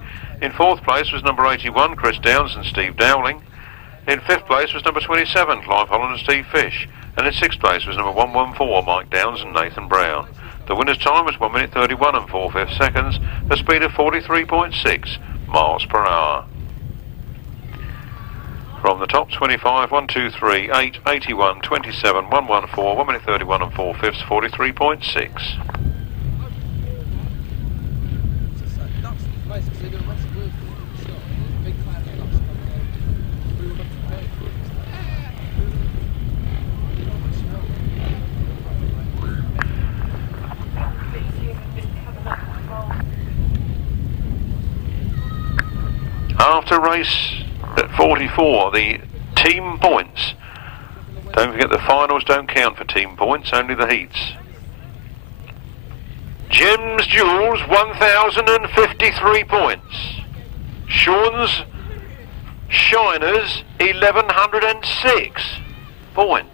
In fourth place was number 81, Chris Downs and Steve Dowling. In fifth place was number 27, Clive Holland and Steve Fish. And in sixth place was number 114, Mike Downs and Nathan Brown. The winner's time was 1 minute 31 and 4/5 seconds, a speed of 43.6 miles per hour. From the top, 25, 1, 2, 3, 8, 81, 27, 114, 1 minute 31 and 4/5, 43.6. After race at 44, the team points. Don't forget the finals don't count for team points, only the heats. Jim's Jewels, 1,053 points. Sean's Shiners, 1,106 points.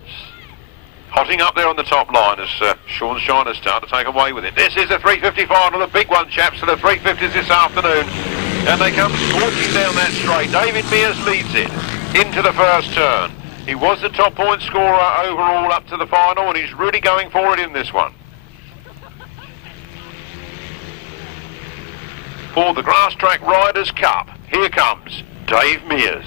Hotting up there on the top line as Sean's Shiners start to take away with it. This is the 350 final, the big one, chaps, for the 350s this afternoon. And they come scorching down that straight. David Mears leads it into the first turn. He was the top point scorer overall up to the final, and he's really going for it in this one. For the Grasstrack Riders' Cup, here comes Dave Mears.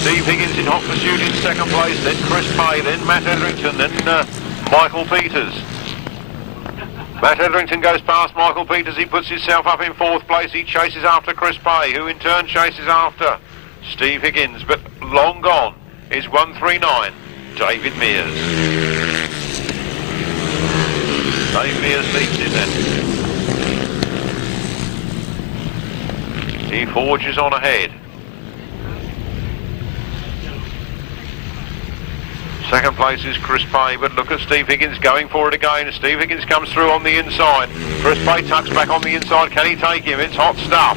Steve Higgins in hot pursuit in second place, then Chris Pay, then Matt Etherington, then Michael Peters. Matt Etherington goes past Michael Peters, he puts himself up in fourth place, he chases after Chris Pay, who in turn chases after Steve Higgins, but long gone is 139, David Mears. Dave Mears leads in then. He forges on ahead. Second place is Chris Pay, but look at Steve Higgins going for it again. Steve Higgins comes through on the inside. Chris Pay tucks back on the inside. Can he take him? It's hot stuff.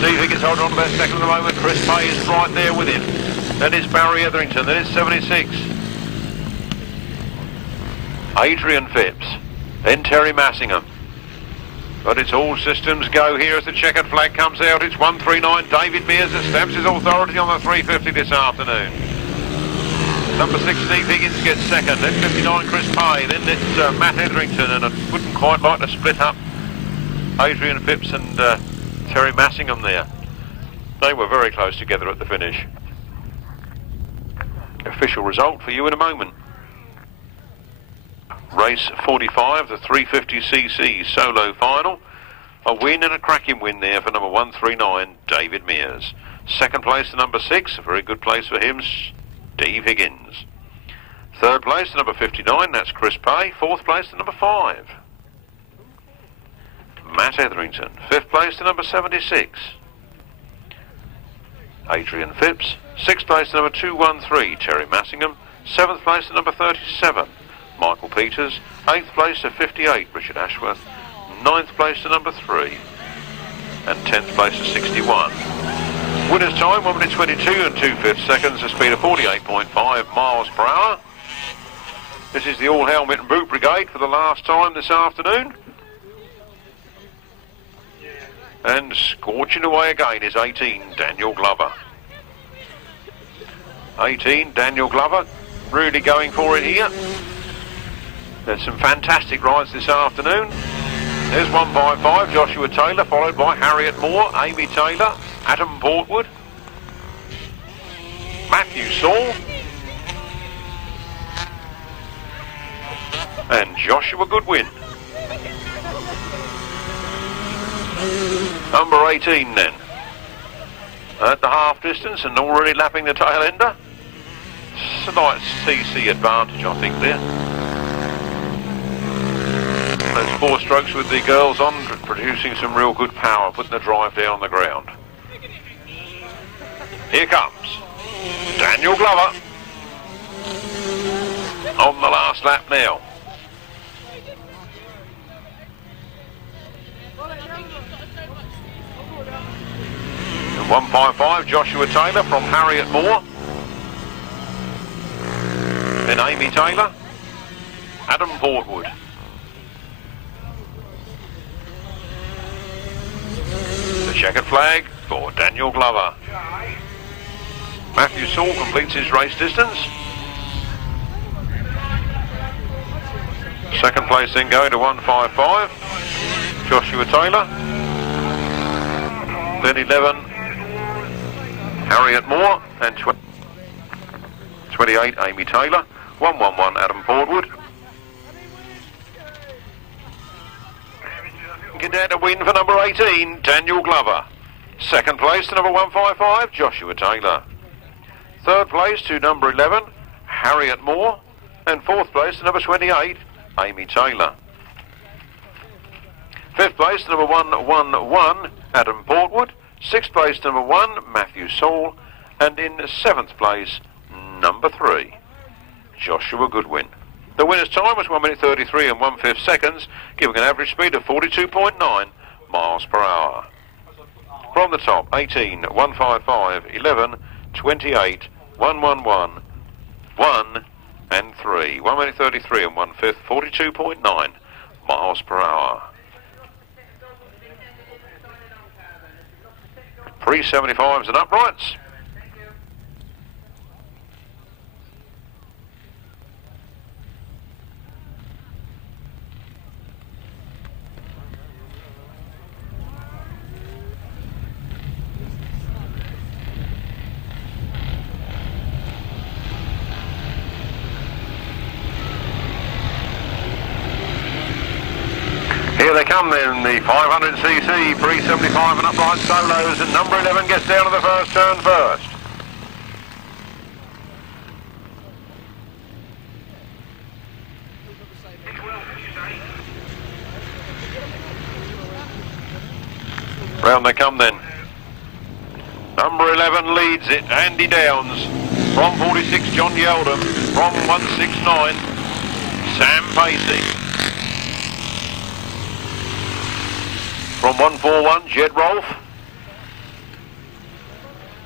Steve Higgins holding on to that second at the moment. Chris Pay is right there with him. Then it's Barry Etherington. Then it's 76. Adrian Phipps. Then Terry Massingham. But it's all systems go here as the checkered flag comes out. It's 139 David Mears that stamps his authority on the 350 this afternoon. Number 6 Steve Higgins gets second, then 59 Chris Pay, then it's Matt Etherington, and I wouldn't quite like to split up Adrian Phipps and Terry Massingham there. They were very close together at the finish. Official result for you in a moment. Race 45, the 350cc solo final. A win and a cracking win there for number 139, David Mears. Second place to number 6, a very good place for him, Steve Higgins. Third place to number 59, that's Chris Pay. Fourth place to number 5, Matt Etherington. Fifth place to number 76, Adrian Phipps. Sixth place to number 213, Terry Massingham. Seventh place to number 37, Michael Peters. Eighth place to 58, Richard Ashworth. Ninth place to number 3, and 10th place to 61. Winner's time 1 minute 22 and 2/5 seconds, a speed of 48.5 miles per hour. This is the all helmet and boot brigade for the last time this afternoon. And scorching away again is 18 Daniel Glover. 18 Daniel Glover, really going for it here. There's some fantastic rides this afternoon. There's 155 Joshua Taylor, followed by Harriet Moore, Amy Taylor, Adam Portwood, Matthew Saul, and Joshua Goodwin. Number 18 then, at the half distance and already lapping the tail ender. Slight CC advantage, I think, there. There's 4 strokes with the girls on, producing some real good power, putting the drive down on the ground. Here comes Daniel Glover on the last lap now. And 155 Joshua Taylor from Harriet Moore. Then Amy Taylor, Adam Portwood. The checkered flag for Daniel Glover. Matthew Saul completes his race distance. Second place then going to 155, Joshua Taylor. Then 11, Harriet Moore, and 28, Amy Taylor. 111, Adam Portwood. Get down to win for number 18, Daniel Glover. Second place to number 155, Joshua Taylor. Third place to number 11, Harriet Moore. And fourth place to number 28, Amy Taylor. Fifth place to number 111, Adam Portwood. Sixth place to number 1, Matthew Saul. And in seventh place, number 3, Joshua Goodwin. The winner's time was 1 minute 33 and 1/5 seconds, giving an average speed of 42.9 miles per hour. From the top, 18, 155, 11, 28, 111, 1 and 3. 1 minute 33 and 1/5, 42.9 miles per hour. Pre-75s and uprights. they come then, the 500cc, 375 and upright solos, and number 11 gets down to the first turn first. Round they come then. Number 11 leads it, Andy Downs. From 46, John Yeldham. From 169, Sam Pacey. From 141, Jed Rolph.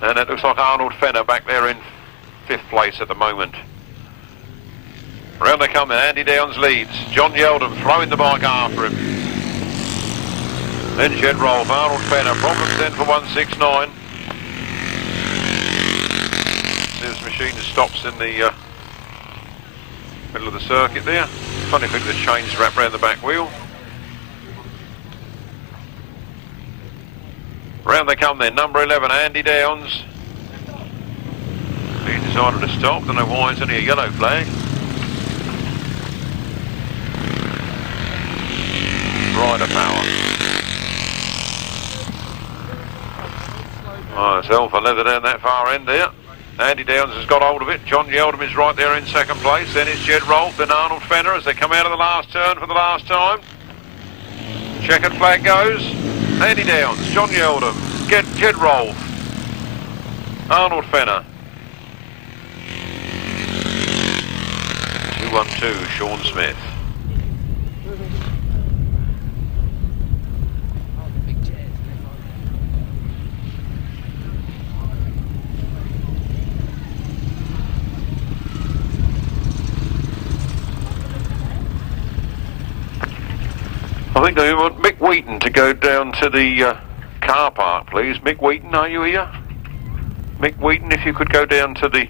And it looks like Arnold Fenner back there in 5th place at the moment. Round they come then, Andy Downs leads. John Yeldham throwing the bike after him. Then Jed Rolph, Arnold Fenner, problems then for 169. See this machine stops in the middle of the circuit there. Funny thing, the chains wrap around the back wheel. Round they come then, number 11, Andy Downs. He decided to stop, don't know why, it's only a yellow flag. Rider power. Oh, it's hell for leather down that far end there. Andy Downs has got hold of it. John Yeldham is right there in 2nd place. Then it's Jed Rolph, then Arnold Fenner as they come out of the last turn for the last time. Checkered flag goes. Andy Downs, John Yeldham, Jed Rolph, Arnold Fenner. 212, Sean Smith. I think they want Mick Wheaton to go down to the car park, please. Mick Wheaton, are you here? Mick Wheaton, if you could go down to the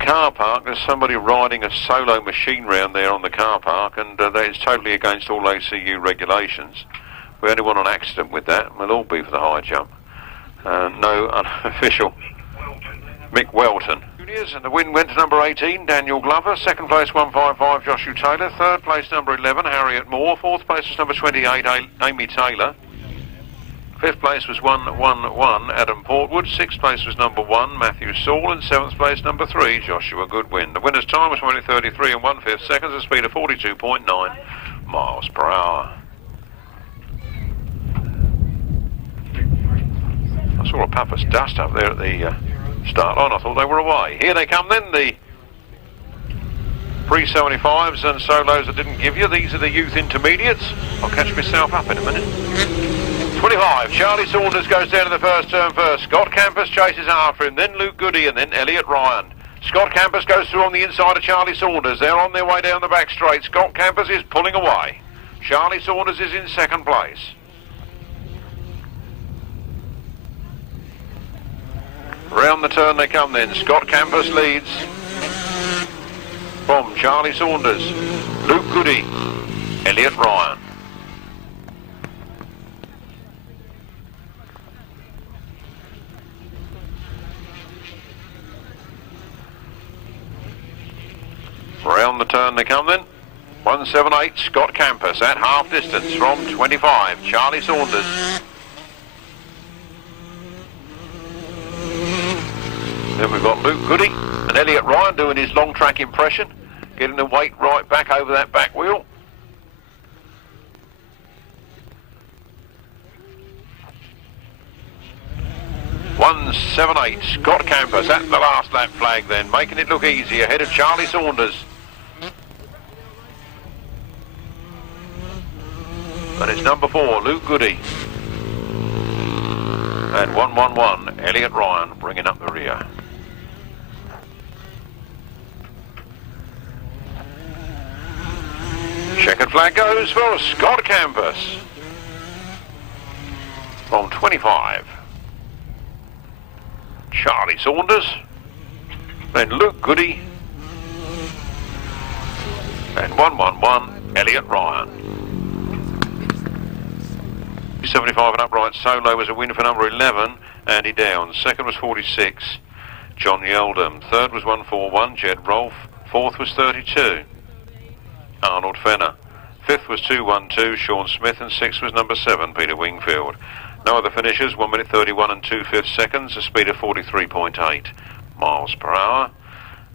car park. There's somebody riding a solo machine round there on the car park, and that is totally against all ACU regulations. We only want an accident with that. We'll all be for the high jump. No unofficial. Mick Welton. And the win went to number 18, Daniel Glover. 2nd place, 155, Joshua Taylor. 3rd place, number 11, Harriet Moore. 4th place was number 28, Amy Taylor. 5th place was 111, Adam Portwood. 6th place was number 1, Matthew Saul. And 7th place, number 3, Joshua Goodwin. The winner's time was 20:33 and 1/5 seconds, a speed of 42.9 miles per hour. I saw a puff of dust up there at the start line. I thought they were away. Here they come then, the 375s and solos that didn't give you. These are the youth intermediates. I'll catch myself up in a minute. 25, Charlie Saunders goes down to the first turn first. Scott Campus chases after him, then Luke Goody and then Elliot Ryan. Scott Campus goes through on the inside of Charlie Saunders. They're on their way down the back straight. Scott Campus is pulling away. Charlie Saunders is in 2nd place. Round the turn they come then. Scott Campus leads from Charlie Saunders, Luke Goody, Elliot Ryan. Round the turn they come then. 178, Scott Campus at half distance from 25, Charlie Saunders. Then we've got Luke Goody and Elliot Ryan doing his long track impression, getting the weight right back over that back wheel. .178, Scott Campus at the last lap flag then, making it look easy ahead of Charlie Saunders. And it's number 4, Luke Goody. And 111, Elliot Ryan bringing up the rear. Checkered flag goes for Scott Campus from 25. Charlie Saunders, then Luke Goody, and 111, Elliot Ryan. 75 and upright solo was a win for number 11, Andy Downs. 2nd was 46, John Yeldham. 3rd was 141, Jed Rolph. 4th was 32, Arnold Fenner. Fifth was 212, Sean Smith, and sixth was number 7, Peter Wingfield. No other finishers, 1 minute 31 and 2/5 seconds, a speed of 43.8 miles per hour.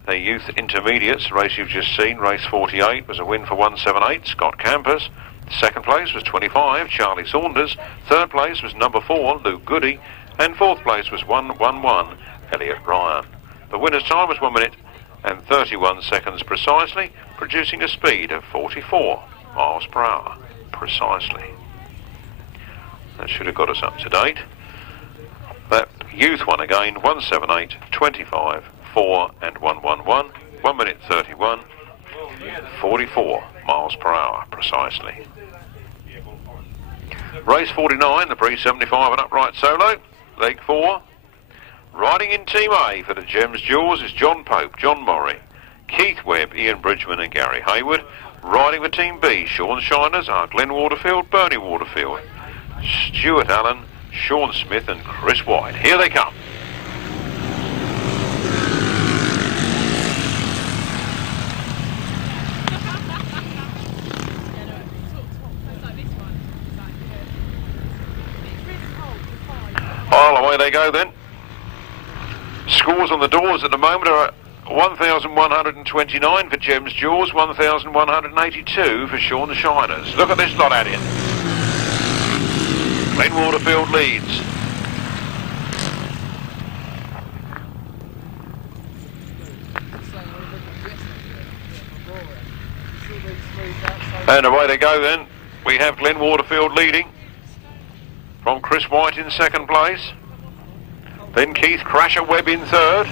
The youth intermediates, race you've just seen, race 48, was a win for 178, Scott Campers. Second place was 25, Charlie Saunders. Third place was number 4, Luke Goody. And fourth place was 111, Elliot Ryan. The winner's time was 1 minute and 31 seconds precisely, producing a speed of 44 miles per hour precisely. That should have got us up to date. That youth one again, 178, 25, 4 and 111, 1 minute 31, 44 miles per hour precisely. Race 49, the pre-75 and upright solo, leg 4. Riding in Team A for the Gems Jewels is John Pope, John Morrie, Keith Webb, Ian Bridgman and Gary Hayward. Riding for Team B, Sean Shiners are Glenn Waterfield, Bernie Waterfield, Stuart Allen, Sean Smith and Chris White. Here they come. Well, away they go then. Scores on the doors at the moment are 1,129 for Gems Jewels, 1,182 for Sean Shiners. Look at this lot at it. Glenn Waterfield leads. And away they go then. We have Glenn Waterfield leading from Chris White in second place. Then Keith Crasher Webb in third.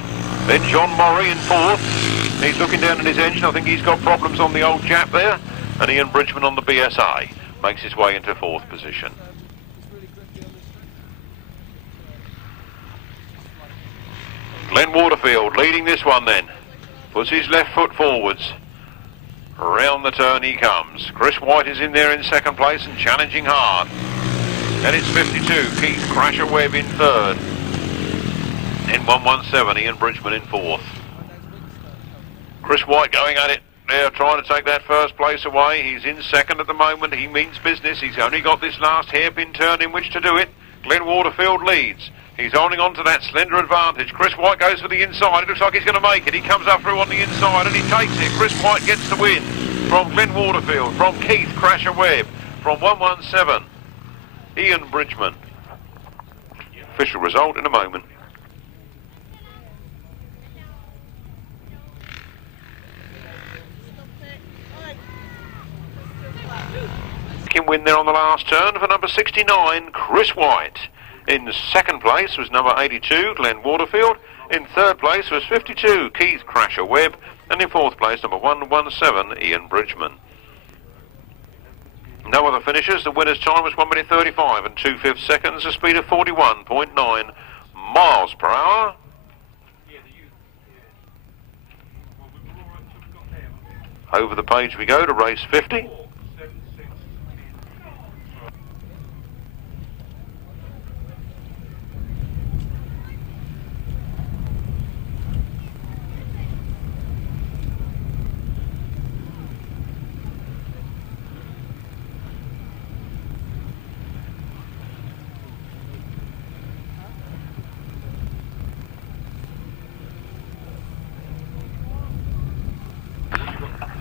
Then John Morrie in fourth. He's looking down at his engine. I think he's got problems on the old Jap there. And Ian Bridgman on the BSA makes his way into fourth position. Glenn Waterfield leading this one then. Puts his left foot forwards. Round the turn he comes. Chris White is in there in second place and challenging hard. And it's 52. Keith Crasher Webb in third. In 117, Ian Bridgman in fourth. Chris White going at it there, trying to take that first place away. He's in second at the moment. He means business. He's only got this last hairpin turn in which to do it. Glenn Waterfield leads. He's holding on to that slender advantage. Chris White goes for the inside. It looks like he's going to make it. He comes up through on the inside and he takes it. Chris White gets the win from Glenn Waterfield, from Keith Crasher Webb, from 117, Ian Bridgman. Official result in a moment. Can win there on the last turn for number 69, Chris White. In second place was number 82, Glenn Waterfield. In third place was 52, Keith Crasher Webb. And in fourth place, number 117, Ian Bridgman. No other finishers. The winner's time was 1 minute 35 and 2/5 seconds, a speed of 41.9 miles per hour. Over the page we go to race 50.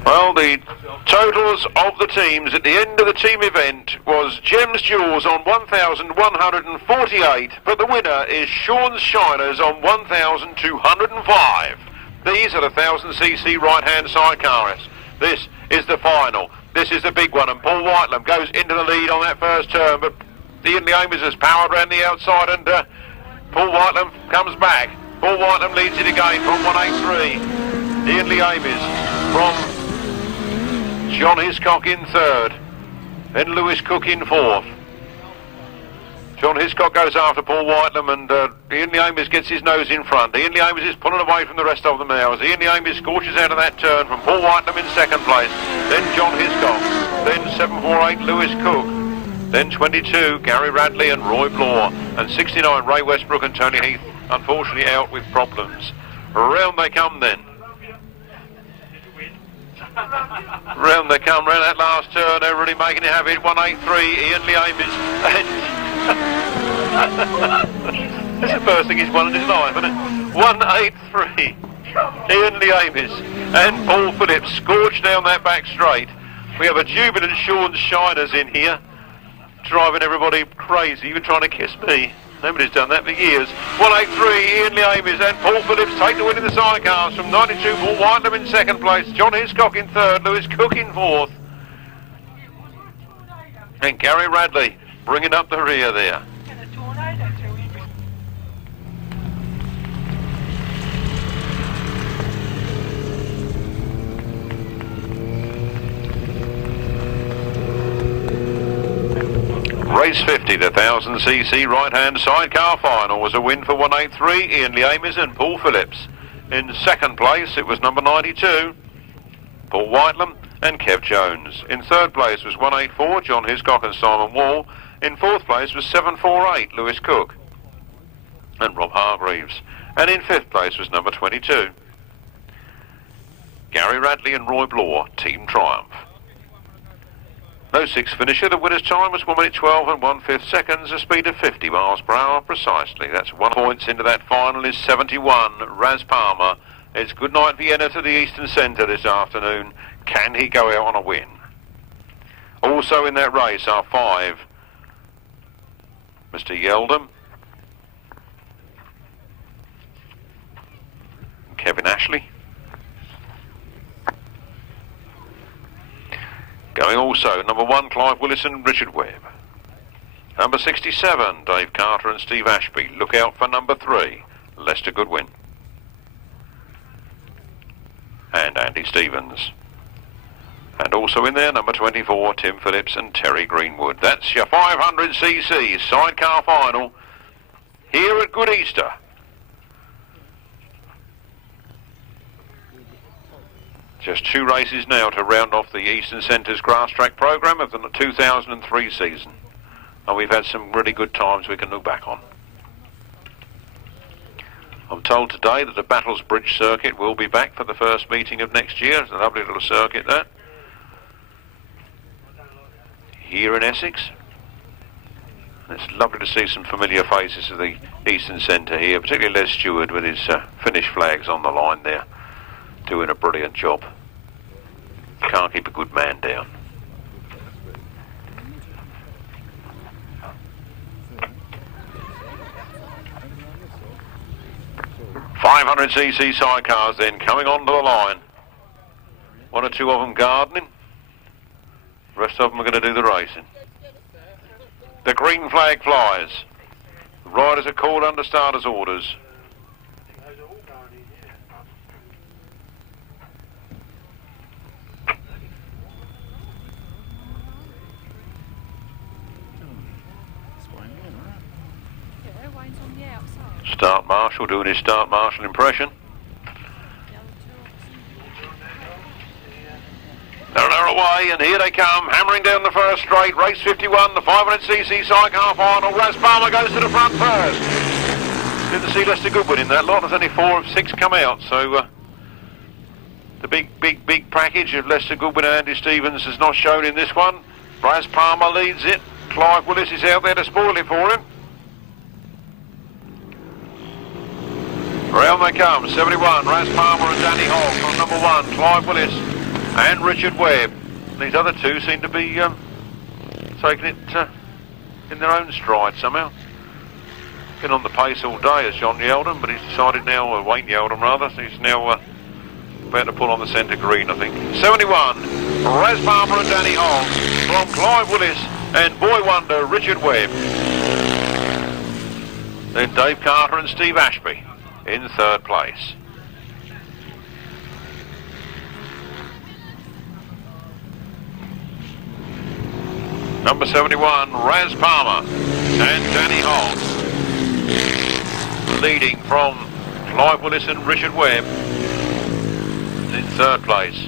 Well, the totals of the teams at the end of the team event was Gems Jewels on 1,148, but the winner is Sean Shiners on 1,205. These are the 1000cc right-hand sidecars. This is the final. This is the big one, and Paul Whitelam goes into the lead on that first turn, but Ian Leamers has powered around the outside, and Paul Whitelam comes back. Paul Whitelam leads it again from 183. Ian Leamers from John Hiscock in third, then Lewis Cook in fourth. John Hiscock goes after Paul Whitelam, and Ian Leamers gets his nose in front. Ian Leamers is pulling away from the rest of them now as Ian Leamers scorches out of that turn from Paul Whitelam in second place, then John Hiscock, then 748 Lewis Cook, then 22 Gary Radley and Roy Blore, and 69 Ray Westbrook and Tony Heath, unfortunately out with problems. Around they come then. Round they come, round that last turn, they're really making it happen. 183, Ian Leamis. That's the first thing he's won in his life, isn't it? 183, Ian Leamis and Paul Phillips scorched down that back straight. We have a jubilant Sean Shiners in here, driving everybody crazy, even trying to kiss me. Nobody's done that for years. 183, Ian Leamis and Paul Phillips take the win in the sidecars from 92. Paul Whitelam in second place, John Hiscock in third, Lewis Cook in fourth. And Gary Radley bringing up the rear there. Race 50, the 1000cc right-hand sidecar final was a win for 183, Ian Leamis and Paul Phillips. In second place, it was number 92, Paul Whitelam and Kev Jones. In third place was 184, John Hiscock and Symon Wall. In fourth place was 748, Lewis Cook and Rob Hargreaves. And in fifth place was number 22, Gary Radley and Roy Blore, Team Triumph. No sixth finisher, the winner's time was 1 minute 12 and 1/5 seconds, a speed of 50 miles per hour precisely. That's 1 point into that final is 71, Raz Palmer. It's good night Vienna to the Eastern Centre this afternoon. Can he go out on a win? Also in that race are 5, Mr. Yeldham, Kevin Ashley. Going also, number 1, Clive Willis and Richard Webb. Number 67, Dave Carter and Steve Ashby. Look out for number 3, Lester Goodwin. And Andy Stevens. And also in there, number 24, Tim Phillips and Terry Greenwood. That's your 500cc sidecar final here at Good Easter. Just 2 races now to round off the Eastern Centre's Grasstrack programme of the 2003 season. And we've had some really good times we can look back on. I'm told today that the Battles Bridge circuit will be back for the first meeting of next year. It's a lovely little circuit there. Here in Essex. It's lovely to see some familiar faces of the Eastern Centre here, particularly Les Stewart with his Finnish flags on the line there, doing a brilliant job. Can't keep a good man down. .500cc sidecars then coming onto the line. 1 or 2 of them gardening. The rest of them are going to do the racing. The green flag flies. The riders are called under starters' orders. Start Marshal doing his Start Marshal impression. They're away, and here they come, hammering down the first straight. Race 51, the 500cc sidecar final. Raz Palmer goes to the front first. Didn't see Lester Goodwin in that lot. There's only 4 of 6 come out, so the big package of Lester Goodwin and Andy Stevens is not shown in this one. Raz Palmer leads it. Clive Willis is out there to spoil it for him. Round they come, 71, Raz Palmer and Danny Hogg from number 1, Clive Willis and Richard Webb. These other 2 seem to be taking it in their own stride somehow. Been on the pace all day as John Yeldham, but he's decided now, or Wayne Yeldham rather, so he's now about to pull on the centre green, I think. 71, Raz Palmer and Danny Hogg from Clive Willis and boy wonder Richard Webb. Then Dave Carter and Steve Ashby in third place. Number 71, Raz Palmer and Danny Hogg, leading from Clive Willis and Richard Webb in third place.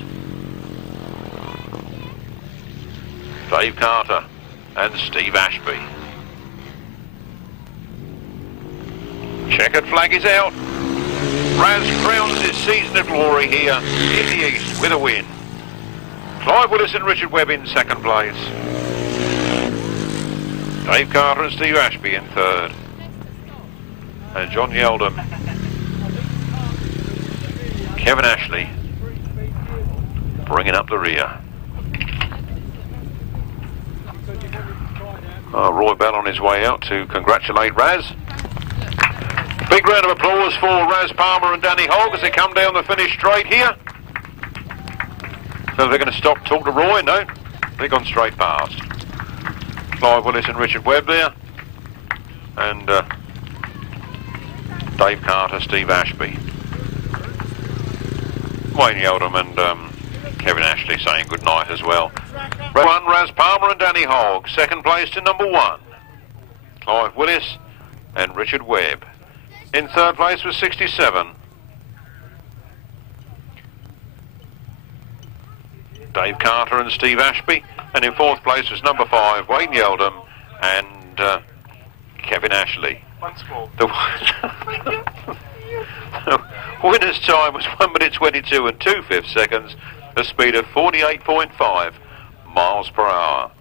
Dave Carter and Steve Ashby. Checkered flag is out. Raz crowns his season of glory here in the East with a win. Clive Willis and Richard Webb in second place. Dave Carter and Steve Ashby in third. And John Yeldham, Kevin Ashley bringing up the rear. Roy Bell on his way out to congratulate Raz. Big round of applause for Raz Palmer and Danny Hogg as they come down the finish straight here. So they're going to stop, talk to Roy? No, they've gone straight past. Clive Willis and Richard Webb there. And Dave Carter, Steve Ashby. Wayne Yeldham and Kevin Ashley saying good night as well. One, Raz Palmer and Danny Hogg. Second place to number 1. Clive Willis and Richard Webb. In third place was 67. Dave Carter and Steve Ashby. And in fourth place was number 5, Wayne Yeldham and Kevin Ashley. The winner's time was 1 minute 22 and 2/5 seconds, a speed of 48.5 miles per hour.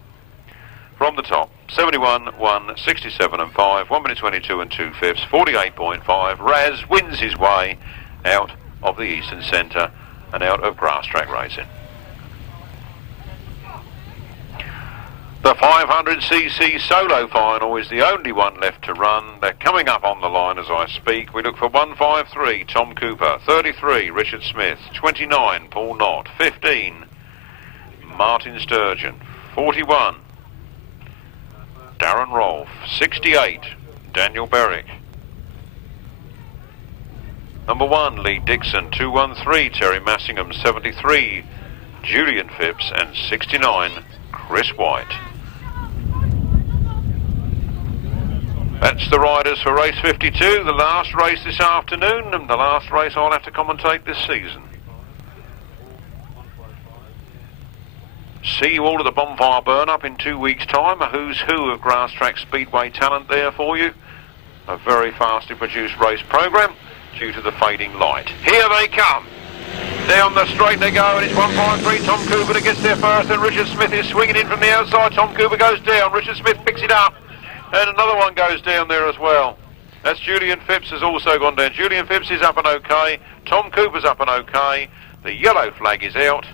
From the top, 71, 1, 67 and 5, 1 minute 22 and 2/5, 48.5. Raz wins his way out of the Eastern Centre and out of Grasstrack racing. The 500cc solo final is the only one left to run. They're coming up on the line as I speak. We look for 153, Tom Cooper, 33, Richard Smith, 29, Paul Knott, 15, Martyn Sturgeon, 41, Darren Rolph, 68, Daniel Berwick. Number 1, Lee Dixon, 213, Terry Massingham, 73, Julian Phipps, and 69, Chris White. That's the riders for race 52, the last race this afternoon, and the last race I'll have to commentate this season. See you all at the bonfire burn-up in 2 weeks' time. A who's who of Grasstrack Speedway talent there for you. A very fastly produced race programme due to the fading light. Here they come. Down the straight they go, and it's 153. Tom Cooper that gets there first, and Richard Smith is swinging in from the outside. Tom Cooper goes down. Richard Smith picks it up, and another one goes down there as well. That's Julian Phipps has also gone down. Julian Phipps is up and okay. Tom Cooper's up and okay. The yellow flag is out.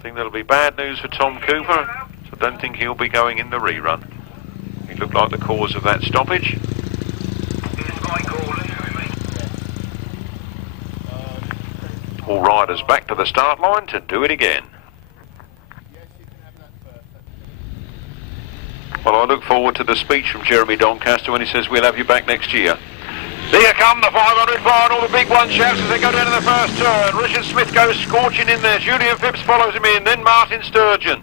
I think that'll be bad news for Tom Cooper. So I don't think he'll be going in the rerun. He looked like the cause of that stoppage. All riders back to the start line to do it again. Well, I look forward to the speech from Jeremy Doncaster when he says we'll have you back next year. Here come the 500 final, the big one chaps as they go down to the first turn. Richard Smith goes scorching in there. Julian Phipps follows him in, then Martyn Sturgeon.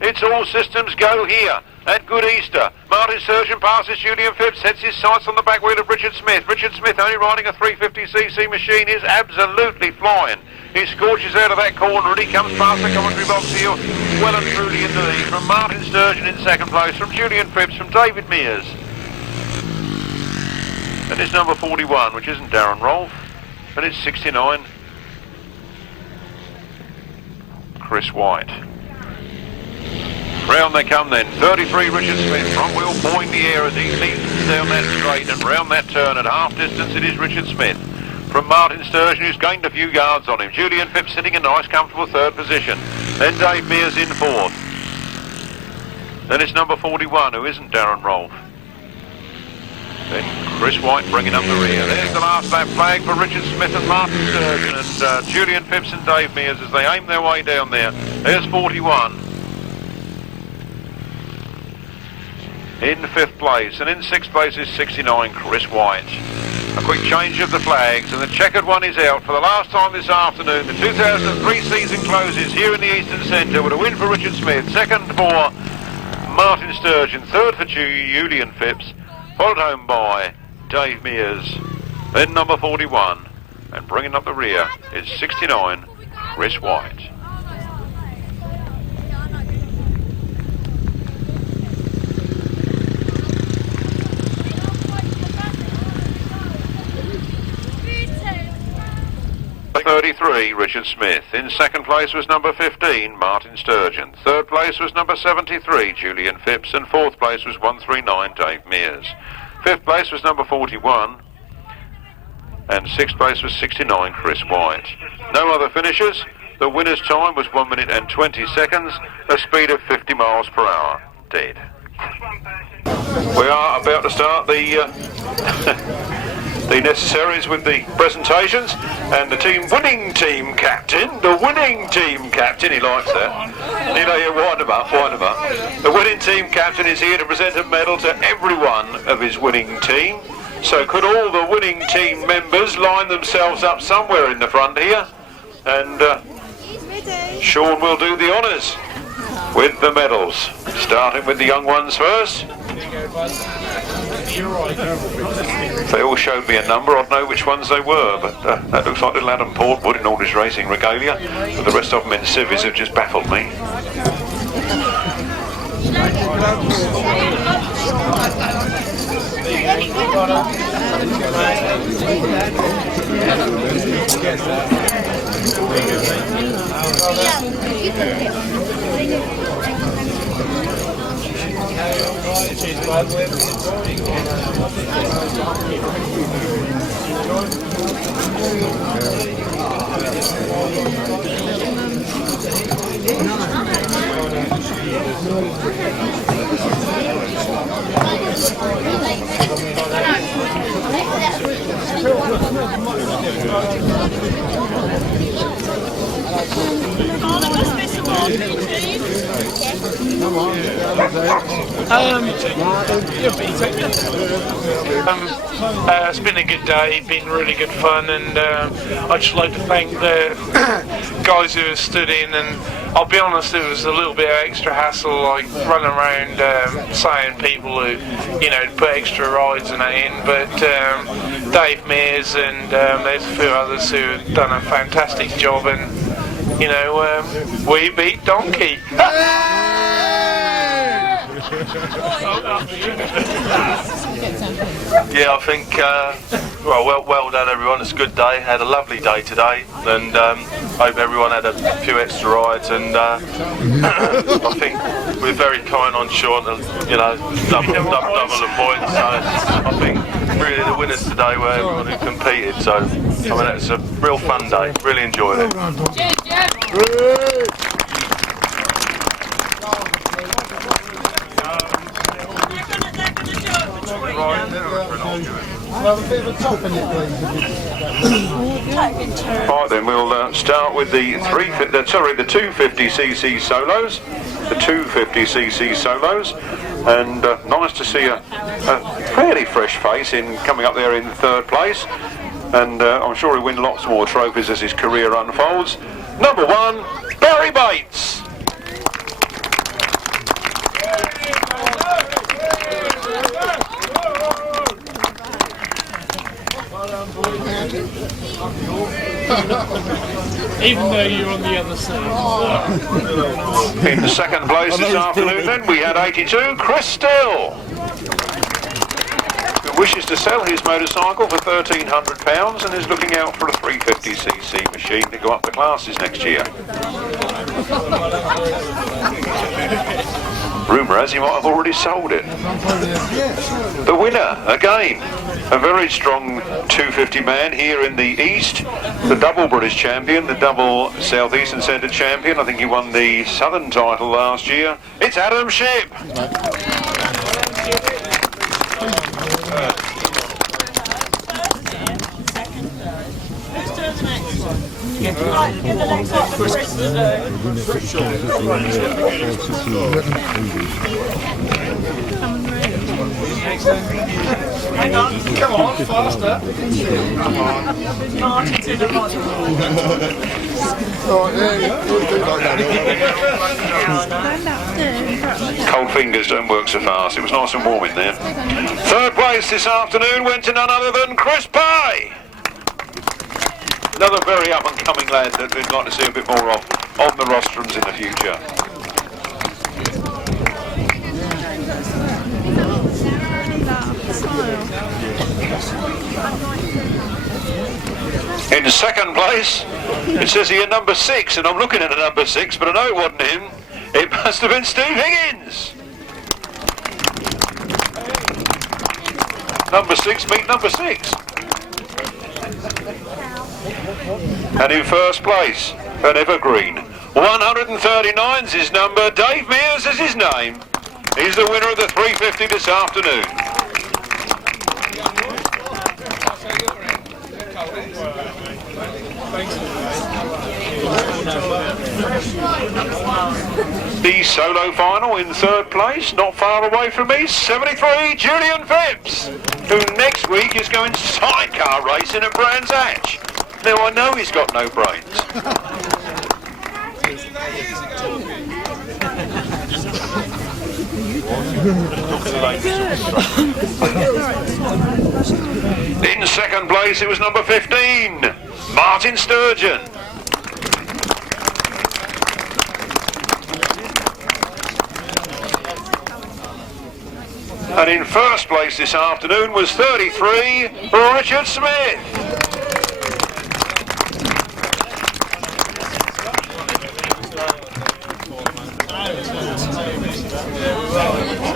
It's all systems go here at Good Easter. Martyn Sturgeon passes Julian Phipps, sets his sights on the back wheel of Richard Smith. Richard Smith, only riding a 350cc machine, is absolutely flying. He scorches out of that corner and he comes past the commentary box here, well and truly in the lead. From Martyn Sturgeon in second place, from Julian Phipps, from David Mears. And it's number 41, which isn't Darren Rolph, but it's 69, Chris White. Round they come then, 33 Richard Smith, front wheel pawing the air as he leaps down that straight, and round that turn at half distance it is Richard Smith. From Martyn Sturgeon, who's gained a few yards on him. Julian Phipps sitting in a nice comfortable third position. Then Dave Mears in fourth. Then it's number 41, who isn't Darren Rolph. Then Chris White bringing up the rear. There's the last lap flag for Richard Smith and Martyn Sturgeon, and Julian Phipps and Dave Mears as they aim their way down there. There's 41. In fifth place, and in sixth place is 69, Chris White. A quick change of the flags, and the checkered one is out for the last time this afternoon. The 2003 season closes here in the Eastern Centre with a win for Richard Smith, second for Martyn Sturgeon, third for Julian Phipps, followed home by Dave Mears, then number 41, and bringing up the rear is 69, Chris White. 33, Richard Smith. In second place was number 15, Martyn Sturgeon. Third place was number 73, Julian Phipps. And fourth place was 139, Dave Mears. Fifth place was number 41. And sixth place was 69, Chris White. No other finishers. The winner's time was 1 minute and 20 seconds, a speed of 50 miles per hour. Dead. We are about to start the the necessaries with the presentations, and the winning team captain, he likes that. You know, you wind him up. The winning team captain is here to present a medal to every one of his winning team. So could all the winning team members line themselves up somewhere in the front here, and Sean will do the honours with the medals, starting with the young ones first. If they all showed me a number, I'd know which ones they were, but that looks like little Adam Portwood in all his racing regalia, but the rest of them in civvies have just baffled me. It's been a good day, been really good fun, and I'd just like to thank the guys who have stood in, and I'll be honest, it was a little bit of extra hassle, like running around saying people who, you know, put extra rides and that in, but Dave Mears and there's a few others who have done a fantastic job, and, you know, we beat Donkey. Yeah, I think, well done everyone. It's a good day. Had a lovely day today, and hope everyone had a few extra rides, and I think we're very kind on Sean to, you know, double the points. So I think really the winners today were everyone who competed. So I mean, it's a real fun day. Really enjoyed it. Right then, we'll start with the 250cc solos. The 250cc solos, and nice to see a fairly fresh face in coming up there in third place, and I'm sure he'll win lots more trophies as his career unfolds. Number 1, Barry Bates. Even though you're on the other side. In second place this afternoon then we had 82, Chris Still, who wishes to sell his motorcycle for £1,300 and is looking out for a 350cc machine to go up the classes next year. Rumour has he might have already sold it. The winner, again, a very strong 250 man here in the East, the double British champion, the double South Eastern Centre champion. I think he won the Southern title last year. It's Adam Shipp. Right, get the legs up for Chris to Hang on, come on, faster. Martyn to the right. Cold fingers don't work so fast. It was nice and warm in there. Third place this afternoon went to none other than Chris Pye. Another very up-and-coming lad that we'd like to see a bit more of on the rostrums in the future. In second place, it says here number 6, and I'm looking at a number 6, but I know it wasn't him. It must have been Steve Higgins. Number 6 meet number 6. And in first place, an evergreen. 139's his number. Dave Mears is his name. He's the winner of the 350 this afternoon. The solo final in third place, not far away from me, 73, Julian Phipps, who next week is going sidecar racing at Brands Hatch. Now I know he's got no brains. In second place it was number 15, Martyn Sturgeon. And in first place this afternoon was 33, Richard Smith.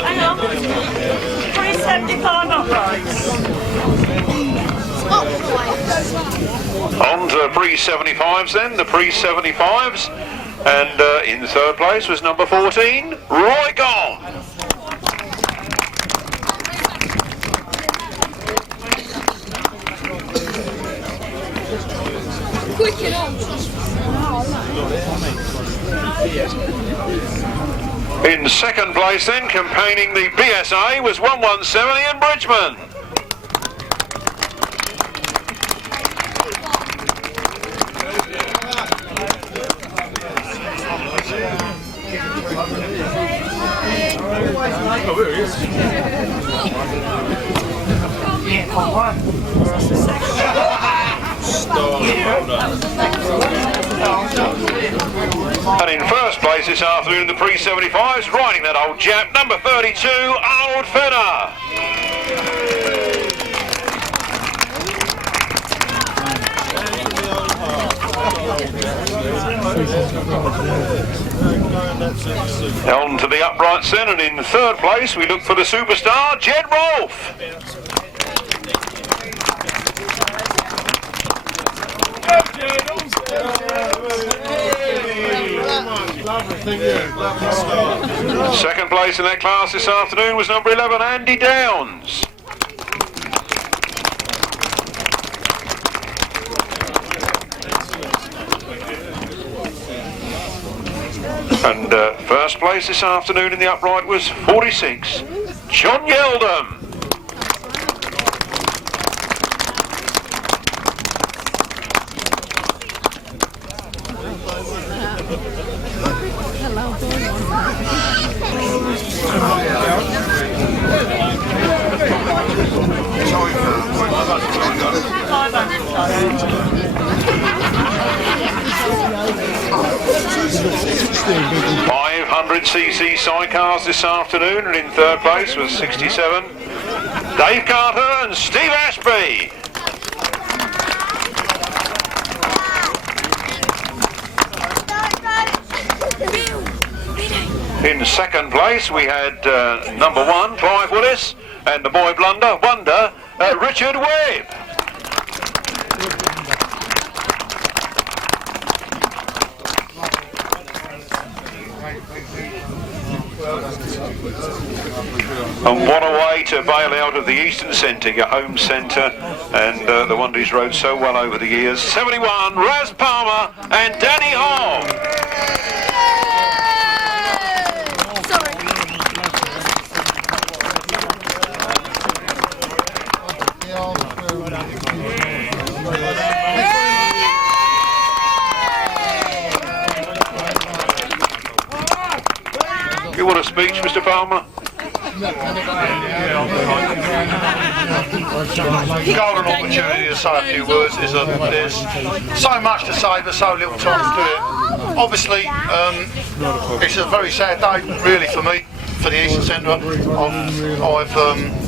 Hang on. 375 uprights. On to pre-75s then, the pre-75s. And in third place was number 14, Roy Gong. In second place then, campaigning the BSA, was 1170 in Bridgman. And in first place this afternoon in the pre-75s, riding that old Jap, number 32, Arnold Fenner. On to the uprights then, and in third place we look for the superstar, Darren Rolph. Second place in that class this afternoon was number 11, Andy Downs. And first place this afternoon in the upright was 46, John Yeldham. .500cc sidecars this afternoon, and in third place was 67, Dave Carter and Steve Ashby. In second place we had number 1, Clive Willis, and the boy wonder, Richard Webb. And what a way to bail out of the Eastern Centre, your home centre, and the one he's rode so well over the years. 71, Raz Palmer and Danny Hall. You want a speech, Mr. Palmer? Golden opportunity to say a few words. There's so much to say but so little time to do it. Obviously, it's a very sad day really for me, for the Eastern Centre. I've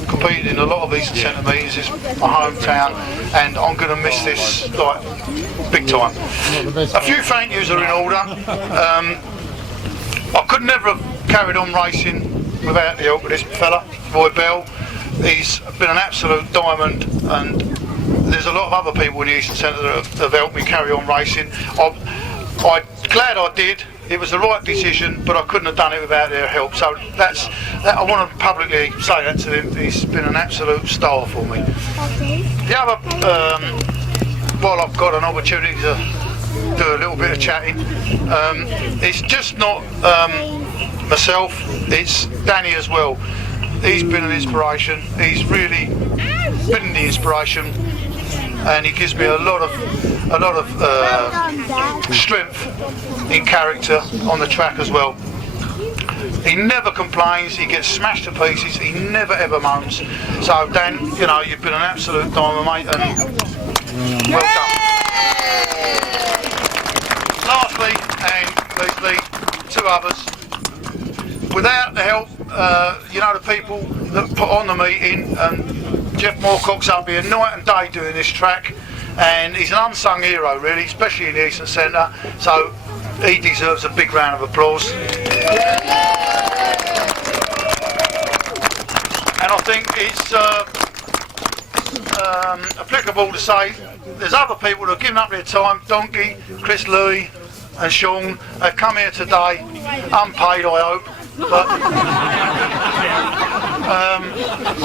competed in a lot of Eastern Centre meetings. It's my hometown, and I'm going to miss this like big time. A few thank yous are in order. I could never have carried on racing without the help of this fella, Roy Bell. He's been an absolute diamond, and there's a lot of other people in the Eastern Centre that have helped me carry on racing. I'm glad I did. It was the right decision, but I couldn't have done it without their help. So that. I want to publicly say that to him. He's been an absolute star for me. The other, while I've got an opportunity to do a little bit of chatting, it's just not myself. It's Danny as well. He's been an inspiration. He's really been the inspiration, and he gives me a lot of strength in character on the track as well. He never complains. He gets smashed to pieces. He never ever moans. So Dan, you know, you've been an absolute diamond, mate, and well done. Lastly, and leastly, two others. Without the help, you know, the people that put on the meeting, Jeff Moorcock's up here night and day doing this track, and he's an unsung hero really, especially in the Eastern Centre, so he deserves a big round of applause. And I think it's applicable to say there's other people that have given up their time. Donkey, Chris Louis and Sean have come here today, unpaid I hope, but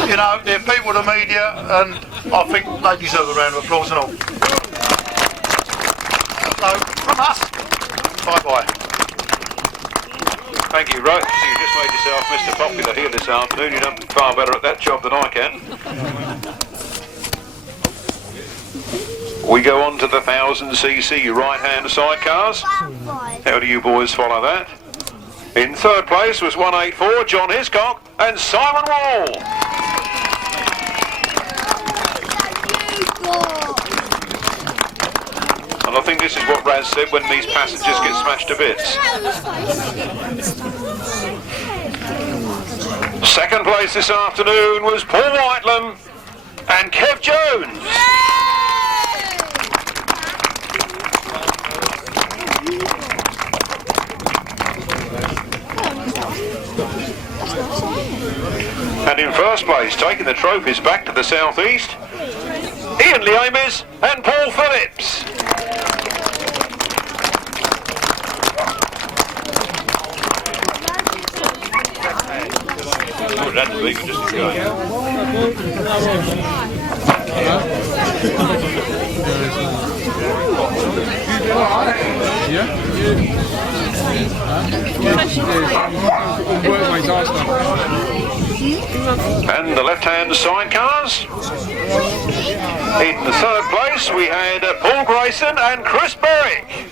you know, they're people of the media, and I think they deserve a round of applause and all. So from us, bye bye. Thank you, Roach. You just made yourself Mr. Popular here this afternoon. You've done far better at that job than I can. We go on to the 1000cc right-hand sidecars. How do you boys follow that? In third place was 184 John Hiscock and Symon Wall. And I think this is what Raz said when these passengers get smashed to bits. Second place this afternoon was Paul Whitelam and Kev Jones. And in first place, taking the trophies back to the southeast, Ian Leamis and Paul Phillips. Oh, that's big, just go. And the left-hand sidecars. In the third place we had Paul Grayson and Chris Berwick.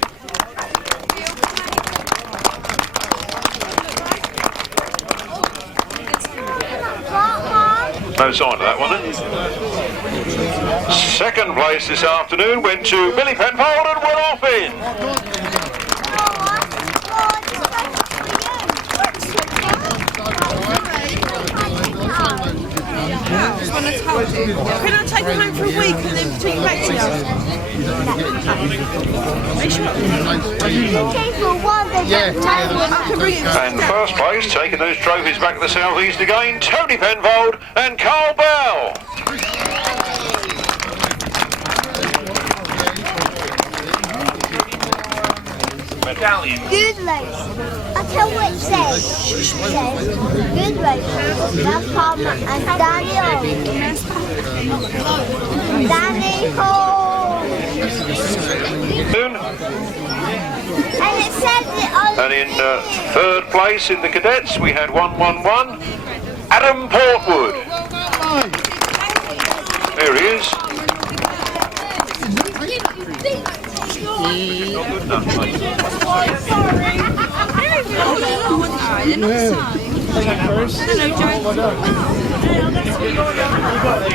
No sign of that one then. Second place this afternoon went to Billy Penfold and Will Offin. Can I take him home for a week and then take you back to you? And first place, taking those trophies back to the southeast again, Tony Penfold and Carl Bell. Medallion. Good race. I'll tell what it says. It says, good race. That's Palmer and Danny Hall. Danny Hall. And it says it on. And in third place in the cadets we had 111 Adam Portwood. There he is. Not good enough, mate. Sorry.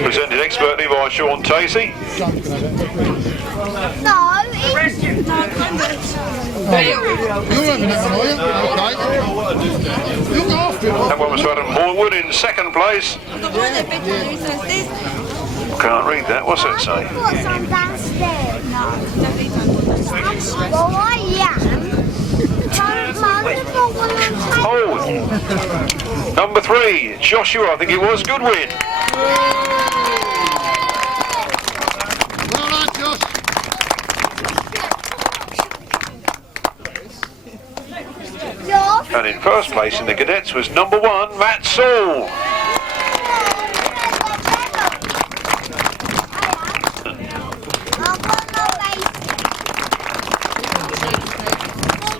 Presented expertly by Sean Tacey. No, You're having that one, are you? Okay. Look after it. That one was Adam Horwood in second place. Can't read that. What's it say? I've got some downstairs. Well, I am. Oh, number 3, Joshua, I think it was. Good win. Well done, Josh. And in first place in the cadets was number 1, Matt Saul.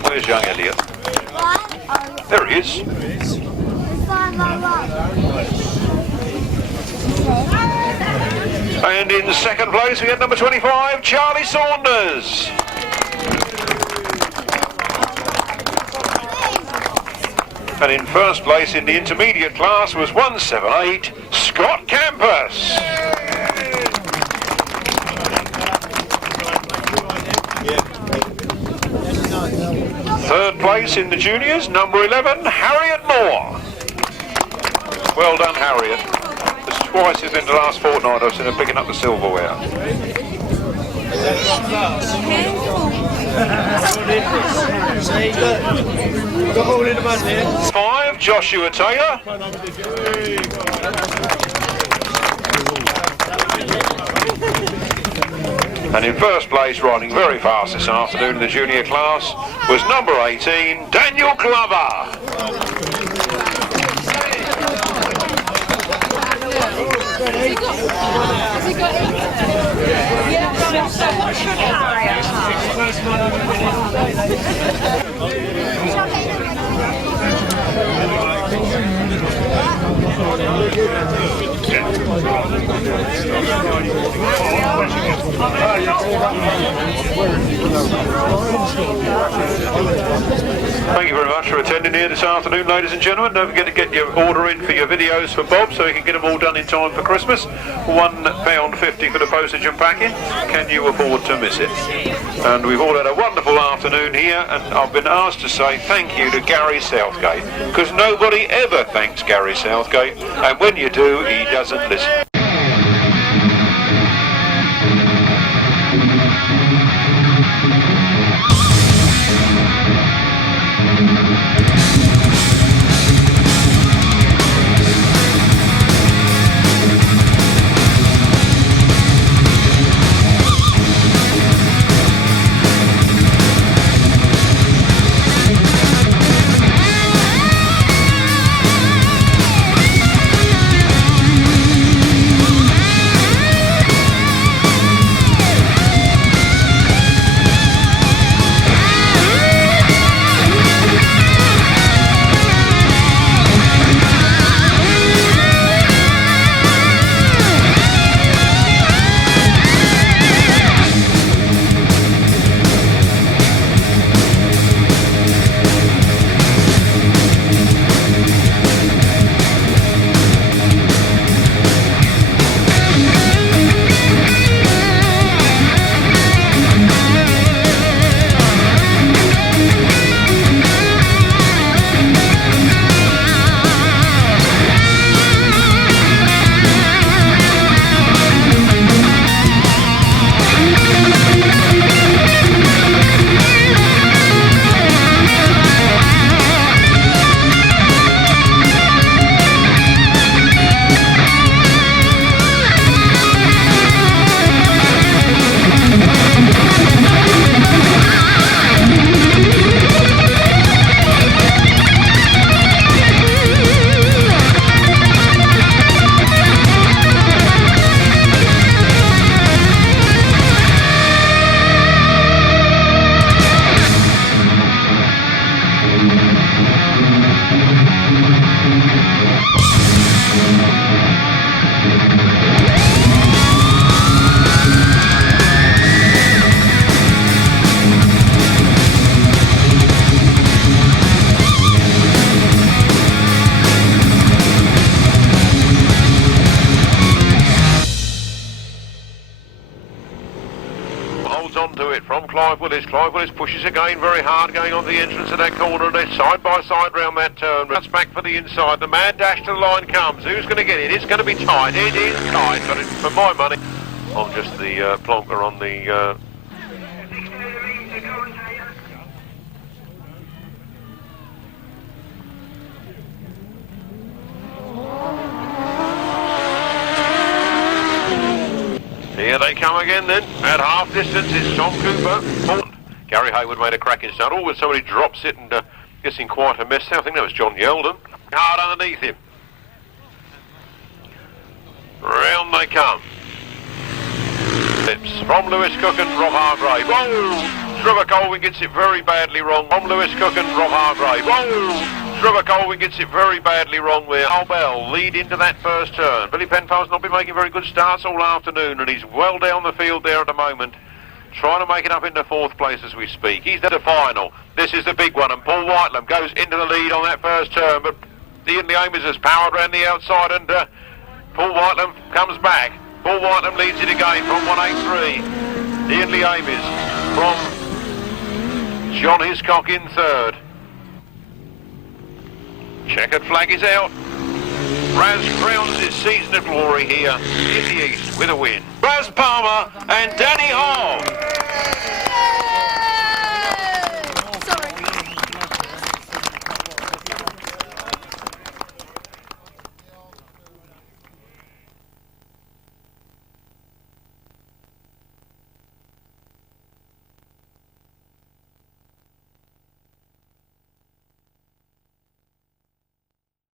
Where's young Elliot? There he is. And in second place we had number 25, Charlie Saunders. And in first place in the intermediate class was 178, Scott Campus. Third place in the juniors, number 11, Harriet Moore. Well done, Harriet. It's twice within the last fortnight I've seen her picking up the silverware. 5, Joshua Taylor. And in first place, riding very fast this afternoon in the junior class, was number 18, Daniel Glover. Thank you very much for attending here this afternoon, ladies and gentlemen. Don't forget to get your order in for your videos for Bob so he can get them all done in time for Christmas. £1.50 for the postage and packing. Can you afford to miss it? And we've all had a wonderful afternoon here, and I've been asked to say thank you to Gary Southgate, because nobody ever thanks Gary Southgate, and when you do, he doesn't listen. Clive Willis. Clive Willis pushes again very hard going on the entrance of that corner, and they're side by side round that turn. That's back for the inside. The mad dash to the line comes. Who's going to get it? It's going to be tight. It is tight, but it's, for my money, on just the plonker on the... Here they come again then. At half distance is Tom Cooper. Gary Hayward made a cracking start. Oh, when somebody drops it and gets in quite a mess. I think that was John Yeldon. Hard underneath him. Round they come. Phillips from Lewis Cook and Rob Hargrave. Whoa! Trevor Colvin gets it very badly wrong. From Lewis Cook and Rob Hargrave. Whoa! Trevor Colvin gets it very badly wrong there. Al Bell lead into that first turn. Billy Penfold's not been making very good starts all afternoon, and he's well down the field there at the moment, trying to make it up into fourth place as we speak. He's at the final. This is the big one, and Paul Whitelam goes into the lead on that first turn, but Ian Leamis has powered around the outside, and Paul Whitelam comes back. Paul Whitelam leads it again from 183. Ian Leamis from John Hiscock in third. Checkered flag is out. Raz crowns his season of glory here in the east with a win. Raz Palmer and Danny Hall.